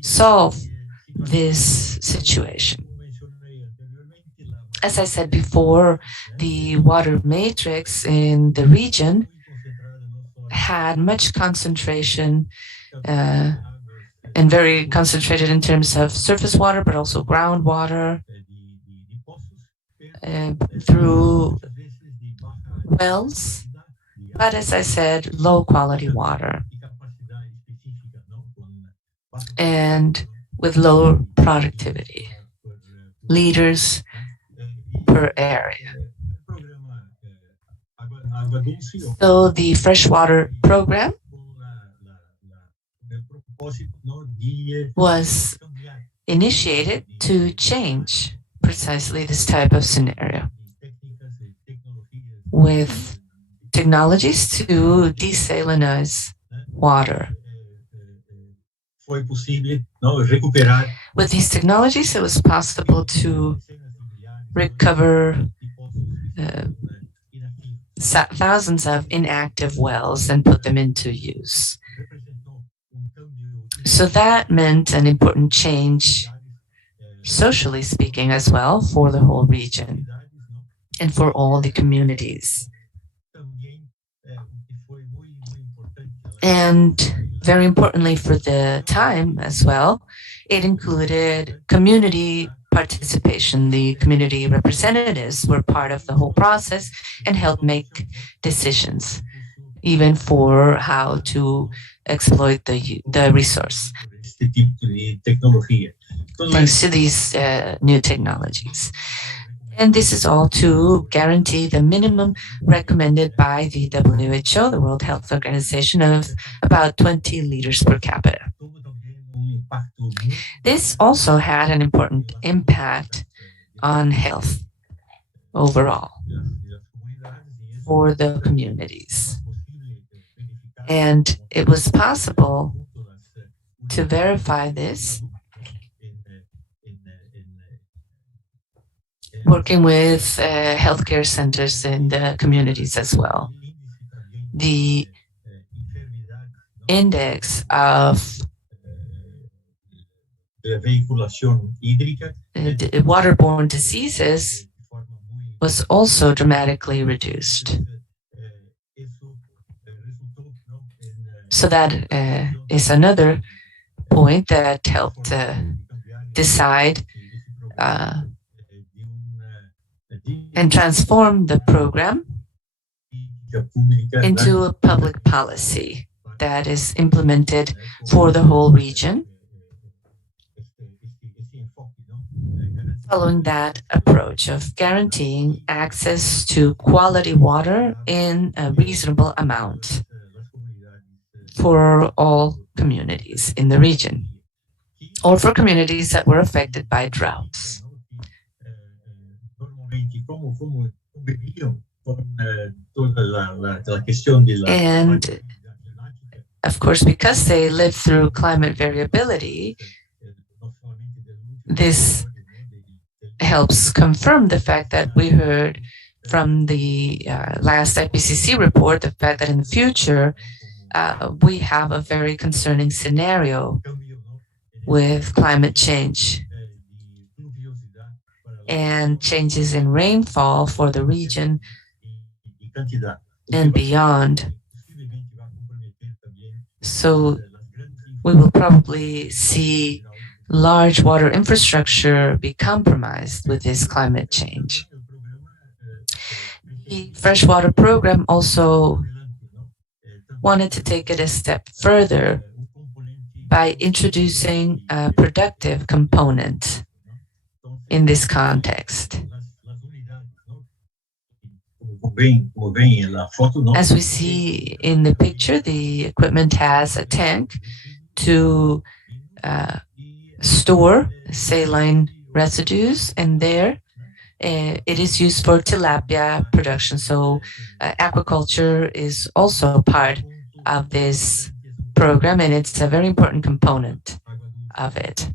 solve this situation. As I said before, the water matrix in the region had much concentration and very concentrated in terms of surface water, but also groundwater through wells, but as I said, low quality water and with low productivity, liters per area. So the Freshwater Program was initiated to change precisely this type of scenario with technologies to desalinize water. With these technologies, it was possible to recover thousands of inactive wells and put them into use. So that meant an important change, socially speaking, as well, for the whole region and for all the communities. And very importantly for the time as well, it included community participation. The community representatives were part of the whole process and helped make decisions, even for how to exploit the resource, thanks to these new technologies. And this is all to guarantee the minimum recommended by the WHO, the World Health Organization, of about 20 liters per capita. This also had an important impact on health overall for the communities. And it was possible to verify this working with healthcare centers in the communities as well. The index of waterborne diseases was also dramatically reduced. So that is another point that helped decide and transform the program into a public policy that is implemented for the whole region, following that approach of guaranteeing access to quality water in a reasonable amount for all communities in the region, or for communities that were affected by droughts. And of course, because they live through climate variability, this helps confirm the fact that we heard from the last IPCC report, the fact that in the future, we have a very concerning scenario with climate change and changes in rainfall for the region and beyond. So we will probably see large water infrastructure be compromised with this climate change. The Freshwater Program also wanted to take it a step further by introducing a productive component in this context. As we see in the picture, the equipment has a tank to store saline residues, and there it is used for tilapia production. So aquaculture is also part of this program, and it's a very important component of it.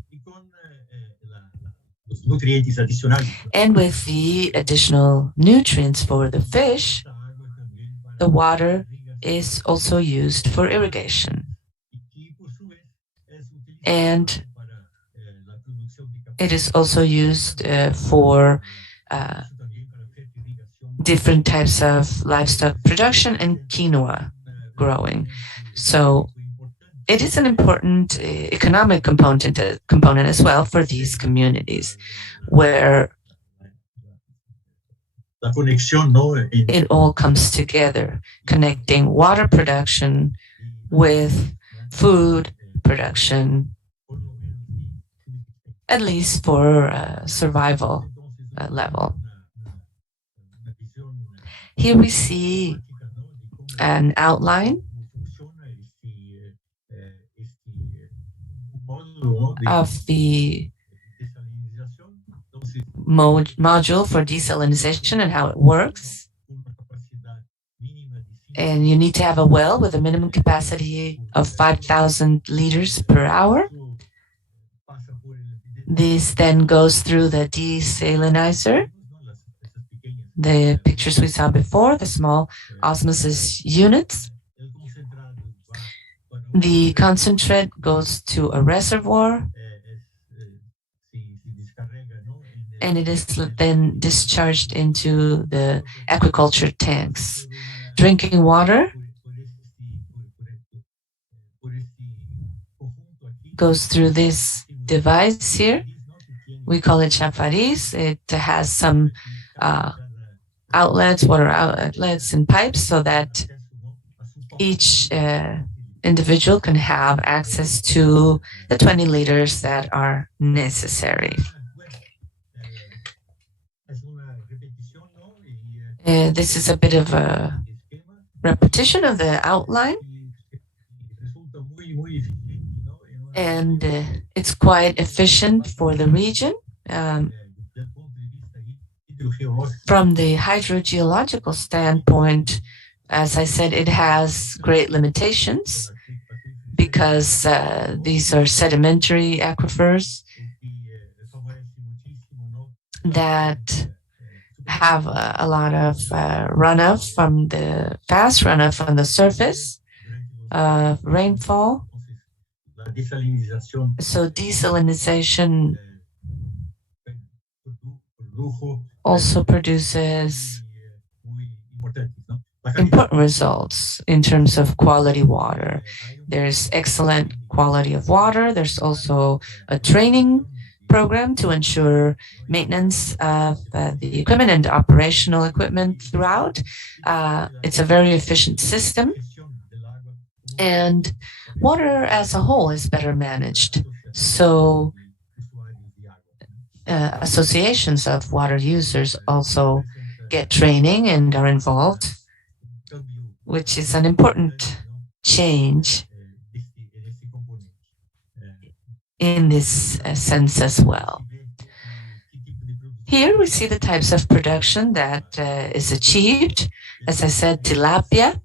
And with the additional nutrients for the fish, the water is also used for irrigation. And it is also used for different types of livestock production and quinoa growing. So it is an important economic component as well for these communities, where it all comes together, connecting water production with food production, at least for survival level. Here we see an outline of the module for desalination and how it works. And you need to have a well with a minimum capacity of 5,000 liters per hour. This then goes through the desalinizer, the pictures we saw before, the small osmosis units. The concentrate goes to a reservoir, and it is then discharged into the aquaculture tanks. Drinking water goes through this device here. We call it chafariz. It has some outlets, water outlets and pipes, so that each individual can have access to the 20 liters that are necessary. This is a bit of a repetition of the outline, and it's quite efficient for the region. From the hydrogeological standpoint, as I said, it has great limitations because these are sedimentary aquifers that have a lot of runoff from the fast runoff from the surface, rainfall. So desalinization also produces important results in terms of quality water. There's excellent quality of water. There's also a training program to ensure maintenance of the equipment and operational equipment throughout. It's a very efficient system, and water as a whole is better managed. So associations of water users also get training and are involved, which is an important change in this sense as well. Here we see the types of production that is achieved. As I said, tilapia,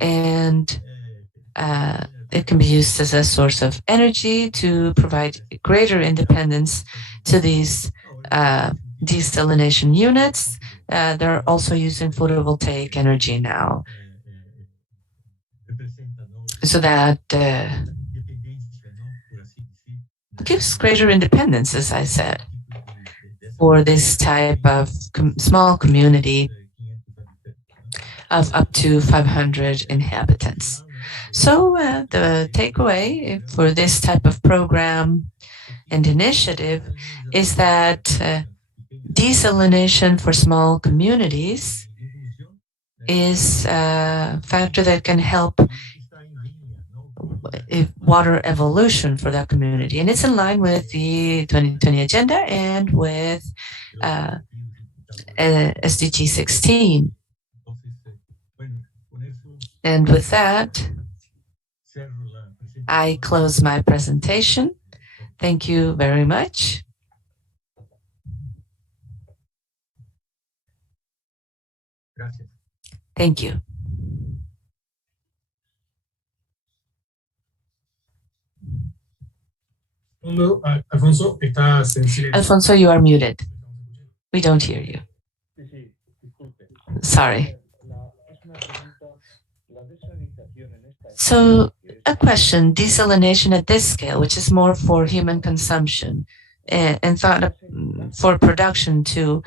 and it can be used as a source of energy to provide greater independence to these desalination units. They're also using photovoltaic energy now, so that gives greater independence, as I said, for this type of small community of up to 500 inhabitants. So the takeaway for this type of program and initiative is that desalination for small communities is a factor that can help water evolution for that community. And it's in line with the 2020 agenda and with SDG 16. And with that, I close my presentation. Thank you very much. Thank you. Alfonso, estás en silencio. Alfonso, you are muted. We don't hear you. Sorry. So a question, desalination at this scale, which is more for human consumption and thought for production too,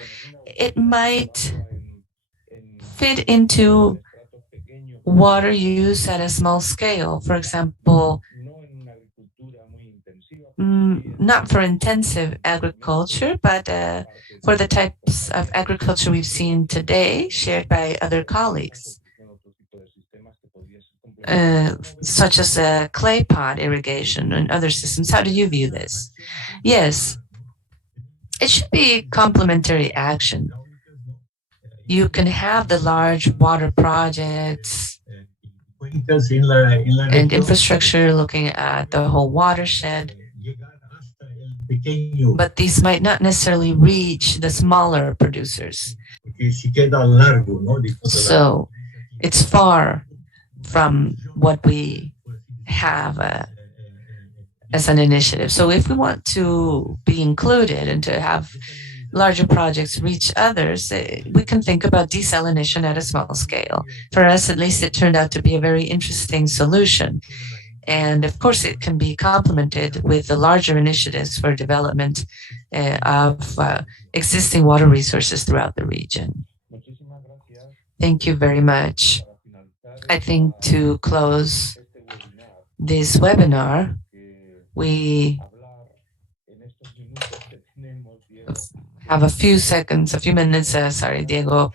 it might fit into water use at a small scale. For example, not for intensive agriculture, but for the types of agriculture we've seen today, shared by other colleagues, such as clay pot irrigation and other systems. How do you view this? Yes, it should be complementary action. You can have the large water projects and infrastructure looking at the whole watershed, but these might not necessarily reach the smaller producers. So it's far from what we have as an initiative. So if we want to be included and to have larger projects reach others, we can think about desalination at a small scale. For us, at least, it turned out to be a very interesting solution. And of course, it can be complemented with the larger initiatives for development of existing water resources throughout the region. Thank you very much. I think to close this webinar, we have a few minutes, sorry, Diego.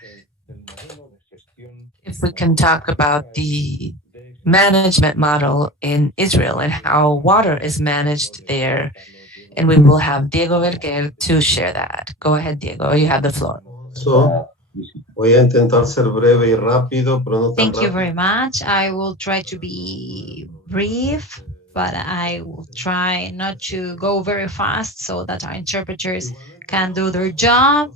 If we can talk about the management model in Israel and how water is managed there. And we will have Diego Verger to share that. Go ahead, Diego, you have the floor. Thank you very much. I will try to be brief, but I will try not to go very fast so that our interpreters can do their job.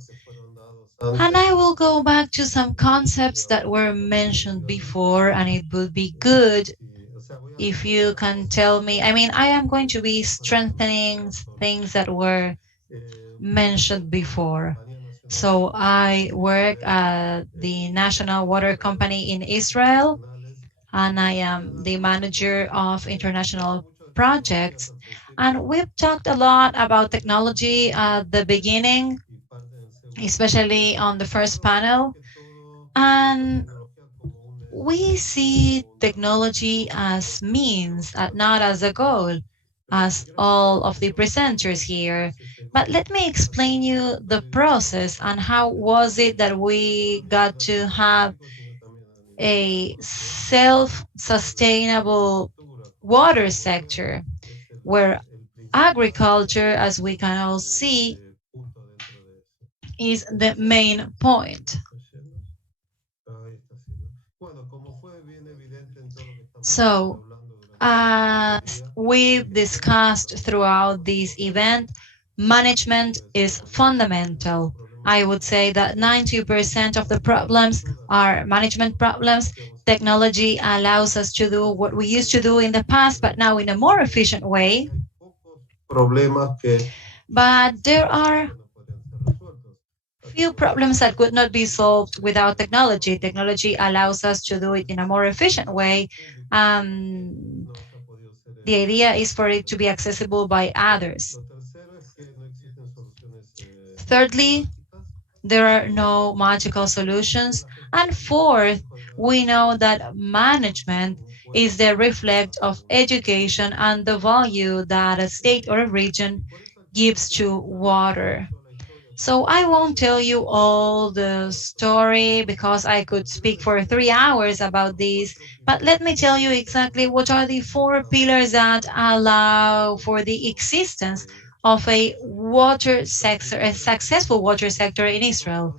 And I will go back to some concepts that were mentioned before, and it would be good if you can tell me. I mean, I am going to be strengthening things that were mentioned before. So I work at the National Water Company in Israel, and I am the manager of international projects. And we've talked a lot about technology at the beginning, especially on the first panel. And we see technology as means, not as a goal, as all of the presenters here. But let me explain you the process and how was it that we got to have a self-sustainable water sector where agriculture, as we can all see, is the main point. So, as we've discussed throughout this event, management is fundamental. I would say that 90% of the problems are management problems. Technology allows us to do what we used to do in the past, but now in a more efficient way. But there are few problems that could not be solved without technology. Technology allows us to do it in a more efficient way. The idea is for it to be accessible by others. Thirdly, there are no magical solutions. And fourth, we know that management is the reflect of education and the value that a state or a region gives to water. So I won't tell you all the story because I could speak for 3 hours about this, but let me tell you exactly what are the 4 pillars that allow for the existence of a water sector, a successful water sector in Israel.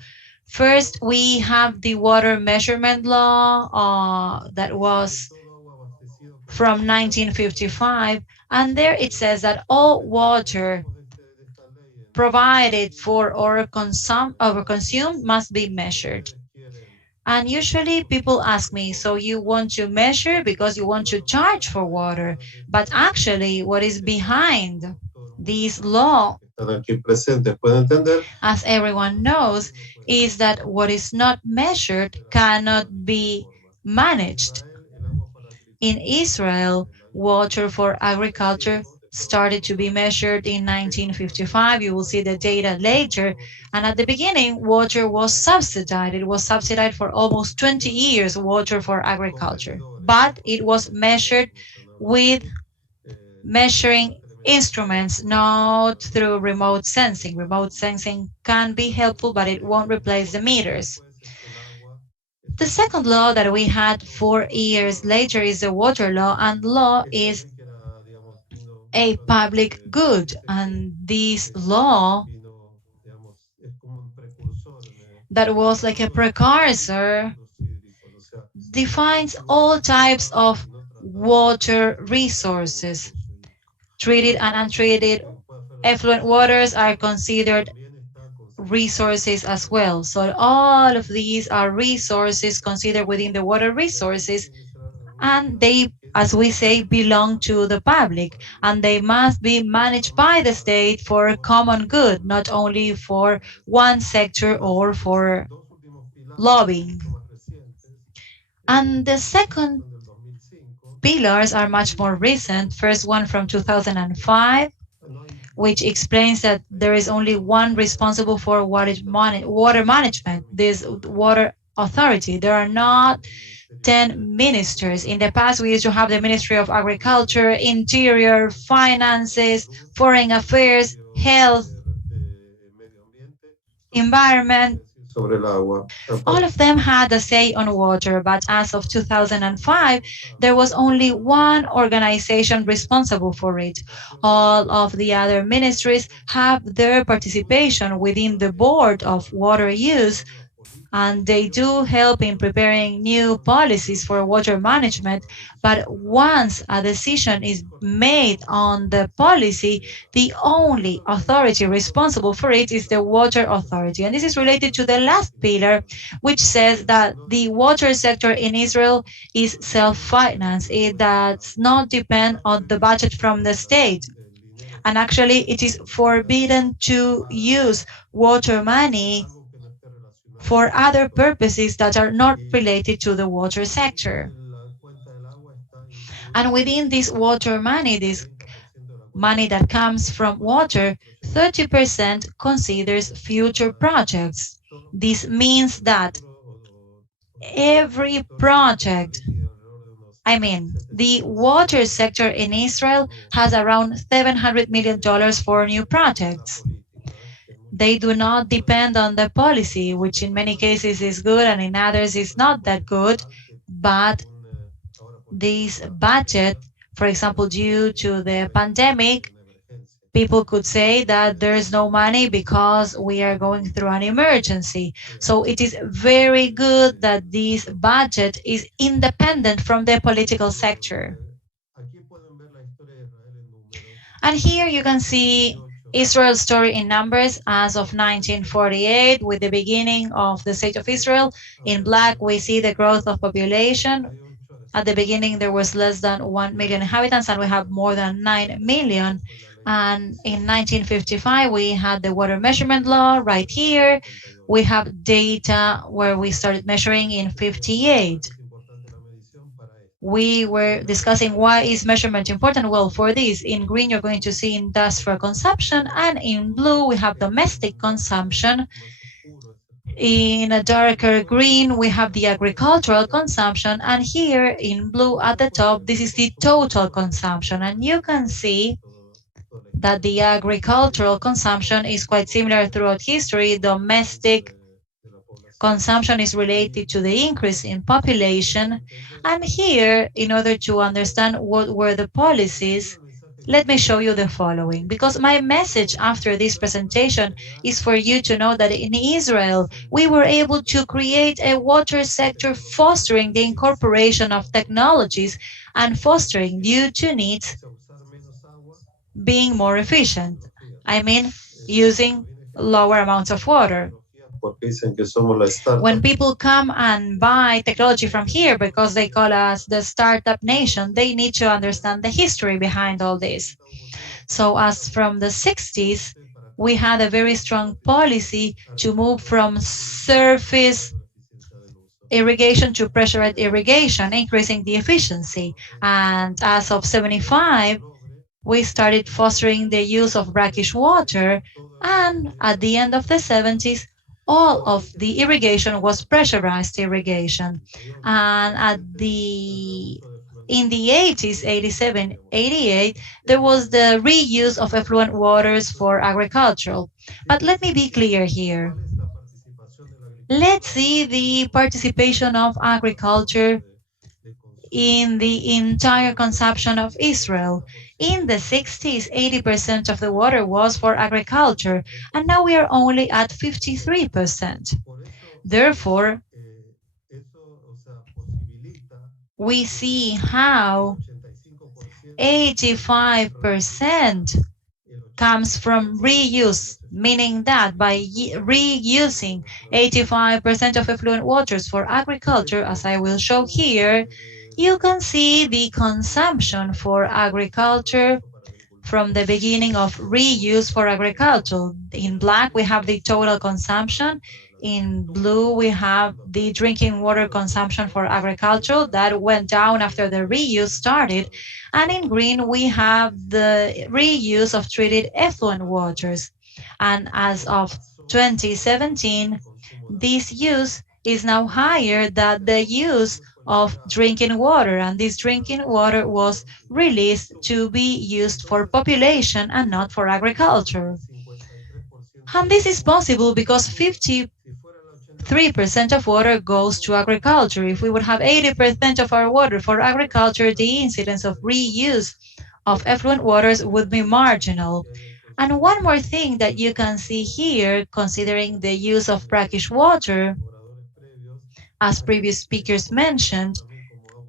First, we have the water measurement law that was from 1955, and there it says that all water provided for or consumed must be measured. And usually people ask me, so you want to measure because you want to charge for water, but actually what is behind this law, as everyone knows, is that what is not measured cannot be managed. In Israel, water for agriculture started to be measured in 1955. You will see the data later. And at the beginning, water was subsidized. It was subsidized for almost 20 years, water for agriculture. But it was measured with measuring instruments, not through remote sensing. Remote sensing can be helpful, but it won't replace the meters. The second law that we had 4 years later is the water law, and law is a public good, and this law that was like a precursor defines all types of water resources. Treated and untreated effluent waters are considered resources as well. So all of these are resources considered within the water resources, and they, as we say, belong to the public, and they must be managed by the state for common good, not only for one sector or for lobbying. And the second pillars are much more recent. First one from 2005, which explains that there is only one responsible for water management, this water authority. There are not 10 ministers. In the past, we used to have the Ministry of Agriculture, Interior, Finances, Foreign Affairs, Health, Environment. All of them had a say on water, but as of 2005, there was only one organization responsible for it. All of the other ministries have their participation within the board of water use, and they do help in preparing new policies for water management. But once a decision is made on the policy, the only authority responsible for it is the water authority. And this is related to the last pillar, which says that the water sector in Israel is self-financed. It does not depend on the budget from the state. And actually, it is forbidden to use water money for other purposes that are not related to the water sector. And within this water money, this money that comes from water, 30% considers future projects. This means that every project, the water sector in Israel has around $700 million for new projects. They do not depend on the policy, which in many cases is good and in others is not that good. But this budget, for example, due to the pandemic, people could say that there is no money because we are going through an emergency. So it is very good that this budget is independent from the political sector. And here you can see Israel's story in numbers as of 1948, with the beginning of the State of Israel. In black, we see the growth of population. At the beginning, there was less than 1 million inhabitants, and we have more than 9 million. And in 1955, we had the water measurement law right here. We have data where we started measuring in 58. We were discussing why is measurement important. Well, for this, in green, you're going to see industrial consumption, and in blue, we have domestic consumption. In a darker green, we have the agricultural consumption, and here in blue at the top, this is the total consumption. And you can see that the agricultural consumption is quite similar throughout history. Domestic consumption is related to the increase in population. And here, in order to understand what were the policies, let me show you the following, because my message after this presentation is for you to know that in Israel, we were able to create a water sector fostering the incorporation of technologies and fostering due to needs being more efficient. Using lower amounts of water. When people come and buy technology from here because they call us the startup nation, they need to understand the history behind all this. So as from the 60s, we had a very strong policy to move from surface irrigation to pressurized irrigation, increasing the efficiency. And as of 75, we started fostering the use of brackish water. And at the end of the 70s, all of the irrigation was pressurized irrigation. And in the 80s, 87, 88, there was the reuse of effluent waters for agricultural. But let me be clear here. Let's see the participation of agriculture in the entire consumption of Israel. In the 60s, 80% of the water was for agriculture, and now we are only at 53%. Therefore, we see how 85% comes from reuse, meaning that by reusing 85% of effluent waters for agriculture, as I will show here, you can see the consumption for agriculture from the beginning of reuse for agriculture. In black, we have the total consumption. In blue, we have the drinking water consumption for agriculture that went down after the reuse started. And in green, we have the reuse of treated effluent waters. And as of 2017, this use is now higher than the use of drinking water, and this drinking water was released to be used for population and not for agriculture. And this is possible because 53% of water goes to agriculture. If we would have 80% of our water for agriculture, the incidence of reuse of effluent waters would be marginal. And one more thing that you can see here, considering the use of brackish water, as previous speakers mentioned,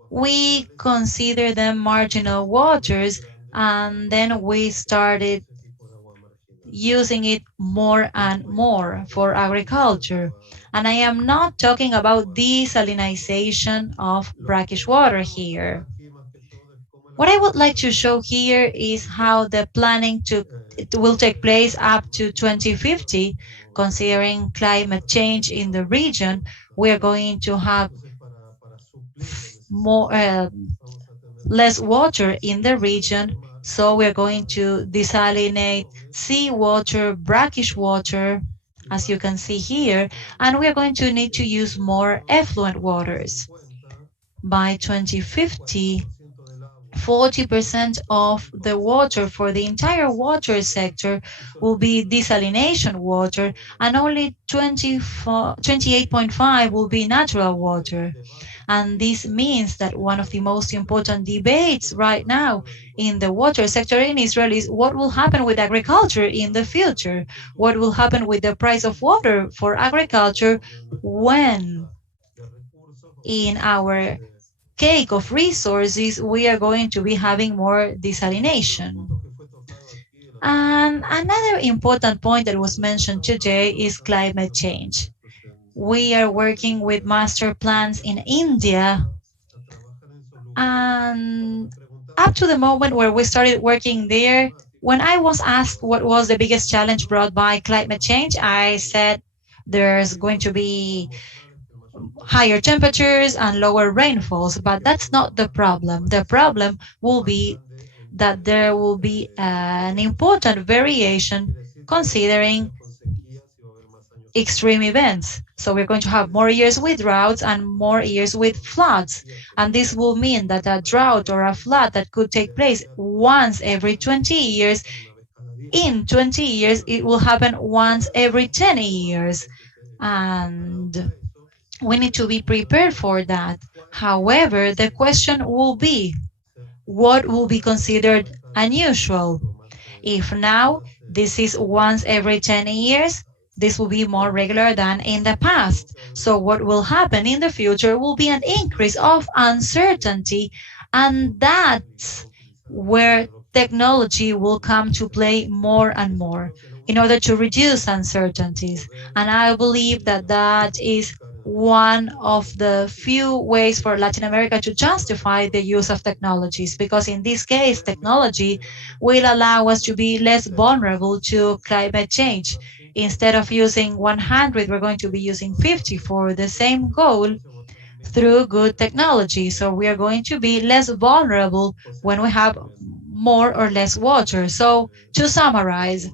we consider them marginal waters, and then we started using it more and more for agriculture. And I am not talking about desalinization of brackish water here. What I would like to show here is how the planning will take place up to 2050, considering climate change in the region. We are going to have less water in the region, so we're going to desalinate seawater, brackish water, as you can see here, and we are going to need to use more effluent waters. By 2050, 40% of the water for the entire water sector will be desalination water, and only 28.5% will be natural water. And this means that one of the most important debates right now in the water sector in Israel is what will happen with agriculture in the future? What will happen with the price of water for agriculture when in our cake of resources we are going to be having more desalination? And another important point that was mentioned today is climate change. We are working with master plans in India, and up to the moment where we started working there, when I was asked what was the biggest challenge brought by climate change, I said there's going to be higher temperatures and lower rainfalls, but that's not the problem. The problem will be that there will be an important variation considering extreme events. So we're going to have more years with droughts and more years with floods. And this will mean that a drought or a flood that could take place once every 20 years, in 20 years, it will happen once every 10 years. And we need to be prepared for that. However, the question will be, what will be considered unusual? If now this is once every 10 years, this will be more regular than in the past. So what will happen in the future will be an increase of uncertainty, and that's where technology will come to play more and more in order to reduce uncertainties. And I believe that that is one of the few ways for Latin America to justify the use of technologies, because in this case, technology will allow us to be less vulnerable to climate change. Instead of using 100, we're going to be using 50 for the same goal through good technology. So we are going to be less vulnerable when we have more or less water. So to summarize,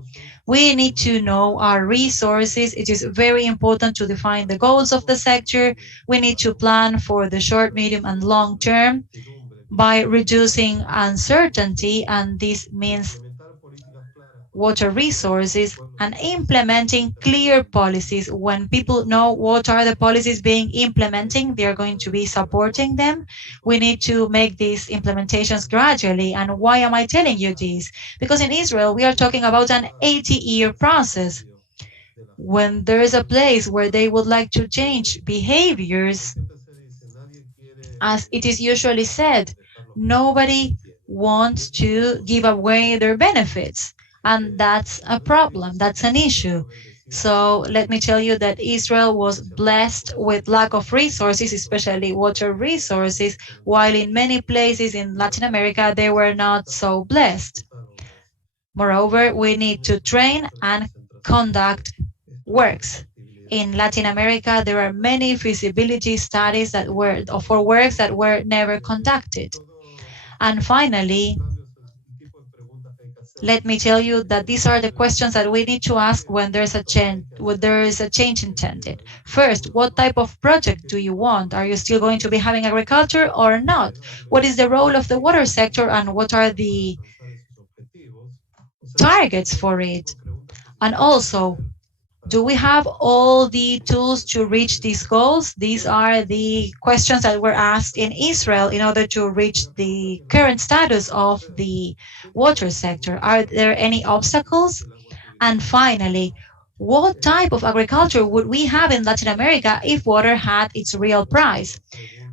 we need to know our resources. It is very important to define the goals of the sector. We need to plan for the short, medium, and long term by reducing uncertainty, and this means water resources, and implementing clear policies. When people know what are the policies being implemented, they are going to be supporting them. We need to make these implementations gradually. And why am I telling you this? Because in Israel, we are talking about an 80-year process. When there is a place where they would like to change behaviors, as it is usually said, nobody wants to give away their benefits. And that's a problem, that's an issue. So let me tell you that Israel was blessed with lack of resources, especially water resources, while in many places in Latin America, they were not so blessed. Moreover, we need to train and conduct works. In Latin America, there are many feasibility studies that were for works that were never conducted. And finally, let me tell you that these are the questions that we need to ask when there's a change intended. First, what type of project do you want? Are you still going to be having agriculture or not? What is the role of the water sector and what are the targets for it? And also, do we have all the tools to reach these goals? These are the questions that were asked in Israel in order to reach the current status of the water sector. Are there any obstacles? And finally, what type of agriculture would we have in Latin America if water had its real price?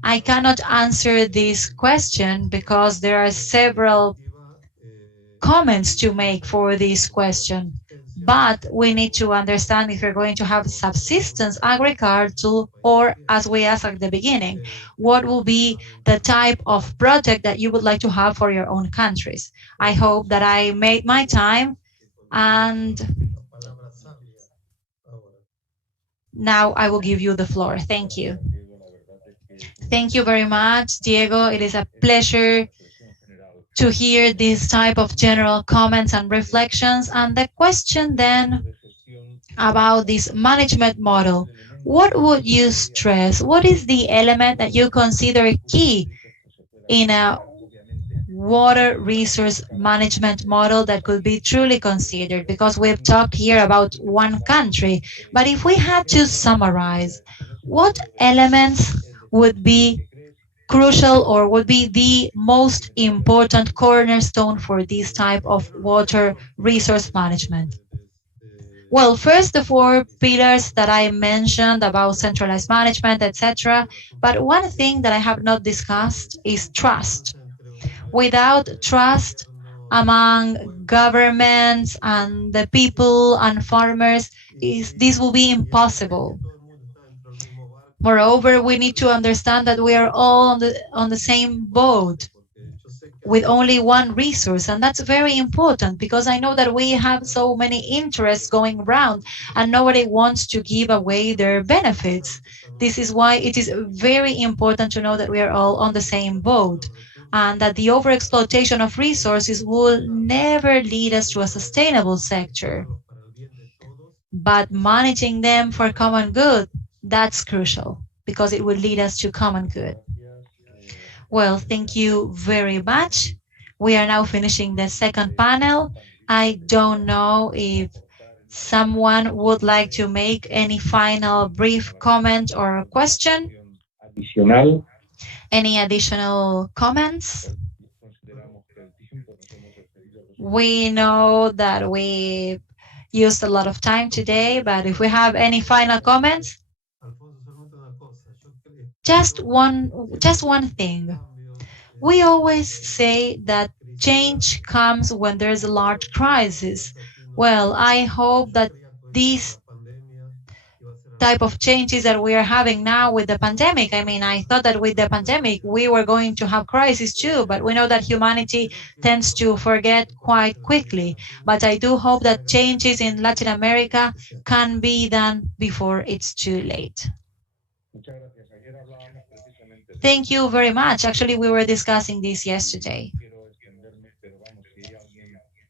I cannot answer this question because there are several comments to make for this question. But we need to understand if we're going to have subsistence agriculture or, as we asked at the beginning, what will be the type of project that you would like to have for your own countries. I hope that I made my time, and now I will give you the floor. Thank you. Thank you very much, Diego. It is a pleasure to hear this type of general comments and reflections. And the question then about this management model, what would you stress? What is the element that you consider key in a water resource management model that could be truly considered? Because we've talked here about one country, but if we had to summarize, what elements would be crucial or would be the most important cornerstone for this type of water resource management? Well, first, the 4 pillars that I mentioned about centralized management, etc. But one thing that I have not discussed is trust. Without trust among governments and the people and farmers, this will be impossible. Moreover, we need to understand that we are all on the same boat with only one resource, and that's very important because I know that we have so many interests going around and nobody wants to give away their benefits. This is why it is very important to know that we are all on the same boat and that the overexploitation of resources will never lead us to a sustainable sector. But managing them for common good, that's crucial because it will lead us to common good. Well, thank you very much. We are now finishing the second panel. I don't know if someone would like to make any final brief comment or question. Any additional comments? We know that we used a lot of time today, but if we have any final comments, just one thing. We always say that change comes when there's a large crisis. Well, I hope that these type of changes that we are having now with the pandemic, I mean, I thought that with the pandemic we were going to have crisis too, but we know that humanity tends to forget quite quickly. But I do hope that changes in Latin America can be done before it's too late. Thank you very much. Actually, we were discussing this yesterday.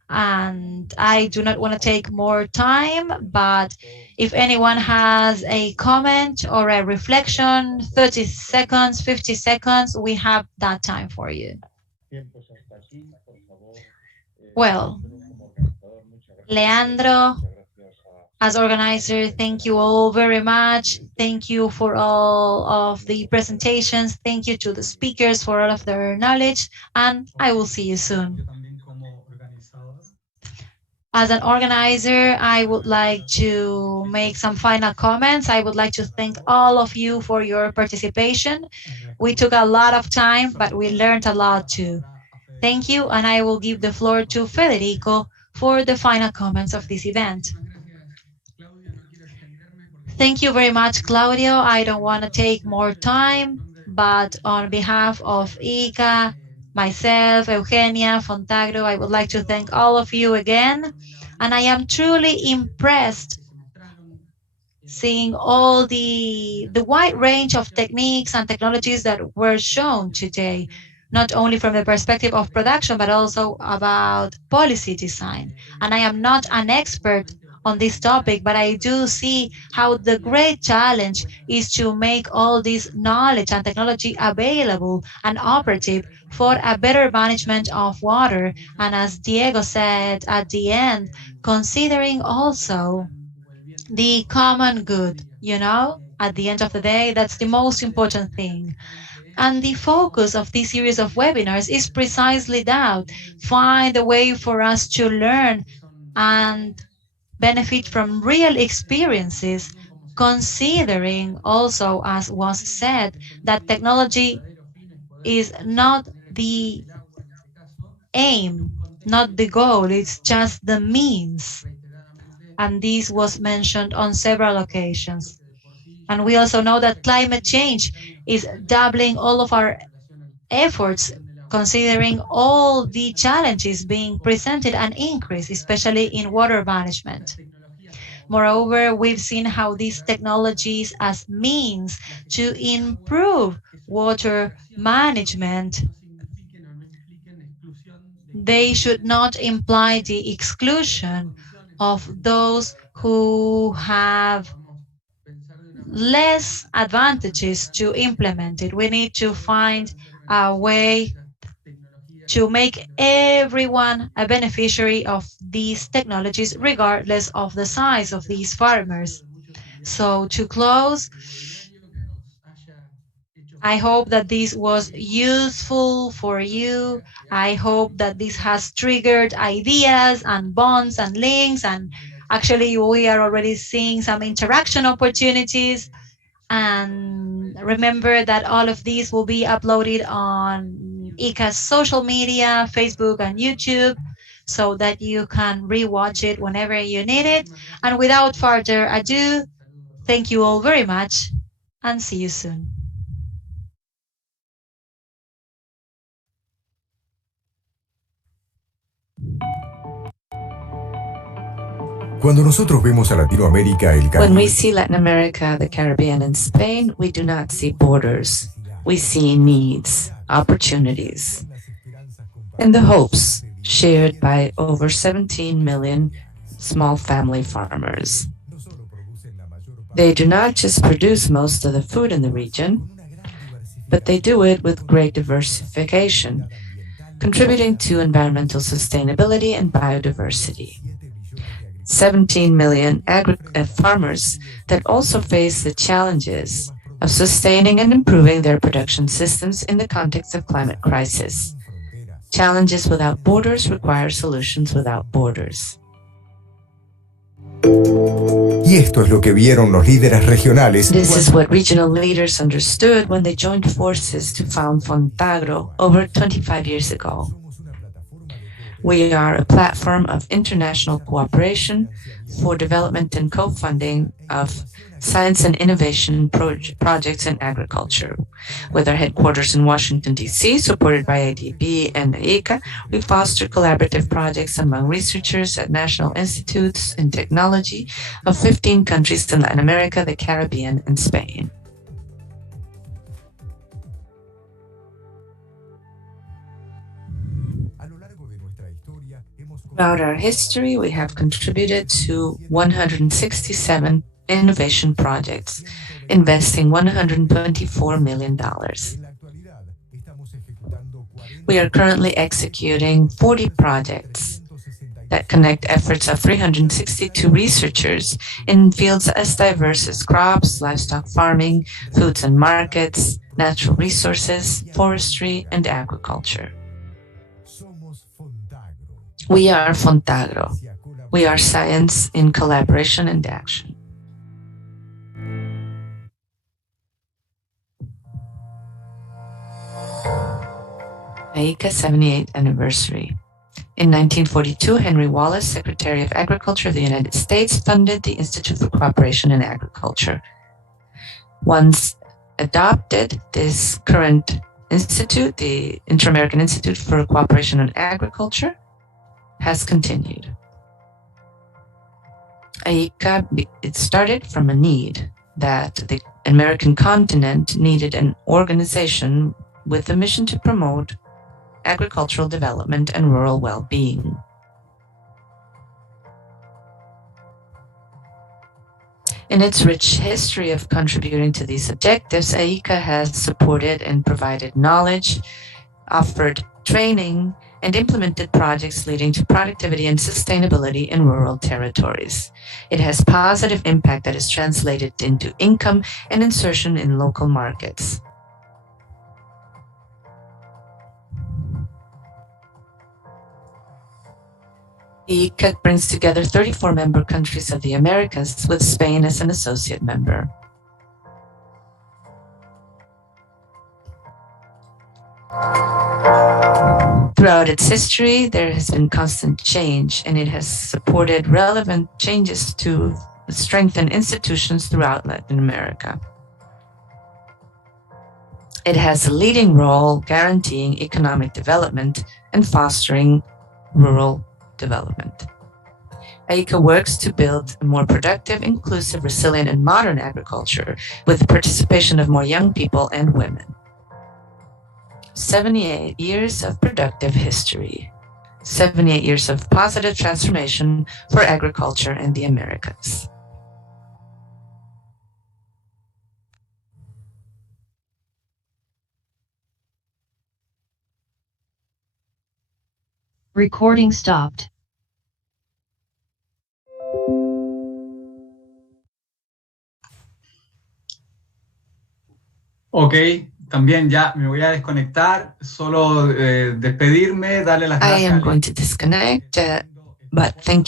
And I do not want to take more time, but if anyone has a comment or a reflection, 30 seconds, 50 seconds, we have that time for you. Well, Leandro, as organizer, thank you all very much. Thank you for all of the presentations. Thank you to the speakers for all of their knowledge, and I will see you soon. As an organizer, I would like to make some final comments. I would like to thank all of you for your participation. We took a lot of time, but we learned a lot too. Thank you, and I will give the floor to Federico for the final comments of this event. Thank you very much, Claudio. I don't want to take more time, but on behalf of ICA, myself, Eugenia, Fontagro, I would like to thank all of you again. And I am truly impressed seeing all the wide range of techniques and technologies that were shown today, not only from the perspective of production, but also about policy design. And I am not an expert on this topic, but I do see how the great challenge is to make all this knowledge and technology available and operative for a better management of water. And as Diego said at the end, considering also the common good, at the end of the day, that's the most important thing. And the focus of this series of webinars is precisely that, find a way for us to learn and benefit from real experiences, considering also, as was said, that technology is not the aim, not the goal, it's just the means. And this was mentioned on several occasions. And we also know that climate change is doubling all of our efforts, considering all the challenges being presented and increased, especially in water management. Moreover, we've seen how these technologies as means to improve water management, they should not imply the exclusion of those who have less advantages to implement it. We need to find a way to make everyone a beneficiary of these technologies, regardless of the size of these farmers. So to close, I hope that this was useful for you. I hope that this has triggered ideas and bonds and links, and actually we are already seeing some interaction opportunities. And remember that all of these will be uploaded on ICA's social media, Facebook and YouTube, so that you can rewatch it whenever you need it. And without further ado, thank you all very much and see you soon. Cuando nosotros vemos a Latinoamérica, el When we Caribe, see Latin America, the Caribbean, and Spain, we do not see borders. We see needs, opportunities, and the hopes shared by over 17 million small family farmers. They do not just produce most of the food in the region, but they do it with great diversification, contributing to environmental sustainability and biodiversity. 17 million farmers that also face the challenges of sustaining and improving their production systems in the context of climate crisis. Challenges without borders require solutions without borders. y esto es lo que vieron los líderes regionales. This is what regional leaders understood when they joined forces to found Fontagro over 25 years ago. We are a platform of international cooperation for development and co-funding of science and innovation projects in agriculture. With our headquarters in Washington, D.C., supported by ADB and ICA, we foster collaborative projects among researchers at national institutes in technology of 15 countries in Latin America, the Caribbean, and Spain. Throughout our history, we have contributed to 167 innovation projects, investing $124 million. We are currently executing 40 projects that connect efforts of 362 researchers in fields as diverse as crops, livestock farming, foods and markets, natural resources, forestry, and agriculture. We are Fontagro. We are science in collaboration and action. ICA 78th anniversary. In 1942, Henry Wallace, Secretary of Agriculture of the United States, funded the Institute for Cooperation in Agriculture. Once adopted, this current institute, the Inter-American Institute for Cooperation in Agriculture, has continued. AICA, it started from a need that the American continent needed an organization with a mission to promote agricultural development and rural well-being. In its rich history of contributing to these objectives, AICA has supported and provided knowledge, offered training, and implemented projects leading to productivity and sustainability in rural territories. It has positive impact that is translated into income and insertion in local markets. AICA brings together 34 member countries of the Americas, with Spain as an associate member. Throughout its history, there has been constant change, and it has supported relevant changes to strengthen institutions throughout Latin America. It has a leading role guaranteeing economic development and fostering rural development. AICA works to build a more productive, inclusive, resilient, and modern agriculture with the participation of more young people and women. 78 years of productive history, 78 years of positive transformation for agriculture in the Americas. Recording stopped. Ok, también ya me voy a desconectar, solo despedirme, darle las gracias. I am going to disconnect, but thank